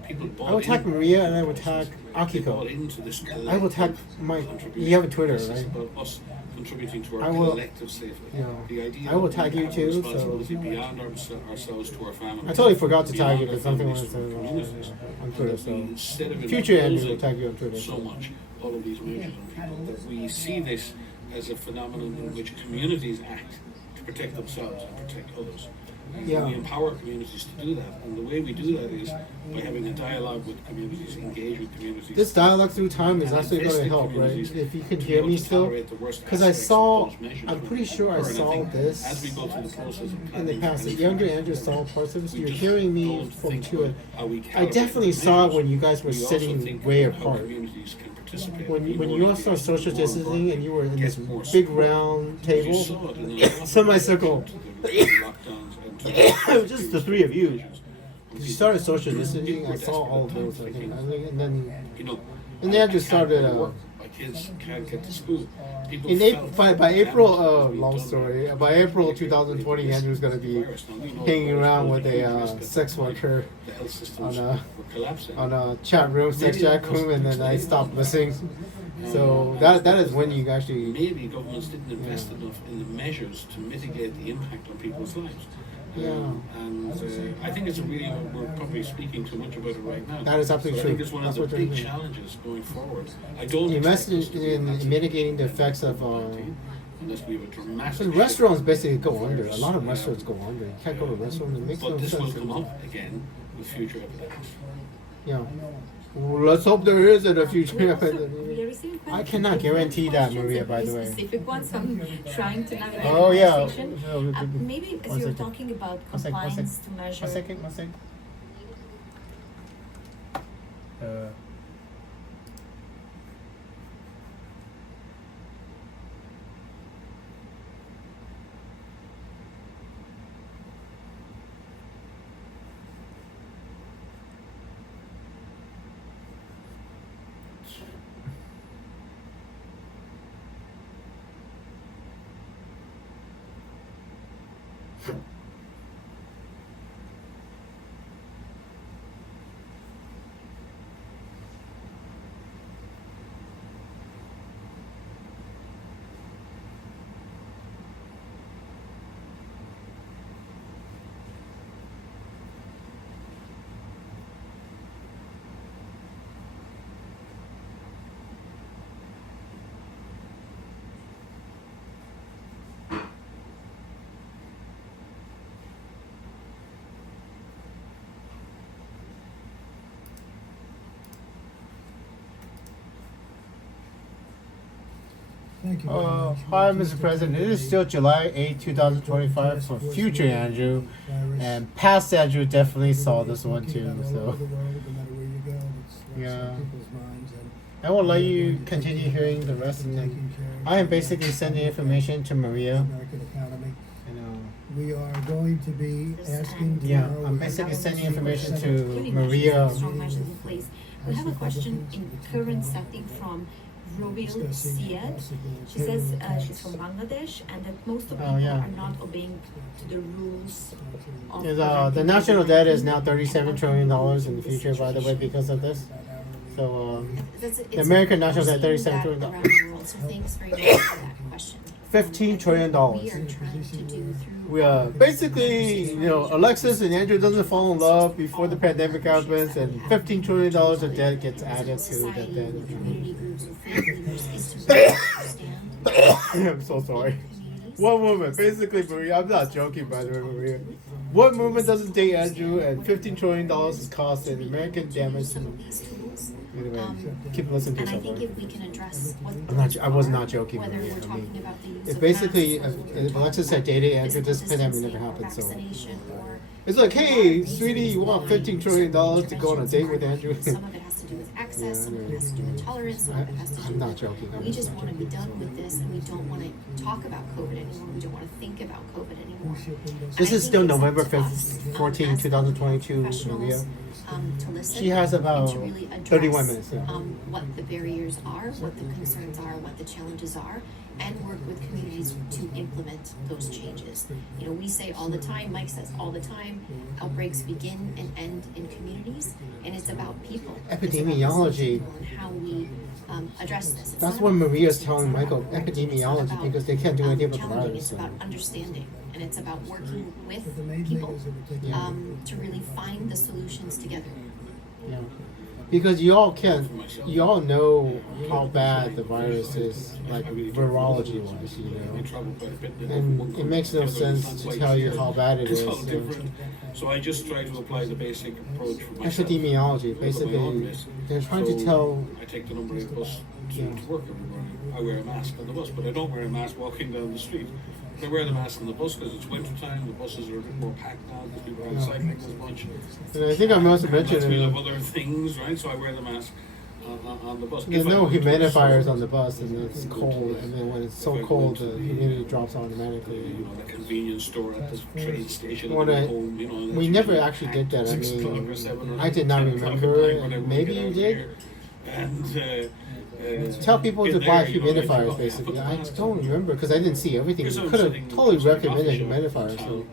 People I would tag Maria, and I would tag bought Akiko. into this I will tag my. You have a Twitter, This is right? about us contributing to I our will- collective safety. Yeah. The idea I will that tag we you have too, a so- responsibility beyond ourselves to our family. I totally forgot to tag you, beyond but our something families was to our communities. on Twitter. And that we, So instead of future Andrew will imposing tag you on Twitter. so much all of these measures on people, that we see this as a phenomenon in which communities act to protect themselves and protect others. And Yeah. we empower communities to do that, and the way we do that is by having a dialogue with communities, engage with communities. This dialogue through time is and actually going invest to in help, right? communities If you can to be hear able me to still, tolerate the worst because I aspects of saw, those measures I'm when pretty they sure I occur. And saw think this as we go through the process of in the planning past. The and younger implementing, Andrew saw parts of this. we You're just hearing me don't from think two. about how we I calibrate definitely the saw it measures. when you guys were We also sitting think way about how apart. communities can participate, When be you more all saw engaged, social more distancing involved, and you were in get this more big support. round You table, saw it in a lot of semicircle. to the lockdowns and to the- It was just the three of you. measures. You started social distancing. People I were saw all of those. I think, and then You know, and then I just I can't started. go to work. My kids can't get to school. People In April, felt by April, damage was being long done story. By April 2020, Andrew's gonna be virus. Now, we know hanging the around with huge a risk of sex worker the health systems on a- were collapsing. on a chat room, sex chat room, and then I stopped listening. So that is when you actually. Maybe governments didn't invest enough in the measures to mitigate the impact on people's lives. Yeah. And I think it's a really, we're probably speaking too much about it right now. That is absolutely But I think true. it's one That's of what the they're big doing. challenges going forward. I don't Invest expect us to in do massive mitigating the effects of. unless we have a dramatic So shift restaurants basically in go the under. A virus. lot of restaurants go under. You can't go to a restaurant. It makes no But this will sense. come up again with future epidemics. Yeah. Well, let's hope there isn't a future. We are receiving quite I cannot guarantee that, questions Maria, and by very the way. specific ones. I'm trying to navigate Oh, the yeah. conversation. No, Maybe as one you're second. talking about One second, one compliance second. to measure. One second. Thank you very much. Hi, Mr. President. It is still July 8, 2025 for future Andrew, and past Andrew definitely saw this one too. So, yeah. I will let you continue hearing the rest, and then I am basically sending information to Maria. You know, We are going to be asking yeah, tomorrow. I'm basically sending information to Maria. Strong measures in place. We have a question in current setting from Robil Syed. She says she's from Bangladesh and that most of people yeah. are not obeying to the rules of The national debt is now $37 trillion in the future, by the way, because of this. So, the American national debt, $37 trillion. Around the world, so thanks very much for that question. $15 trillion. We are trying to do through We are basically, Alexis and Andrew doesn't fall in love before the pandemic happens, and $15 trillion of debt gets added to that society, debt. community groups, and family members is to really understand I'm so sorry. communities. One movement, basically, Maria. I'm not joking, by the way, Maria. One movement doesn't date Andrew, and $15 trillion is cost and American damage. Some of these tools. Anyway, keep listening to And I yourself. think if we can address what I was not joking, whether Maria. we're I talking mean, about the use it's of basically, masks or if Alexis had dated Andrew, this physical pandemic never distancing or happened. So vaccination or it's like, hey, sweetie, you want $15 trillion to go on a date with Andrew? some of it has to do with access, Yeah, some of it has to do with tolerance, some of it has to do I'm not with joking. we just want to be done with this and we don't want to talk about COVID anymore. We don't want to think about COVID anymore. This is still November November 5th, 14, 2022, Maria. To listen She has about and to really address, 31 minutes, yeah. what the barriers are, what the concerns are, what the challenges are, and work with communities to implement those changes. We say all the time, Mike says all the time, outbreaks begin and end in communities, and it's about people. Epidemiology. It's about people and how we address this. It's That's not what about Maria's fixing, telling it's not Michael, about correcting, it's not epidemiology, about, because they can't do anything about the challenging, virus. it's about So. understanding, and it's about working with But the main thing people is that we're taking- to really find the solutions together. Yeah. Because you all know how bad the virus is, like virology wise, In trouble quite a bit. And it makes no sense to tell you how bad it It's is. all So. different. So I just try to apply the basic approach for myself. Epidemiology, Look at my own basically, risk. they're trying to So tell. I take the number 8 bus to Yeah. work every morning. I wear a mask on the bus, but I don't wear a mask walking down the street. I wear the mask on the bus because it's winter time. The buses are a bit more packed now because people aren't cycling as much. And I think I must have mentioned We have it. other things, right? So I wear the mask on the bus. There's If I no go to a humidifiers store, on the bus, and it's cold. And then when it's so cold, the humidity drops automatically. the convenience store at the train station Or at the the- home, and we it's never usually actually packed did that. I 6 o'clock mean, or 7 or I did not 10 o'clock at remember night it. when I won't Maybe get you out did. here. And Tell people in to there, buy you know, humidifiers, put basically. the I mask don't on. remember because I didn't see everything. Because You I'm could have sitting totally outside a recommended coffee shop in humidifiers. town. So.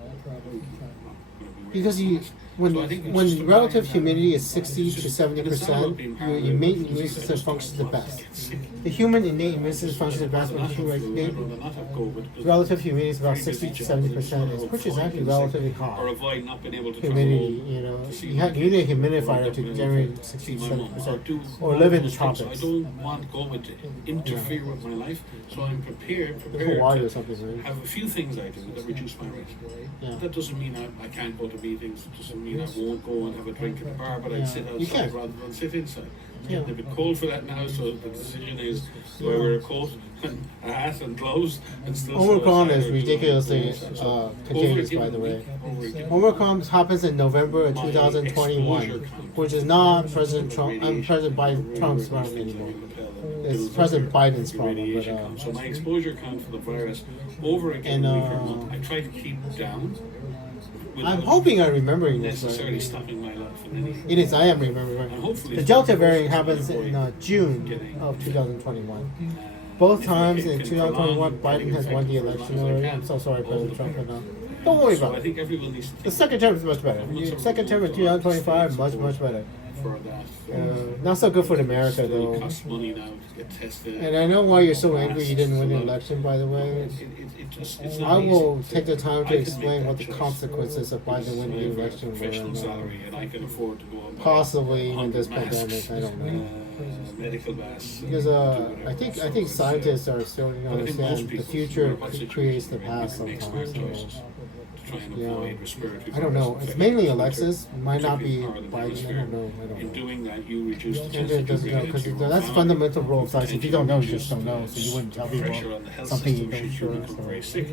Because when So I think it's when just a relative matter of- humidity is 60 it's to just- 70%, your innate immune system functions the best. The human innate immune system functions the best when relative humidity is about 60 to 70%, which is actually relatively Or high. avoid not being able to Humidity, travel. you need a humidifier to generate 60 to 70%, or live in the So tropics. I don't want COVID to interfere with my life, so I'm prepared Hawaii or to something, right? have a few things I do that reduce my risk. Yeah. That doesn't mean I can't go to meetings, it doesn't mean I won't go and have a drink at the bar, but Yeah. I'd sit You outside can. rather than sit inside. Yeah. It's a bit cold for that now, so the decision is, do I wear a coat and a hat and gloves and still sit Omicron outside, is or do I ridiculously go outside? So over a contagious, by given the way. week, over a given Omicron happens in November of My 2021, exposure count which is not President Trump. radiation, President Biden Trump's really problem things anymore. that we can tell that It's builds up President your Biden's problem, radiation but, count. So my exposure count for the virus over a given And, week or month, I try to keep down. I'm without hoping I'm remembering this necessarily right. stopping my life in any. It is. I am remembering. And hopefully The it's Delta not variant close to happens the in point June getting, of 2021. uh, Both if times it in can 2021, prolong Biden has won the getting infected election for as long as I already. can I'm so sorry, over President the Trump, but period. don't worry So about I it. think everyone needs to The think second term is much better. Governments The are second term in looking for 2025, much, support much better. for that. Not so good for America, It though. costs money now to get tested. And I know why you're so angry you didn't win the election, by the way. It's I not will easy. take the time I to can explain make what that the choice. consequences of Biden Because winning I have the a election were. professional and, salary and I can afford to go and buy possibly in this 100 masks, pandemic, I don't know. medical masks. Because do whatever. I think So scientists are starting to but I think most understand the people, future no matter what creates the situation past you're in, make sometimes. smart choices So to try and Yeah. avoid respiratory I don't know. virus It's infection. mainly So Alexis. Might not be particularly harder than Biden. I hemisphere. don't know. I don't In know. doing that, you reduce the chance Andrew that you doesn't bring know it because into your that's family. fundamental rule of science. If you don't know, you Potentially just don't know. reduce So you wouldn't tell the people pressure on the health something you system don't should sure. you become So. very sick.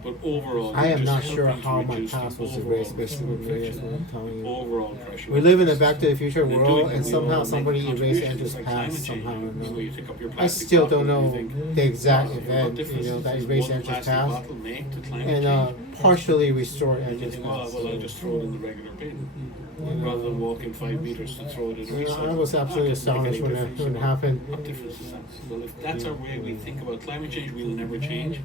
But overall, I you're am just not sure helping to how my reduce the past was overall erased. risk of Basically, that's infection, what I'm telling you. overall pressure. We live in a Back to the Future And in world, doing and that, we somehow all make somebody erased contributions Andrew's like past climate somehow. change. I So know. you take up your I plastic still bottle don't and know you think, the exact what event, difference you know, that does erased one Andrew's plastic past, bottle make to climate and change? partially restore And you Andrew's think, past. well, I'll just throw it in the regular bin, rather than walking 5 meters to throw it in a recycle. I was absolutely That doesn't make astonished any when difference. it happened. What difference is that? Well, if that's our way we think about climate change, we'll never change.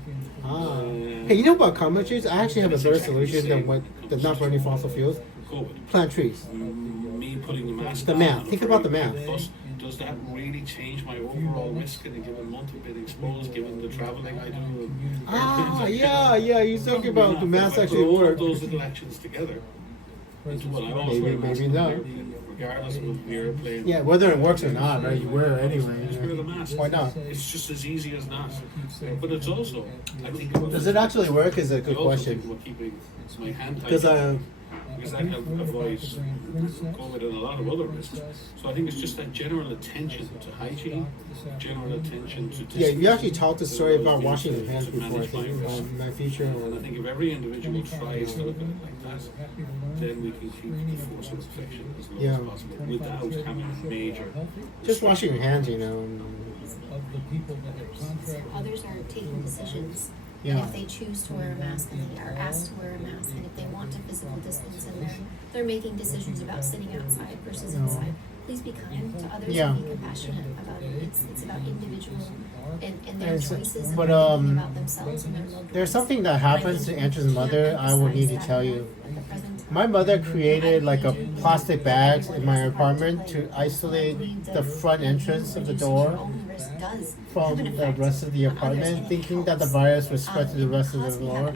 Ah. Hey, you know about climate change? I actually have a It's better exactly the solution same than what the not burning fossil fuels. COVID. Plant trees. Me putting the mask The on math. on a Think very about the big math. bus, does that really change my overall risk in a given month of being exposed, given the traveling I do? Ah, yeah. You're talking about the math If I actually put all work. of those little actions together, into one, I always Maybe, wear a mask maybe on the not. airplane, regardless of the airplane. Yeah, whether it works or not, right? You wear it anyway. Just wear the mask. Why not? It's just as easy as not. But it's also, I think about Does it actually work? Is a I good also question. think about keeping my hand tight. Because Because that avoids COVID and a lot of other risks. So I think it's just that general attention to hygiene, general attention to yeah, you actually distance, told the to story those about things washing your to hands before. I manage think my risk. my future. And I think if every individual tries to look at it like that, then we can keep the force of infection as low Yeah. as possible without having major. Just washing your hands, you know. Of the people that have contracted. Others are taking decisions. Yeah. And if they choose to wear a mask and they are asked to wear a mask, and if they want to physical distance and they're making decisions about sitting outside versus inside, please be kind to others Yeah. and be compassionate about it. It's about individual and their Yes, choices and but, thinking about themselves and their loved ones. There's something that happens to Andrew's mother. I will need to tell you. At the present time. My mother created like a plastic bags in my apartment to isolate the front entrance of the door from the rest of the apartment, thinking that the virus would spread to the rest of the floor.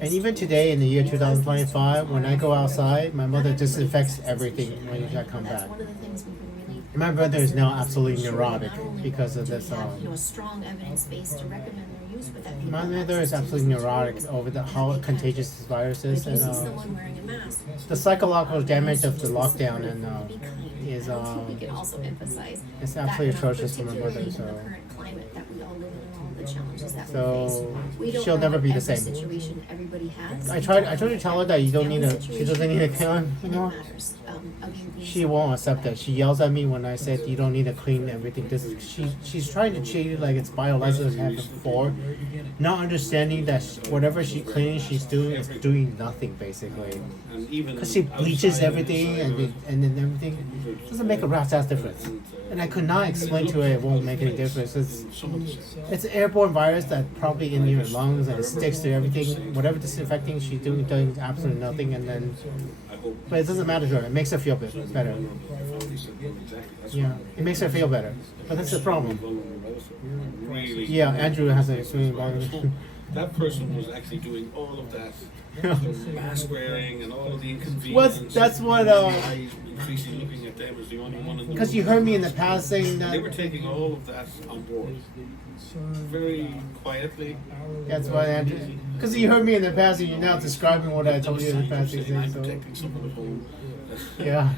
And even today, in the year 2025, when I go outside, my mother disinfects everything when I come back. That's one of the things we can really. My brother is now absolutely neurotic Not only because of do we this. have, a strong evidence base to recommend their use, but that people My have mother is access to absolutely these neurotic tools over that how they can. contagious this virus If is, you and see someone wearing a mask, the psychological damage of the lockdown and be kind. is I think we can also emphasize it's that absolutely enough, atrocious for my particularly mother. in the So. current climate that we all live in and all the challenges that we So face. We don't she'll know never be the every same. situation everybody has. I tried to tell her that you don't need a, she doesn't need a kiln, you And it know. matters, of you being She won't accept that. She yells at me when I said you don't need to clean everything. She's trying to treat it like it's biological had before, not understanding that whatever she cleans, she's doing is doing nothing basically. And even Cause she bleaches outside everything inside, and then everything doesn't make a rat's ass difference. And I could not explain to her it won't make any difference. It's an airborne virus that probably in your lungs and it sticks to everything. Whatever disinfecting she's doing does absolutely nothing, and then but it doesn't matter to her. It makes her feel better. Yeah, it makes her feel better. But that's the problem. Really. Yeah, Andrew has an extreme volume. That person was actually doing all of that, the mask wearing and all of the inconvenience. That's what I increasingly looking at them as the only one in the because you room. heard me in the past saying They were that. taking all of that on board, very quietly. That's why Andrew. Because you heard me in the past, and you're now describing what I told you in the past. Saying, I'm So protecting someone at home. yeah,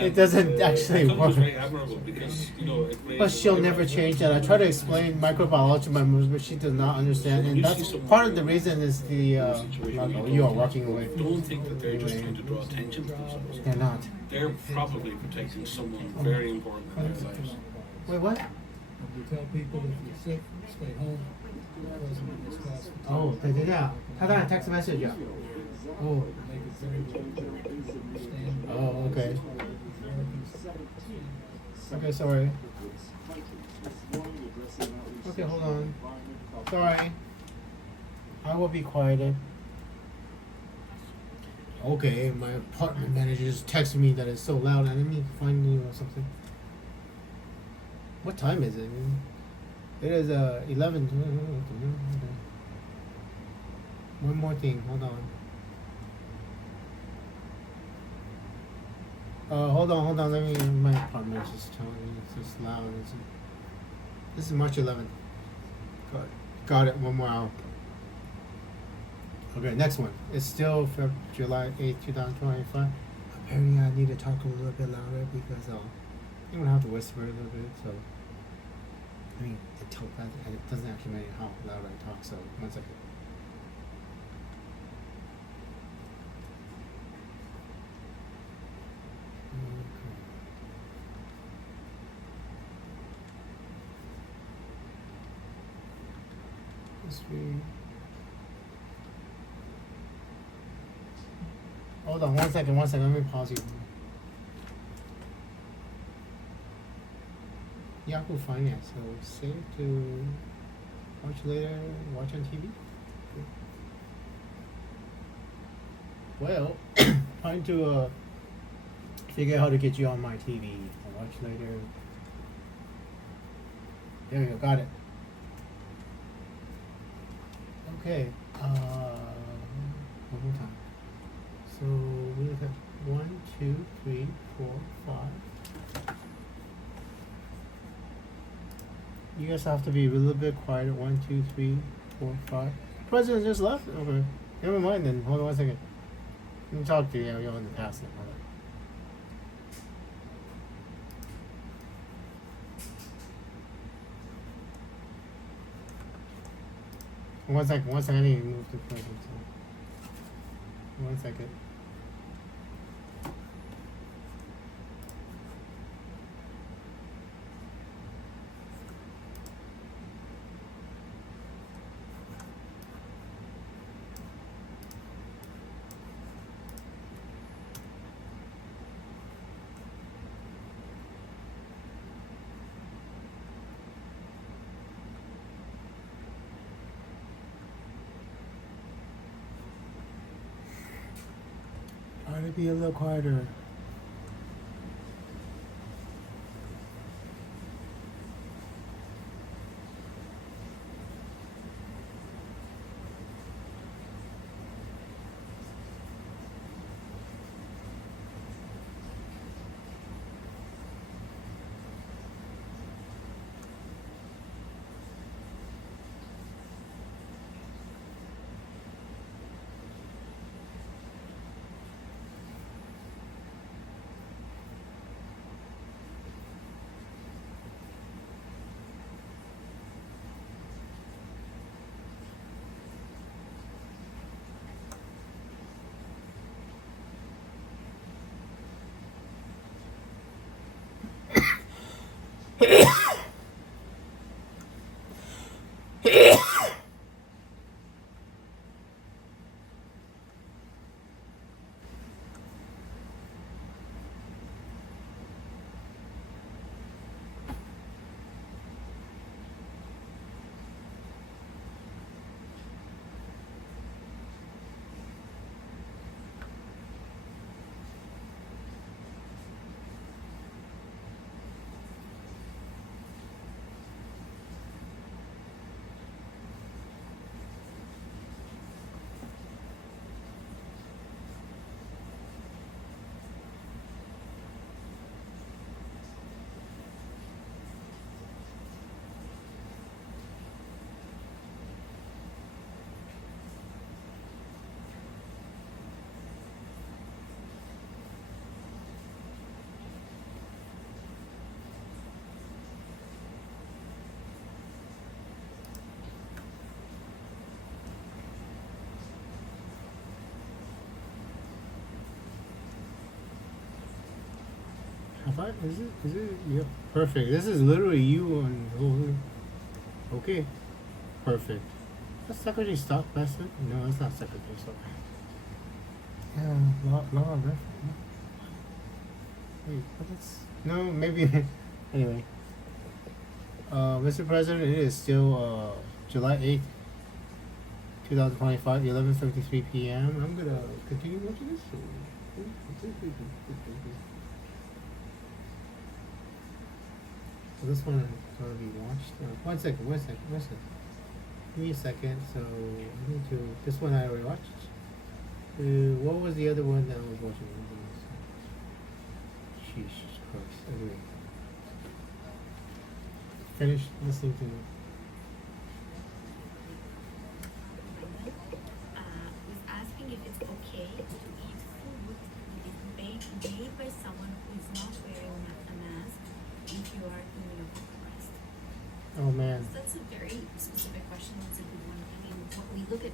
it doesn't actually I thought it was work. very admirable because it raised But she'll my never eyebrows. change that. I try to explain microbiology to my mother, but she does not understand. And that's part of the reason is the you are walking away. Don't think that they're just trying to draw attention to themselves. They're not. They're probably protecting someone very important in their lives. Wait, what? We tell people if you're sick, stay home. The president has tasked the Oh, 对对对啊，他当然 text message 啊。Oh, make it very clear to understand oh, okay. Americans. Okay, sorry. Okay, hold on. Sorry. I will be quieted. Okay, my apartment manager just texted me that it's so loud. I didn't find you or something. What time is it? It is 11. One more thing. Hold on. Hold on. Let me. My apartment is just telling me it's just loud. This is March 11th. Got it. 1 more hour. Okay, next one. It's still July 8th, 2025. Apparently, I need to talk a little bit louder because I'm gonna have to whisper a little bit. So, I mean, it doesn't actually matter how loud I talk. So, 1 second. History. Hold on 1 second, 1 second. Let me pause you. Yahoo Finance. So save to watch later, watch on TV. Well, trying to figure out how to get you on my TV. Watch later. There we go, got it. Okay, one more time. So we have 1, 2, 3, 4, 5. You guys have to be a little bit quieter. 1, 2, 3, 4, 5. President just left? Okay. Never mind then. Hold on 1 second. Let me talk to you in the past. Hold on. 1 second, 1 second. I need to move the president. 1 second. Try to be a little quieter. Is it? Yeah, perfect. This is literally you on. Okay, perfect. That's Secretary Stock Besson? No, it's not Secretary Stock. Yeah, law of reference. Wait, no, maybe. Anyway, Mr. President, it is still July 8th, 2025, 11:53 p.m. I'm gonna continue watching this. So this one is gonna be watched. 1 second. Give me a second. So I need to. This one I already watched. What was the other one that I was watching? Jesus Christ. Anyway. Finish listening to it. specific question, that's a good one. I mean, when we look at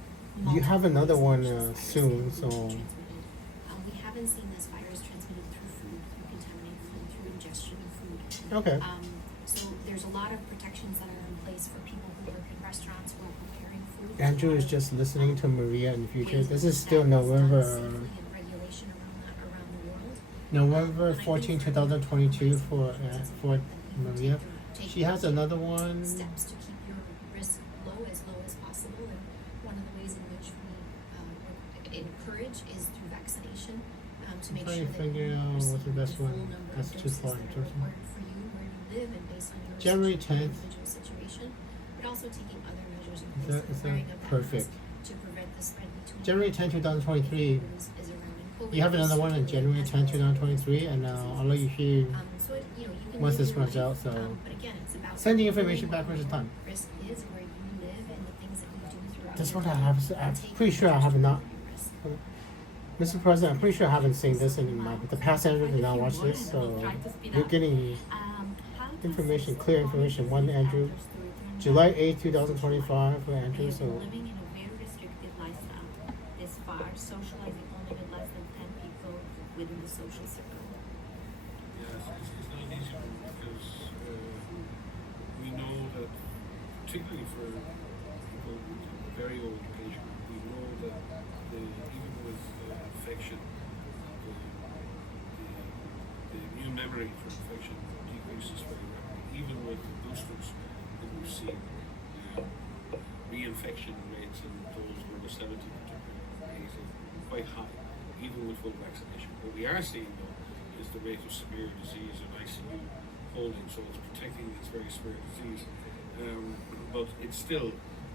You have multiple another ways one, in which this virus soon, can be so- transmitted. We haven't seen this virus transmitted through food, through contaminated food, through ingestion of food. Okay. So there's a lot of protections that are in place for people who work in restaurants who are preparing food. Andrew is just listening to Maria in the future. This is still November 14, 2022 for Maria. She has another one. Steps to keep your risk low as possible, and one of the ways in which we encourage is through vaccination, to make trying sure to that figure you out receive what's the best full one. number That's of too doses far, that are Georgia. required for you where you live and based on your January specific 10th. individual situation, but also taking other measures in Is place that- like is that wearing a mask perfect? to prevent the spread between January 10, 2023. is around, and COVID You have is another one on January 10, 2023, and I'll let you hear so it, you can once live this your runs life, out. So but again, it's about send the knowing information what back when it's your done. risk is, where you live, and the things that you do throughout This your one I day, have. and I'm taking pretty sure I have not. risk. Mr. President, I'm pretty sure I haven't seen this in the past. Andrew did not watch this, so you're getting information, clear information. One Andrew, July 8, 2025 for Andrew. So Living in a very restricted lifestyle this far, socializing only with less than 10 people within the social circle. Yeah, it's not an easy one because we know that, particularly for people with very old age group, we know that even with infection, the immune memory for infection decreases very rapidly. Even with the boosters that we've seen, reinfection rates in those over 70 particularly is quite high, even with full vaccination. What we are seeing though is the rate of severe disease and ICU holding, so it's protecting against very severe disease. But it's still,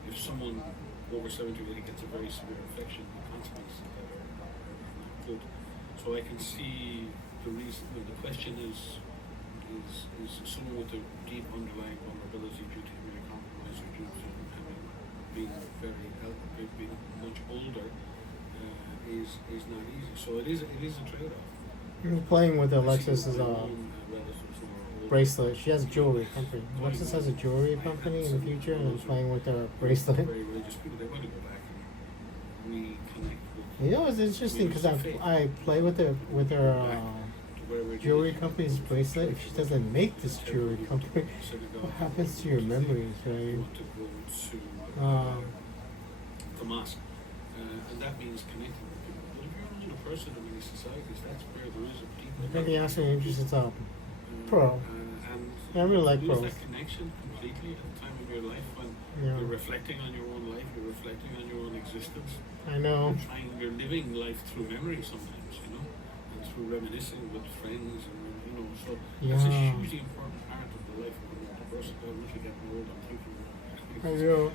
if someone over 70 really gets a very severe infection, the consequences of that are not good. So I can see the reason. The question is someone with a deep underlying vulnerability due to immunocompromise or due to having been being much older is not easy. So it is a trade-off. you're playing with Alexis's Relatives who are older. bracelet. She has a jewelry company. Alexis has a jewelry company in the future, and I'm playing with her bracelet. Very religious people, they want to go back and reconnect with You know, it's interesting because I play with her wherever it jewelry is. company's bracelet. If she doesn't make this jewelry company, Synagogue. what happens to your memories, You right? want to go to the mosque, and that means connecting with people. But if you're an older person in many societies, that's where there is a deep Let me ask you an interesting topic. and, Pro. and I really like you lose pros. that connection completely at the time of your life when Yeah. you're reflecting on your own life, you're reflecting on your own existence. I know. You're living life through memory sometimes, and through reminiscing with friends, and so that's a Yeah. hugely important part of the life of an older person. I'm really getting old, I'm thinking. I know.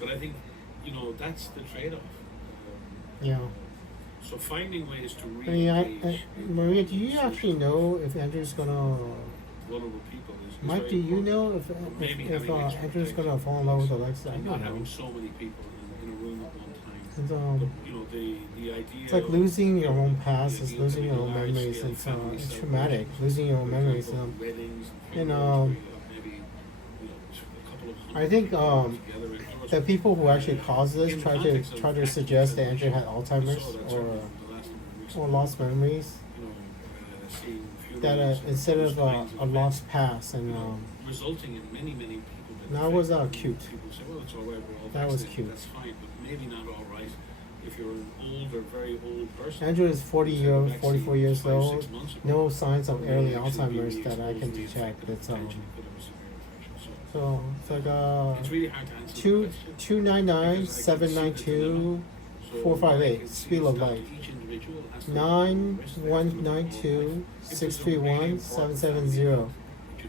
But I think, that's the trade-off. Yeah. So finding ways to I mean, re-engage Maria, do you actually know if Andrew's gonna? vulnerable people is Mike, very do you important. know if Maybe if having extra Andrew's protection. gonna fall in love with Alexa? I Not don't know. having so many people in a room at one time. It's, The idea it's like of losing your own past. the It's losing your own large memories. scale It's family it's celebrations. traumatic. Losing your own For memories. example, weddings and and, funerals where you have maybe a couple of hundred I think people together indoors. the people who actually caused this In try context of to active suggest that Andrew had we Alzheimer's saw that or certainly in the last number of weeks. lost memories. Seeing That funerals and instead those of kinds a lost past and resulting in many people being that was, affected. cute. People say, well, it's all right, we're all That was vaccinated, cute. That's fine, but maybe not all right if you're an older, very old person. Andrew is 44 years 5, old. 6 months ago. No signs of Or early may actually be Alzheimer's that I can exposed, detect. re-infected, It's potentially could have a severe infection. so it's like It's really hard to answer the two question. 299 because I can see the 792 dilemma. So 458 I can see speed it's of down to light each individual has to look at the risk factors, look at all 9192 life. If there's a 631 really important family 770. that you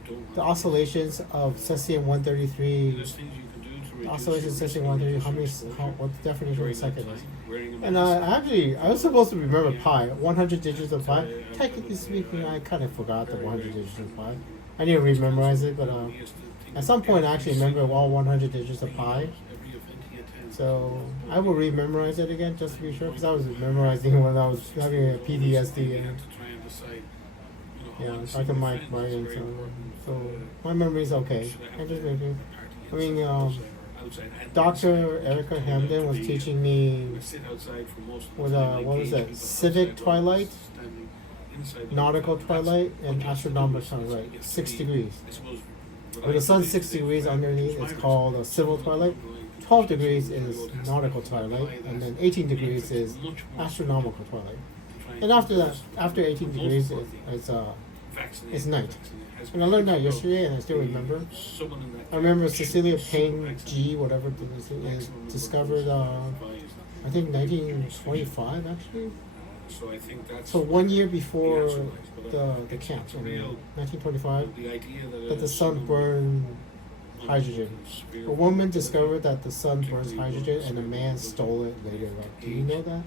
don't want The to oscillations of cesium 133. There's things you can do to reduce Oscillations your risk cesium and 133. reduce How your many? exposure What the definition during of that second time, is? wearing a And mask. actually, I was supposed to remember Yeah. pi. 100 digits of pi. Yeah, I'm Technically gonna say, speaking, I kind of forgot the very, 100 very digits of pi. frustrating. I need to rememorize it, but He has to think at some of point, I every actually remember single all 100 digits of thing he pi. does, every event he attends. So I will rememorize it again just to be sure, because I was memorizing when I was having a PTSD. You And, have to try and decide, how yeah, long to talk see to your Mike, friends is and very so important. my memory's okay. Should I I have just a maybe. party I mean, outside and Dr. inside. Erica You Hamden have was to be- teaching me you sit outside for most of the with time, what was engage that, people Civic outside Twilight, rather than standing inside the Nautical hotel. That's Twilight, what and you have to do Astronomical is Twilight, you have to 6 be- degrees. I suppose what When I the sun's do 6 is degrees they- underneath, it's called a civil twilight. 12 degrees is nautical twilight, and then 18 degrees is astronomical twilight. And after that, after 18 degrees, it's night. And I learned that yesterday, and I still remember. I remember Cecilia Payne G, whatever, discovered, I think 1925 actually. So I think that's So 1 year before the exercise, but the camp, it's a in real- 1925, the idea that the sun burned hydrogen. A woman discovered that the sun burns hydrogen, and a man stole it later. Like, do you know that?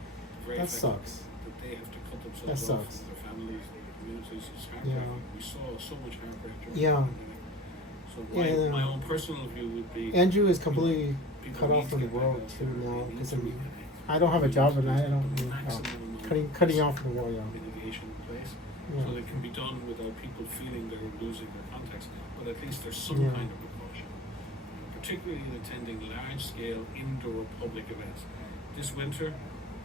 That sucks. That they have to cut themselves That off sucks. from their families, their communities. It's Yeah. heartbreaking. We saw so much heartbreak during Yeah. the pandemic. So Yeah. my own personal view would be Andrew is completely people cut need off to from the get back world out too there. now, They need because to reconnect. I don't have a job and I don't Maximum amount cutting off from the world. Yeah. mitigation in place, Yeah. so that it can be done without people feeling they're losing their context. But at least there's some Yeah. kind of precaution, particularly in attending large-scale indoor public events. This winter,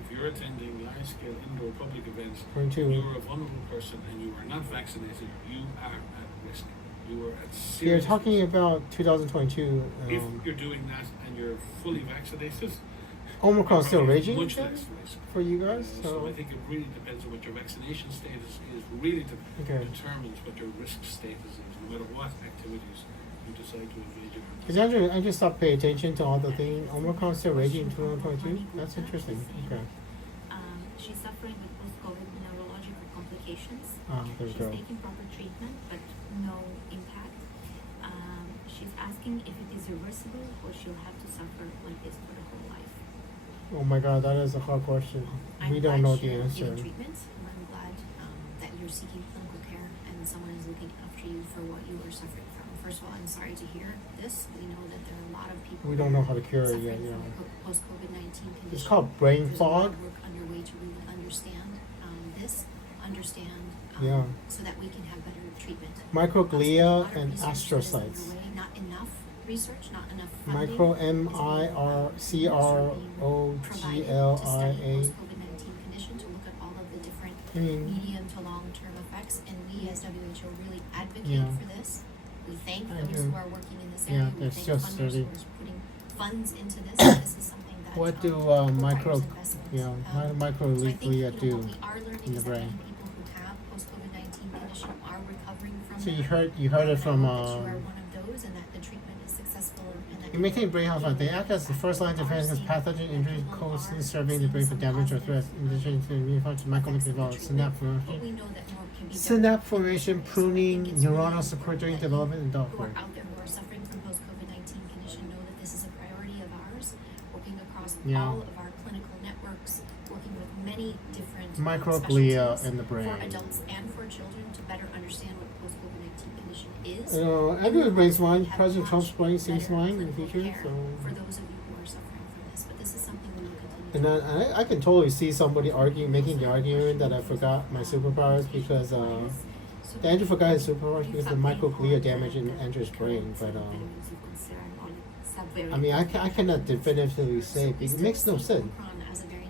if you're attending large-scale indoor public events, Going to- you're a vulnerable person and you are not vaccinated, you are at risk. You are at You're serious talking risk. about 2022. If you're doing that and you're fully vaccinated, Omicron's still probably raging much then less risk. for you guys. So I think it really depends on what your vaccination status is. Really Okay. determines what your risk status is, no matter what activities you decide to engage in. Because I just stopped paying attention to all the things. Omicron's still raging in 2022. That's interesting. Okay. She's suffering with post-COVID neurological complications. There we She's go. taking proper treatment, but no impact. She's asking if it is reversible or she'll have to suffer like this for the whole life. Oh my God, that is a hard question. I'm We don't glad know the you're answer. giving treatment. I'm glad that you're seeking clinical care and someone is looking after you for what you are suffering from. First of all, I'm sorry to hear this. We know that there are a lot of people We don't know how to cure it suffering yet. Yeah. from post-COVID-19 condition. It's called brain There's a lot fog. of work underway to really understand understand Yeah. so that we can have better treatment. Microglia A lot of and research that is astrocytes. underway, not enough research, not enough funding. Micro is being provided MIRCROGLIA. to study post-COVID-19 condition, to look at all of the different I mean, medium to long-term effects, and we as WHO really advocate Yeah. for this. We thank I those do. who are working in this Yeah, area. We it's thank just funders really- who are putting funds into this. This is something that what do requires micro, investment. yeah, So I think microglia what do we are learning in the is that brain? many people who have post-COVID-19 condition are recovering from So that. you heard it from And I hope that you are one of those, and that the treatment is successful, and that You maintain brain health. They act as the first line defense against pathogen injuries, constantly surveying the brain for damage or threats, in addition to immune function, micrometabolic synapse but formation. we know that more can be done. Synapse formation, So I think pruning, it's really neuronal important support during that you development, and who are adulthood. out there who are suffering from post-COVID-19 condition know that this is a priority of ours, working across Yeah. all of our clinical networks, working with many different Microglia specialties in the brain. for adults and for children to better understand what post-COVID-19 condition is. Everyone's brain's fine. Have President much Trump's brain seems better fine in the clinical future. care So, for those of you who are suffering from this, but this is something we will continue and to I can totally see somebody making the argument that I forgot my superpowers because Andrew forgot his superpowers because of the microglia damage in Andrew's brain. But I mean, I cannot definitively say because it makes no sense.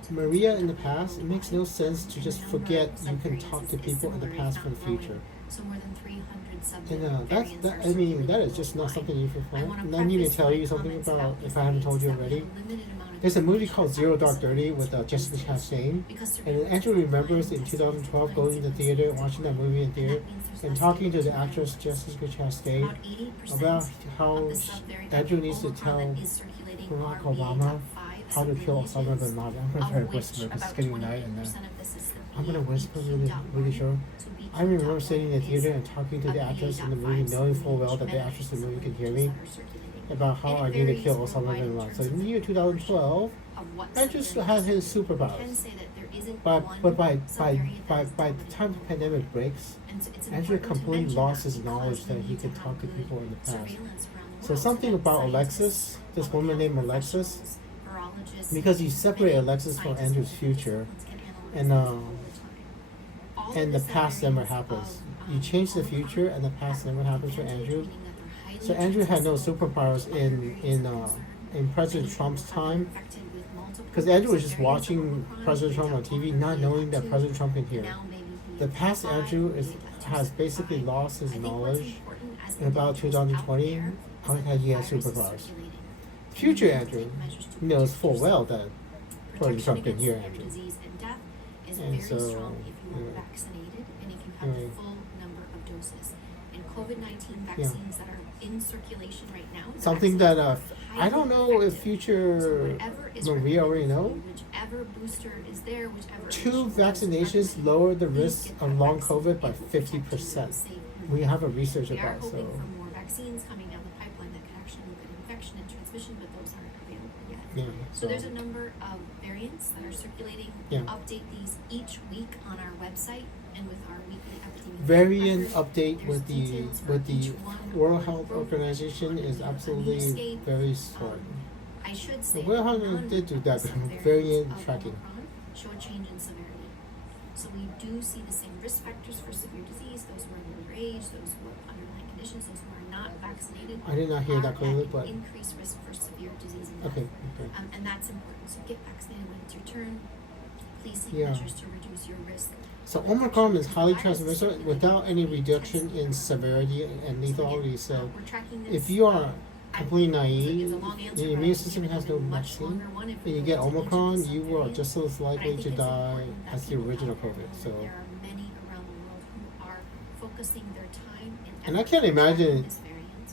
Maria in the past, it makes no sense to just forget you can talk to people in the past for the future. So more than 300 And I mean, that is just not something you can find. And I need to tell you something about, if I haven't told you already. There's a movie called Zero Dark Thirty with Jessica Chastain. And Andrew remembers in 2012 going to the theater, watching that movie in theater, and talking to the actress Jessica Chastain about how Andrew needs to tell Barack Obama how to kill Osama bin Laden. I'm gonna try to whisper because it's getting night, and I'm gonna whisper really sure. I remember sitting in the theater and talking to the actress in the movie, knowing full well that the actress in the movie could hear me, about how I need to kill Osama bin Laden. So in the year 2012, Andrew still had his superpowers. But by the time the pandemic breaks, Andrew completely lost his knowledge that he could talk to people in the past. So something about Alexis, this woman named Alexis, because you separate Alexis from Andrew's future, and the past never happens. You change the future, and the past never happens for Andrew. So Andrew had no superpowers in President Trump's time, because Andrew was just watching President Trump on TV, not knowing that President Trump can hear. The past Andrew has basically lost his knowledge in about 2020 on how he has superpowers. Future Andrew knows full well that President Trump can hear Andrew. And so, vaccinated and if you have the full number of doses. And COVID-19 vaccines that are in circulation right now. Something that I don't know if future Maria already know. Whichever booster is there, whichever 2 vaccinations lower the risk of long COVID by 50%. We have a research We are about hoping so. for more vaccines coming down the pipeline that could actually look at infection and transmission, but those aren't available yet. Yeah, So there's a number of variants that are circulating. We Yeah. update these each week on our website and with our weekly epidemiology variant record. update There's with the details for each one World Health program, Organization is the absolutely escape. very smart. I should The say World that Health none did do that of the subvariants variant of tracking. Omicron show a change in severity. So we do see the same risk factors for severe disease, those who are lower age, those who have underlying conditions, those who are not vaccinated. I did not hear that are clearly, at but increased risk for severe disease and death. okay. And that's important. So get vaccinated when it's your turn. Please take Yeah. measures to reduce your risk. So Omicron is highly transmissible without any reduction in severity and lethality. So We're tracking this. if you are I- completely it's a naive, long answer, the but I immune think system it has would no be a much vaccine, longer one if and we you went get into each of the Omicron, you are subvariants. just as But I likely think to it's die important that as the people original out there COVID. know So, there are many around the world who are focusing their time and I effort can't on imagine this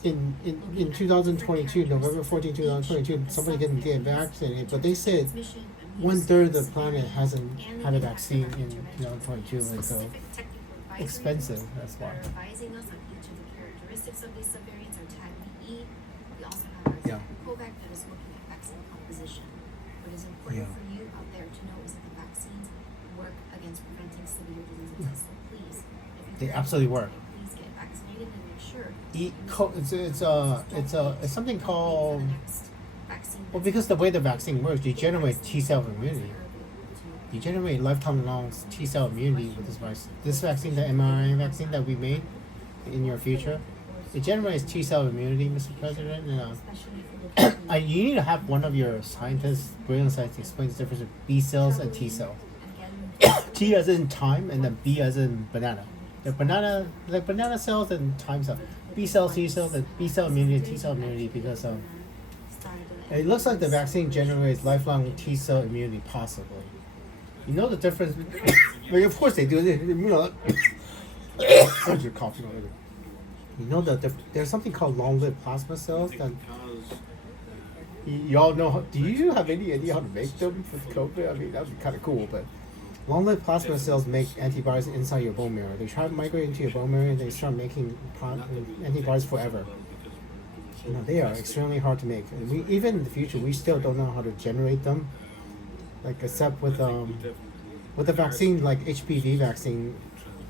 variant. in 2022, November 14, 2022, somebody didn't get vaccinated, but they said Transmission, immune 1/3 of the system planet severity, hasn't and had a the impact of vaccine in intervention. 2022, and so Specific technical advisory expensive. notes That's that why. are advising us on each of the characteristics of these subvariants are TAG VE. We also have our Yeah. COVAC that is looking at vaccine composition. What is important Yeah. for you out there to know is that the vaccines work against preventing severe diseases. So please, if you They absolutely work. please get vaccinated and make sure It's something called, the next vaccine. well, because the way the vaccine works, you generate T cell immunity. You generate lifetime long T cell immunity with this vaccine. This vaccine, the mRNA vaccine that we made in your future, it generates T cell immunity, Mr. President. And you need to have one of your scientists, brilliant scientists, explain the difference between B cells and T cells. T as in time, and then B as in banana. The banana cells and time cells. B cells, T cells, and B cell immunity, T cell immunity, because it looks like the vaccine generates lifelong T cell immunity, possibly. You know the difference? Like, of course they do. Where's your coffee already? You know there's something called long-lived plasma cells that you all know. Do you have any idea how to make them with COVID? I mean, that would be kind of cool, but long-lived plasma cells make antibodies inside your bone marrow. They try to migrate into your bone marrow and they start making antibodies forever. You know, they are extremely hard to make. And even in the future, we still don't know how to generate them. Like, except with the vaccine, like HPV vaccine,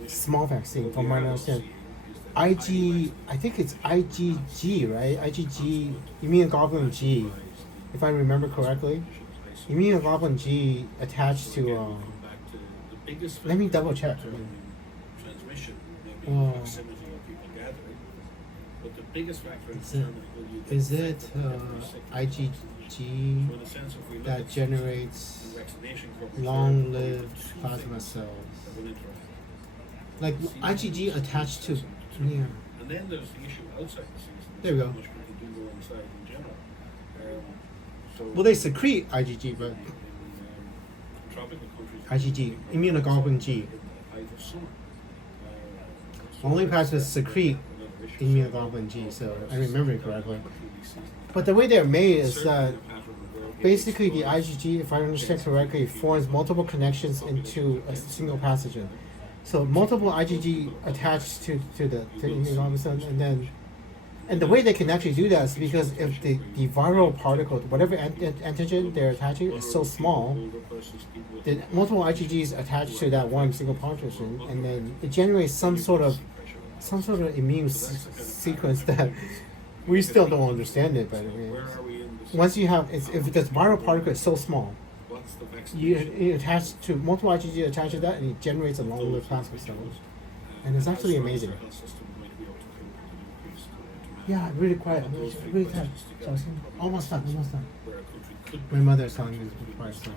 small vaccine, from what I understand. I think it's IgG, right? IgG, immunoglobulin G, if I remember correctly. Immunoglobulin G attached to, let me double check. Transmission, maybe Oh. proximity of people gathering. But the biggest factor in Is it- determining whether you get Is sick it or never sick. IgG So in a sense, if we look that at generates the vaccination coverage, long-lived there are two plasma things cells? that will interact. Like IgG attached to, yeah. And then there's the issue outside the season. There we go. How much people do go inside in general. So Well, they secrete IgG, but tropical countries. IgG, immunoglobulin G. Height of summer. Only plasmas secrete immunoglobulin G, so I remember it correctly. But the way they're made is that basically the IgG, if I understand correctly, forms multiple connections into a single pathogen. So multiple IgG attached to the immunoglobulin, and the way they can actually do that is because if the viral particle, whatever antigen they're attaching is so small, then multiple IgGs attached to that one single pathogen, and then it generates some sort of immune sequence that we still don't understand it. But I mean, Where are we in this? once you have, if this viral particle is so small, What's the you vaccination? it attach to multiple IgG attached to that, and it generates a long-lived plasma cell, and it's actually amazing. Yeah, really quiet. Those Really three tight. questions So, together probably almost done. Almost done. where a country could My be. mother's telling me it's quiet. So.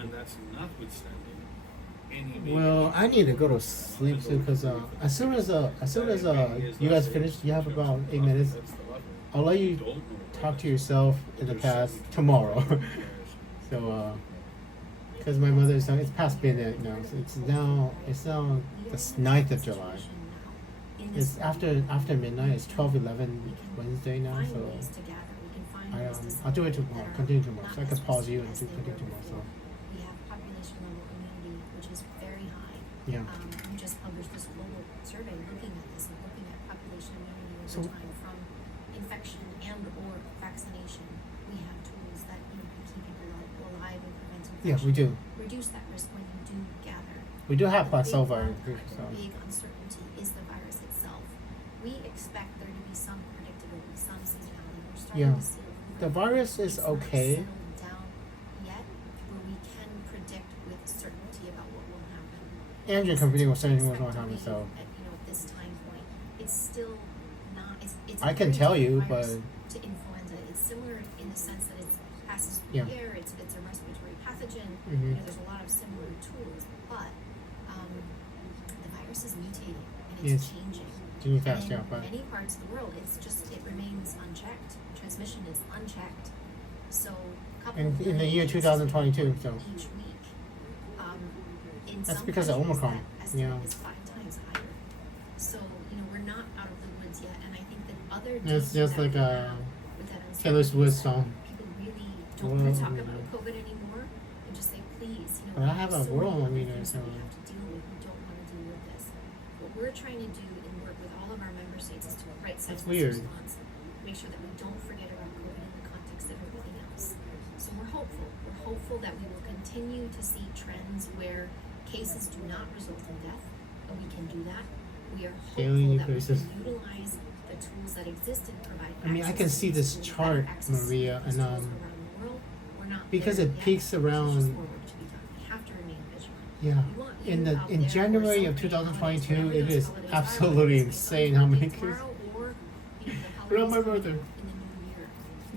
And that's notwithstanding any major Well, I need to go to sleep too, cause as soon as you guys finish, you have about 8 minutes. That's the level. I'll let you Don't know talk to yourself in the past tomorrow. So, cause my mother's telling it's past midnight now. So it's now the 9th of July. It's after midnight. It's 12:11 Wednesday now. So I'll do it tomorrow. Continue tomorrow. So I can pause you and continue tomorrow. So We have population level immunity, which is very high. yeah. We just published this global survey looking at this and looking at population immunity over So- time from infection and or vaccination. We have tools that can keep people alive and prevent infection. Yeah, we do. Reduce that risk when you do gather. We do have The big Passover. one, So the big uncertainty is the virus itself. We expect there to be some predictability, some seasonality. We're starting Yeah. to see a little bit the of virus is it's not okay. settled down yet, where we can predict with certainty about what will happen. Andrew It's competing with saying what's expect going to on. So be at, at this time point, it's still not. It's I a can very tell different you, virus but to influenza. It's similar in the sense that it passes through Yeah. the air. It's a respiratory pathogen. Mhm. There's a lot of similar tools, but the virus is mutating and Yes. it's changing. doing fast, And yeah. in But many parts of the world, it remains unchecked. Transmission is unchecked. So, couple in the year million 2022, so each week. In That's some because of countries, Omicron. that estimate Yeah. is 5 times higher. So, we're not out of the woods yet, and I think that other it's tools just that like we a have with that Taylor uncertainty Swift is that song. people really don't want to talk World about Leader. COVID anymore and just say, please, But I have a so world many leader, things that we so- have to deal with. We don't want to deal with this. What we're trying to do and work with all of our member states is to right size That's this weird. response. Make sure that we don't forget about COVID in the context of everything else. So we're hopeful. We're hopeful that we will continue to see trends where cases do not result in death, and we can do that. We are Daily hopeful that we increases. can utilize the tools that exist and provide I mean, I access can to see these this tools, chart, better access to Maria, these and tools around the world. We're not because there it yet. peaks There's just around more work to be done. We have to remain vigilant. yeah. We want In you the out in there January who are of celebrating 2022, holidays, it whatever is those holidays are, absolutely whether it's insane how many tomorrow cases. or, the Right on my holidays birthday. in the new year.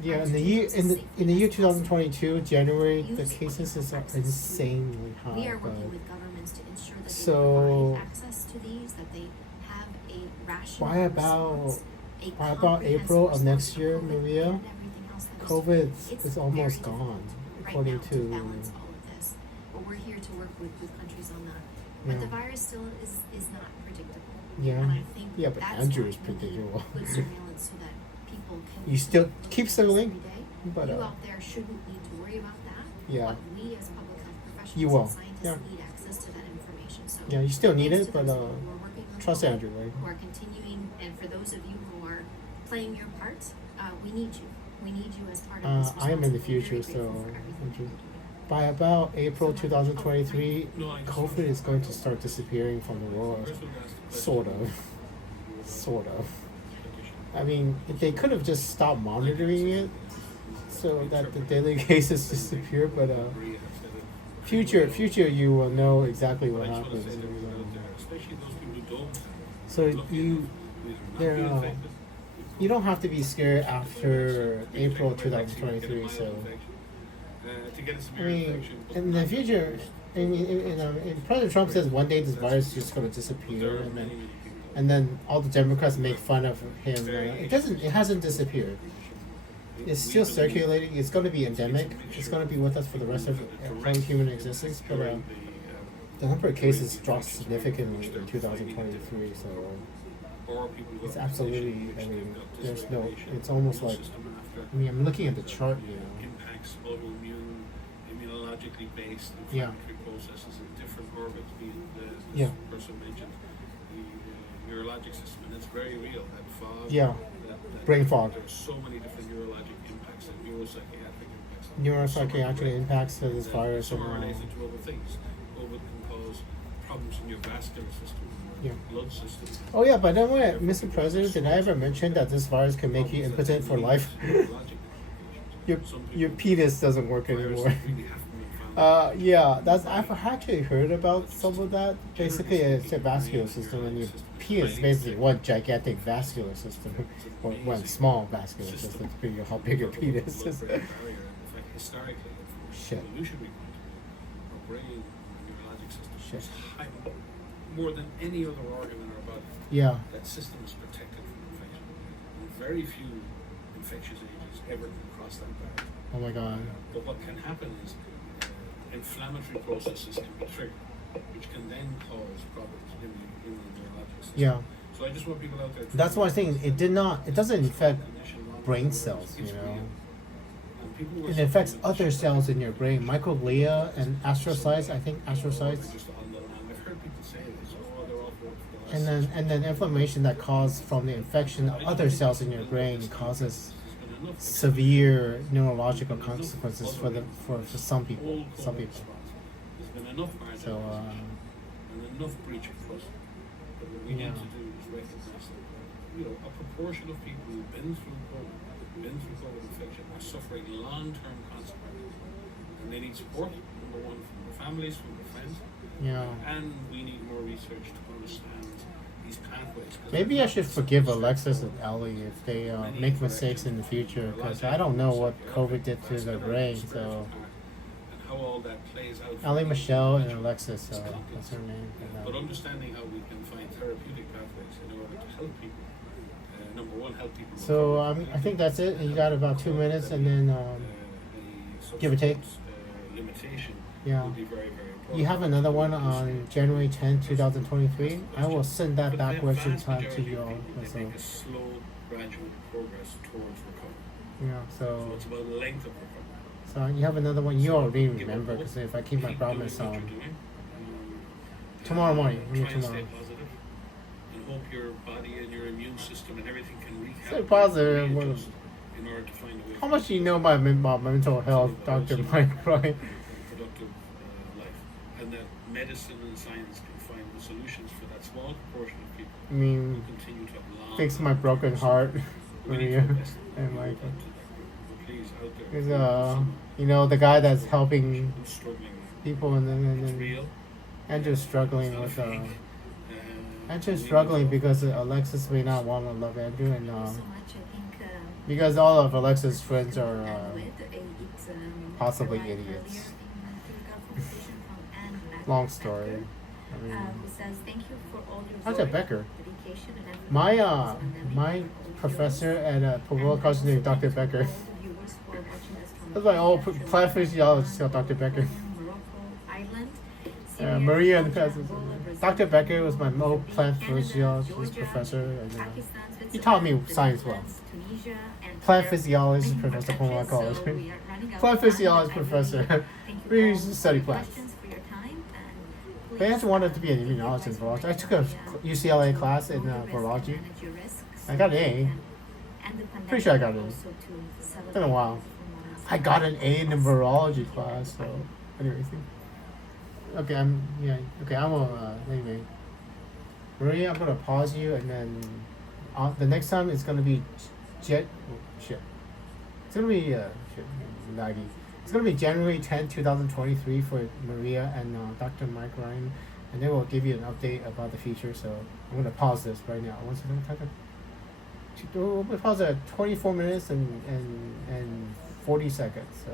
Yeah, Our in the students year as in the safely year as possible. 2022, January, the Use cases is access to- insanely We high. are working But with governments to ensure that they So- provide access to these, that they have a rational why about response, a why about comprehensive April of response next to year, COVID Maria? and everything else that is- COVID It's is almost very gone, difficult according right now to balance all of this. But we're here to work with countries on that. Yeah. But the virus still is not predictable. Yeah. And I think Yeah, but that's Andrew why is we need predictable. good surveillance so that people can You still look keep at this settling, every day. but, You out there shouldn't need to worry about that. Yeah. But we as public health professionals You will. and scientists Yeah. need access to that information. So Yeah, you still need thanks it, to but those of you who are working on trust COVID, Andrew, right? who are continuing, and for those of you who are playing your part, we need you. We need you as part of this I am in the response, and we're future, very grateful so for everything Andrew. that you do. By about April 2023, COVID is going to start disappearing from the world. Sort of. Sort of. I mean, if they could have just stopped monitoring it so that the daily cases disappear, but future you will know exactly what happens. Especially those people who don't. So you don't have to be scared after April 2023. So I mean, in the future, and President Trump says one day this virus is just going to disappear, and then all the Democrats make fun of him. It hasn't disappeared. It's still circulating. It's going to be endemic. It's going to be with us for the rest of human existence. But the number of cases dropped significantly in 2023. So it's absolutely. I mean, there's no. It's almost like. I mean, I'm looking at the chart. Impacts autoimmune, immunologically based Yeah. inflammatory processes in different orbits. Yeah. This person mentioned the neurologic system, and it's very real. That fog. Yeah. That Brain fog. There's so many different neurologic impacts and neuropsychiatric impacts. Neuropsychiatric impacts of this virus. Some And, are related to other things. COVID can cause problems in your vascular system, Yeah. blood system. Oh yeah, by the way, Mr. President, did I ever mention that this virus can make you impotent for life? your penis doesn't work anymore. Yeah, I've actually heard about some of that. Basically, it's a vascular system, and your penis is basically one gigantic vascular system, or one small vascular system, depending on how big your penis is. Blood-brain barrier, and in fact, historically, from Shit. an evolutionary point of view, our brain and neurologic system Shit. is high, more than any other organ in our body. Yeah. That system is protected from infection. And very few infectious agents ever can cross that barrier. Oh my god. But what can happen is inflammatory processes can be triggered, which can then cause problems in the neurologic system. Yeah. So I just want people out there. That's why I'm saying it doesn't affect brain cells, It's you know. real. And people were It affects suffering with other this cells in your brain, microglia and astrocytes. I think just astrocytes, on the line. I've heard people say this. Oh, they're all for the last and then inflammation that caused from the infection of other cells in your brain causes There's been enough severe neurological consequences for some people. old Some COVID people. response. There's been enough margin So and enough breach of trust. But what we Yeah. need to do is recognize that, a proportion of people who've been through COVID infection are suffering long-term consequences. And they need support, number one, from their families, from their friends. yeah. And we need more research to understand these pathways. 'Cause Maybe I they're not should just forgive like- Alexis and Ellie if they make mistakes in the future, because I don't know what COVID did to their brain. So And how all that plays out. Ellie, Michelle, and Alexis. That's her name. But understanding how we can find therapeutic pathways in order to help people. Number one, help people. So recover. I think that's it. You got about 2 minutes, and then give or take. Limitation Yeah. would be very, very important. You have another one on January 10, 2023. I will send that But the backwards in vast time to majority you of all. people, So they make a slow, gradual progress towards recovery. yeah. So So it's about length of recovery. so you have another one. You already Give up remember, hope. because if I keep my Keep promise, doing what you're doing. tomorrow morning, Try maybe and tomorrow. stay positive, and hope your body and your immune system and everything can Stay recalibrate, positive. readjust in order to find a way How much do you know about mental health, Dr. Mike Ryan? productive life, and that medicine and science can find the solutions for that small proportion of people I mean, who continue to have long. fix my broken heart, We need to Maria invest and in Michael. that to that group. Please, out there. Because the guy that's helping who's struggling with people, and it's then real. Andrew's struggling It's with not fake. Andrew's we struggling need to- because Alexis may not want to love Andrew, and so much. I think because all of Alexis' friends are and with it's possibly like earlier idiots. in the conversation from Anne Long Becker, story. I mean, who says thank you for all your how's that work, Becker? dedication, and effort My during this pandemic. my All of professor yours. at Provilla And College also named thank Dr. you to Becker. all the viewers for watching us from That's my old Kenya, plant Sri physiologist Lanka, called Dr. Becker. Morocco, Ireland, Syria, Maria and the Georgia, peasants. Angola, Brazil, Dr. Becker was my old Mozambique, plant Canada, physiologist Georgia, professor. And, Pakistan, he taught me Switzerland, science the well. Netherlands, Tunisia, and Plant other physiologist many more professor from my countries, college. so we are running out Plant of time, physiologist but I professor. really thank you We all used to study for plants. questions, for your time, and But I actually wanted to be an please, immunologist in thank you virology. I guys took for a watching, UCLA class in know your risk and virology. manage your risks I got an so A. you can end the Pretty sure I got pandemic, an A. also to It's been a while. celebrate I got an A in the virology class. So, anyways, okay, anyway. Maria, I'm gonna pause you, and then the next time it's gonna be It's gonna be laggy. It's gonna be January 10, 2023 for Maria and Dr. Mike Ryan, and then we'll give you an update about the future. So I'm gonna pause this right now. Once I'm gonna pause it at 24 minutes and 40 seconds. So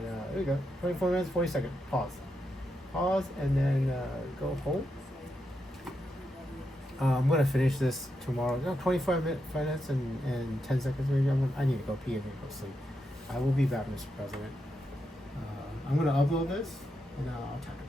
there we go. 24 minutes, 40 seconds. Pause, and then go home. I'm gonna finish this tomorrow. No, 25 minutes and 10 seconds maybe. I need to go pee and then go sleep. I will be back, Mr. President. I'm gonna upload this, and I'll talk about it.